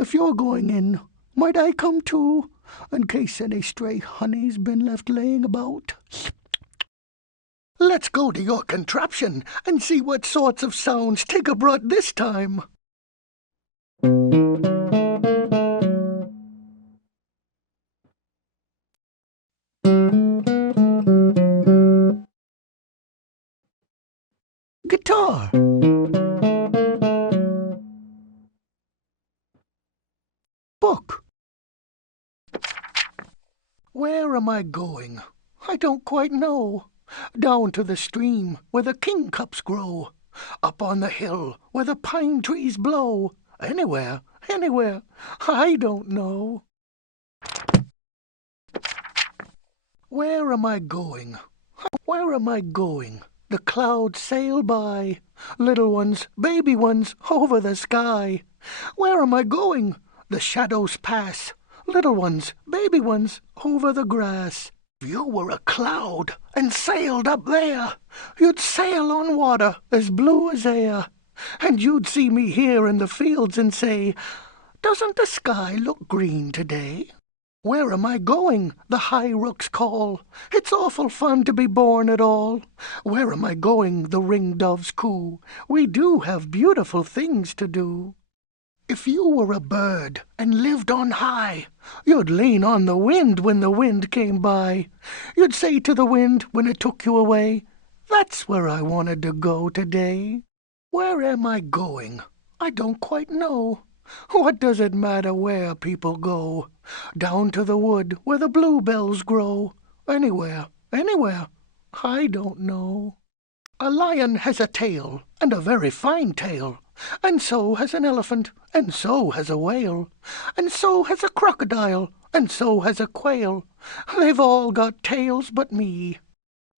if you're going in, might I come too, in case any stray honey's been left laying about? Let's go to your contraption and see what sorts of sounds Tigger brought this time. Guitar. Book. Where am I going? I don't quite know. Down to the stream where the kingcups grow, up on the hill where the pine trees blow. Anywhere, anywhere, I don't know. Where am I going? Where am I going? The clouds sail by, little ones, baby ones, over the sky. Where am I going? The shadows pass, little ones, baby ones, over the grass. If you were a cloud and sailed up there, you'd sail on water as blue as air. And you'd see me here in the fields and say, "Doesn't the sky look green today?" Where am I going? The high rooks call. It's awful fun to be born at all. Where am I going? The ringdoves coo. We do have beautiful things to do. If you were a bird and lived on high, you'd lean on the wind when the wind came by. You'd say to the wind when it took you away, "That's where I wanted to go today." Where am I going? I don't quite know. What does it matter where people go? Down to the wood where the bluebells grow. Anywhere, anywhere, I don't know. A lion has a tail, and a very fine tail. And so has an elephant, and so has a whale. And so has a crocodile, and so has a quail. They've all got tails but me.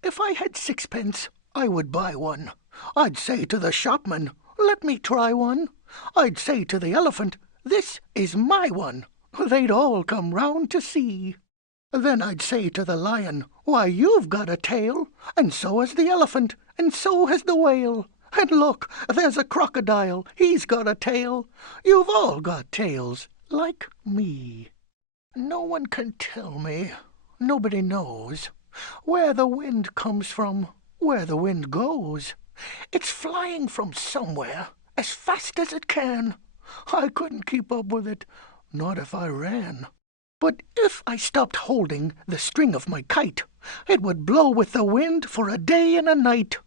If I had sixpence, I would buy one. I'd say to the shopman, "Let me try one." I'd say to the elephant, "This is my one." They'd all come round to see. Then I'd say to the lion, "Why, you've got a tail, and so has the elephant, and so has the whale. And look, there's a crocodile, he's got a tail. You've all got tails, like me." No one can tell me, nobody knows, where the wind comes from, where the wind goes. It's flying from somewhere, as fast as it can. I couldn't keep up with it, not if I ran. But if I stopped holding the string of my kite, it would blow with the wind for a day and a night.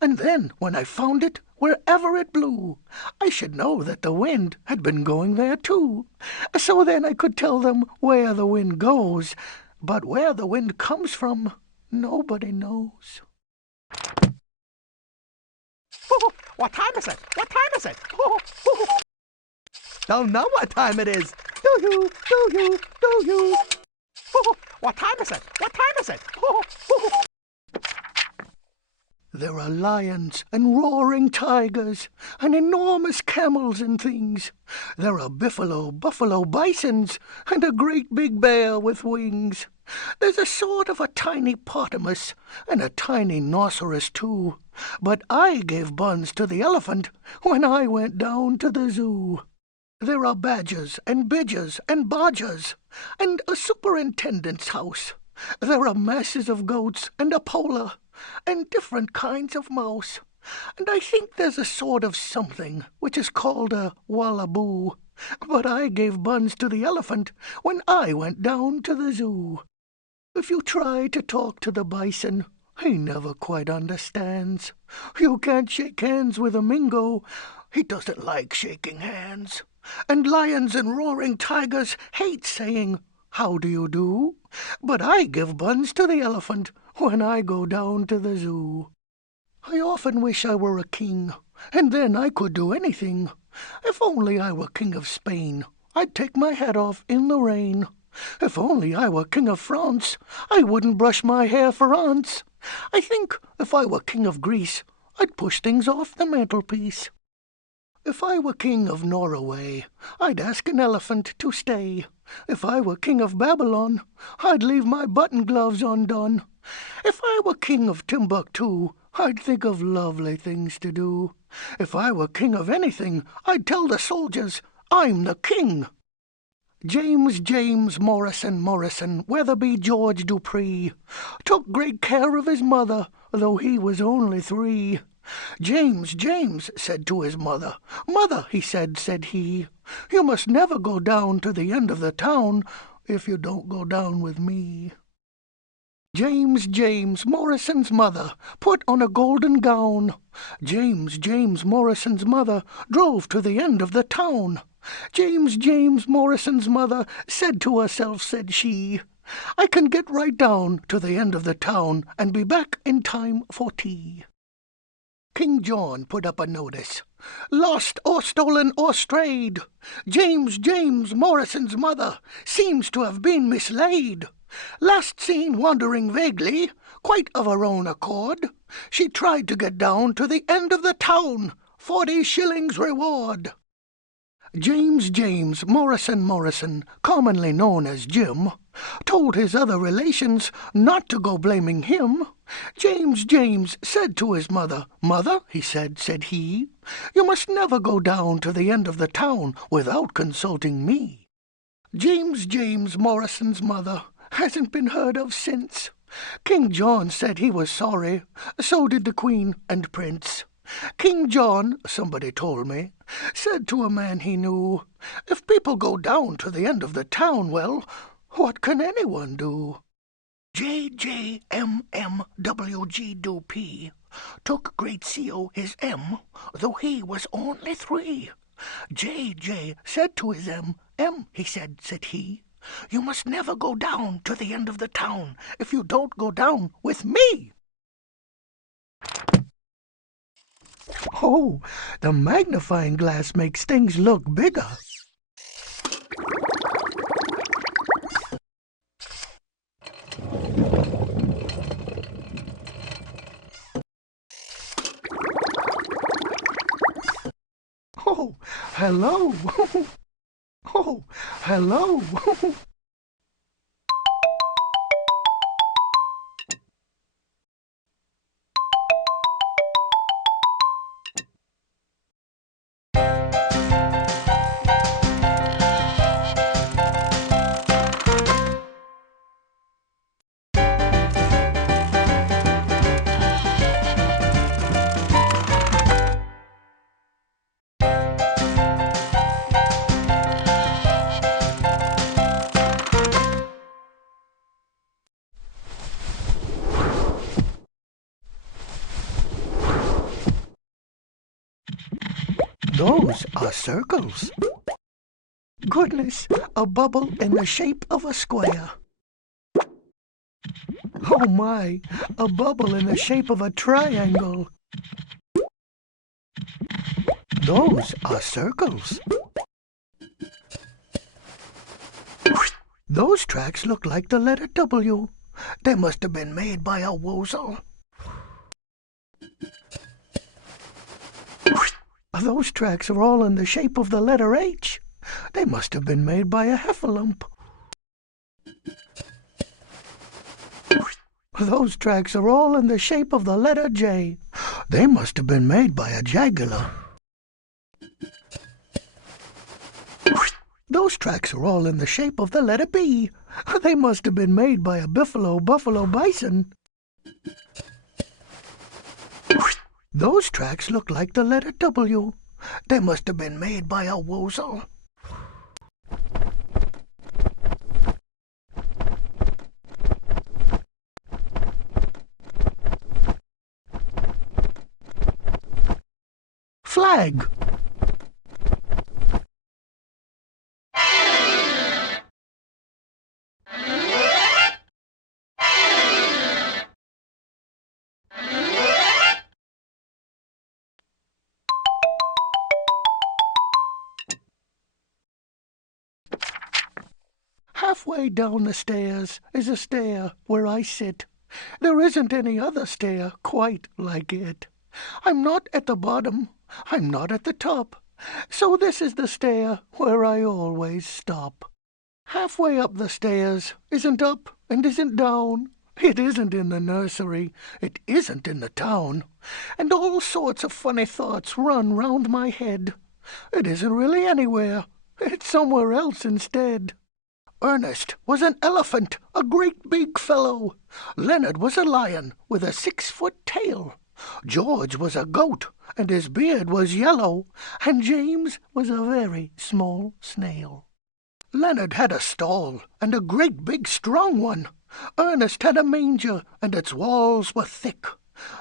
And then, when I found it, wherever it blew, I should know that the wind had been going there too. So then I could tell them where the wind goes, but where the wind comes from, nobody knows. What time is it? What time is it? Don't know what time it is. Do you? Do you? Do you? What time is it? What time is it? There are lions and roaring tigers and enormous camels and things. There are buffalo bisons and a great big bear with wings. There's a sort of a tiny potamus and a tiny rhinoceros too. But I gave buns to the elephant when I went down to the zoo. There are badgers and bidgers and bodgers and a superintendent's house. There are masses of goats and a polar and different kinds of mouse. And I think there's a sort of something which is called a wallaboo. But I gave buns to the elephant when I went down to the zoo. If you try to talk to the bison, he never quite understands. You can't shake hands with a Mingo. He doesn't like shaking hands. And lions and roaring tigers hate saying, "How do you do?" But I give buns to the elephant when I go down to the zoo. I often wish I were a king, and then I could do anything. If only I were king of Spain, I'd take my hat off in the rain. If only I were king of France, I wouldn't brush my hair for once. I think if I were king of Greece, I'd push things off the mantelpiece. If I were king of Norway, I'd ask an elephant to stay. If I were king of Babylon, I'd leave my button gloves undone. If I were king of Timbuktu, I'd think of lovely things to do. If I were king of anything, I'd tell the soldiers, "I'm the king." James Morrison, Weatherby George Dupree, took great care of his mother, though he was only 3. James said to his mother, "Mother," he said he, "you must never go down to the end of the town if you don't go down with me." James Morrison's mother put on a golden gown. James Morrison's mother drove to the end of the town. James Morrison's mother said to herself, said she, "I can get right down to the end of the town and be back in time for tea." King John put up a notice, "Lost or stolen or strayed. James Morrison's mother seems to have been mislaid. Last seen wandering vaguely, quite of her own accord. She tried to get down to the end of the town, 40 shillings reward." James Morrison, commonly known as Jim, told his other relations not to go blaming him. James said to his mother, "Mother," he said he, "you must never go down to the end of the town without consulting me." James Morrison's mother hasn't been heard of since. King John said he was sorry, so did the Queen and Prince. King John, somebody told me, said to a man he knew, "If people go down to the end of the town, well, what can anyone do?" JJMMWG Dupee took great CO his M, though he was only 3. JJ said to his M, he said he, "You must never go down to the end of the town if you don't go down with me." Oh, the magnifying glass makes things look bigger. Oh, hello. Oh, hello. Those are circles. Goodness, a bubble in the shape of a square. Oh my, a bubble in the shape of a triangle. Those are circles. Those tracks look like the letter W. They must have been made by a woozle. Those tracks are all in the shape of the letter H. They must have been made by a heffalump. Those tracks are all in the shape of the letter J. They must have been made by a jagular. Those tracks are all in the shape of the letter B. They must have been made by a buffalo bison. Those tracks look like the letter W. They must have been made by a woozle. Flag. Halfway down the stairs is a stair where I sit. There isn't any other stair quite like it. I'm not at the bottom, I'm not at the top, so this is the stair where I always stop. Halfway up the stairs isn't up and isn't down. It isn't in the nursery, it isn't in the town, and all sorts of funny thoughts run round my head. It isn't really anywhere, It's somewhere else instead. Ernest was an elephant, a great big fellow. Leonard was a lion with a 6-foot tail. George was a goat, and his beard was yellow, and James was a very small snail. Leonard had a stall, and a great big strong one. Ernest had a manger, and its walls were thick.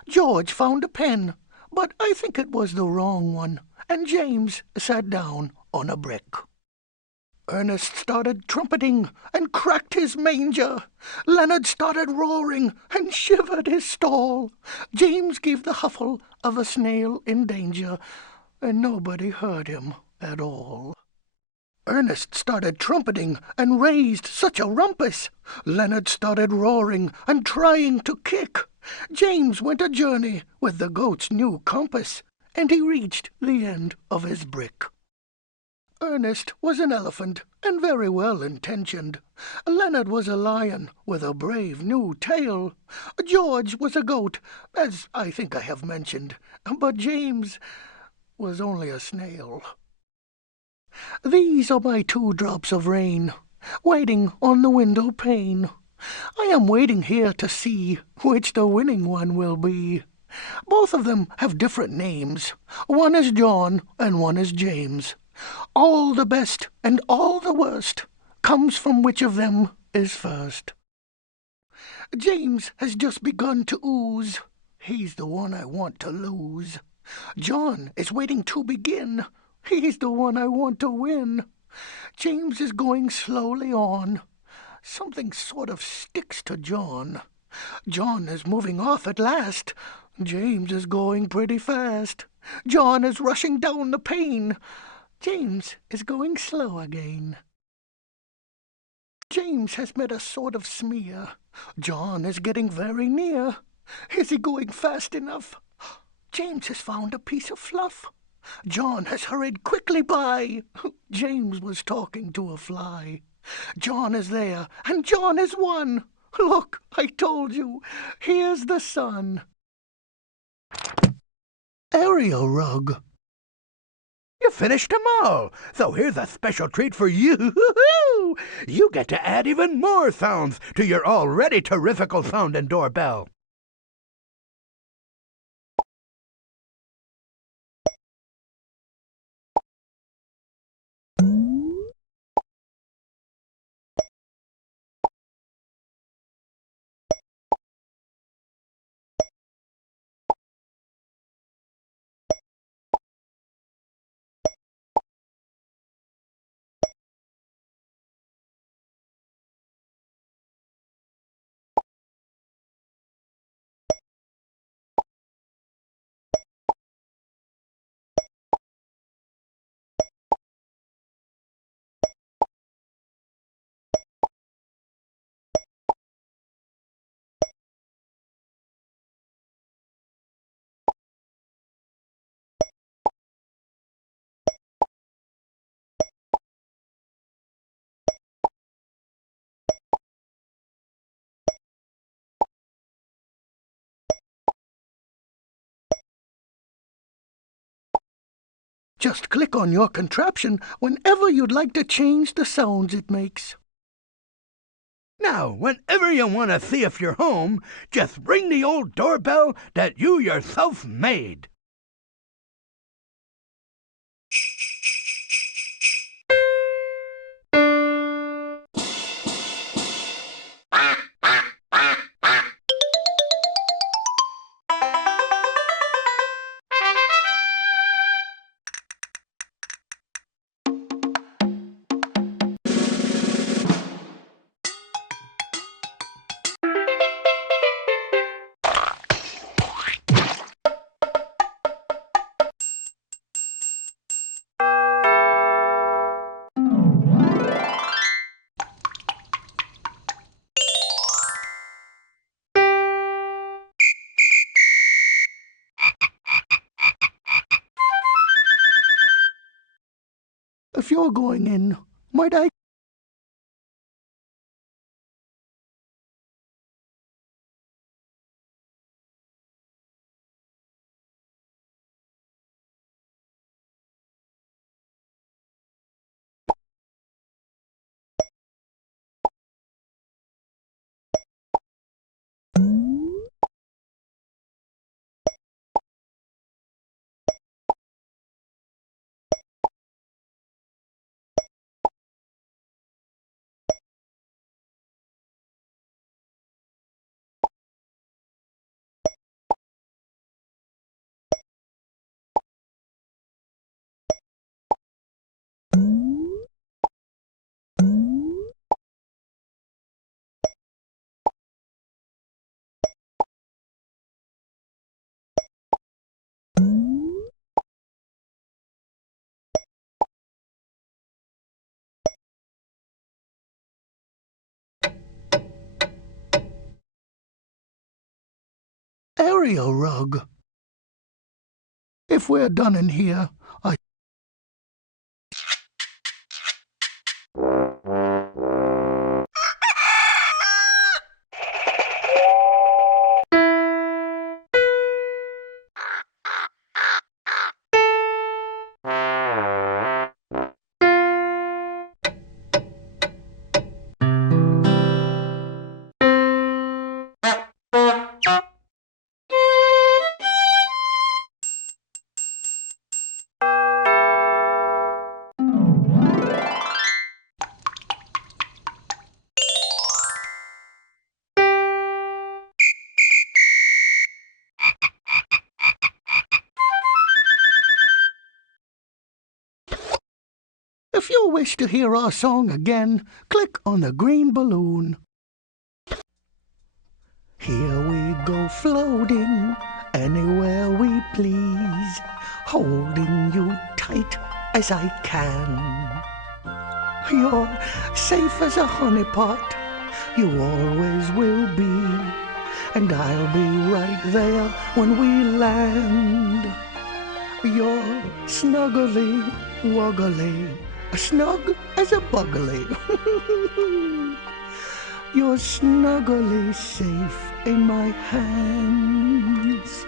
George found a pen, but I think it was the wrong one, and James sat down on a brick. Ernest started trumpeting and cracked his manger. Leonard started roaring and shivered his stall. James gave the huffle of a snail in danger, and nobody heard him at all. Ernest started trumpeting and raised such a rumpus. Leonard started roaring and trying to kick. James went a journey with the goat's new compass, and he reached the end of his brick. Ernest was an elephant and very well-intentioned. Leonard was a lion with a brave new tail. George was a goat, as I think I have mentioned, but James was only a snail. These are my 2 drops of rain, waiting on the window pane. I am waiting here to see which the winning one will be. Both of them have different names. One is John and one is James. All the best and all the worst comes from which of them is first. James has just begun to ooze. He's the one I want to lose. John is waiting to begin. He's the one I want to win. James is going slowly on. Something sort of sticks to John. John is moving off at last. James is going pretty fast. John is rushing down the pane. James is going slow again. James has met a sort of smear. John is getting very near. Is he going fast enough? James has found a piece of fluff. John has hurried quickly by. James was talking to a fly. John is there, and John has won. Look, I told you, here's the sun. Area rug. You finished them all, so here's a special treat for you. You get to add even more sounds to your already terrifical sounding doorbell. Just click on your contraption whenever you'd like to change the sounds it makes. Now, whenever you want to see if you're home, just ring the old doorbell that you yourself made. If you're going in, might I area rug. If we're done in here, I... If you wish to hear our song again, click on the green balloon. Here we go floating anywhere we please, holding you tight as I can. You're safe as a honeypot, you always will be, and I'll be right there when we land. You're snuggly, wuggly, snug as a buggly. You're snuggly safe in my hands.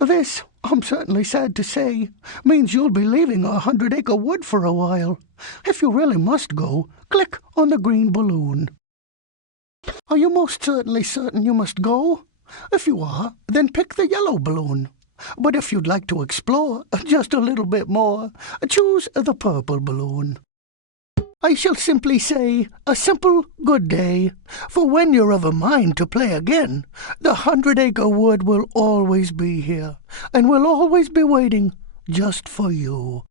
This, I'm certainly sad to say, means you'll be leaving our 100-acre wood for a while. If you really must go, click on the green balloon. Are you most certainly certain you must go? If you are, then pick the yellow balloon. But if you'd like to explore just a little bit more, choose the purple balloon. I shall simply say a simple good day, for when you're of a mind to play again, the 100-acre wood will always be here, and will always be waiting just for you.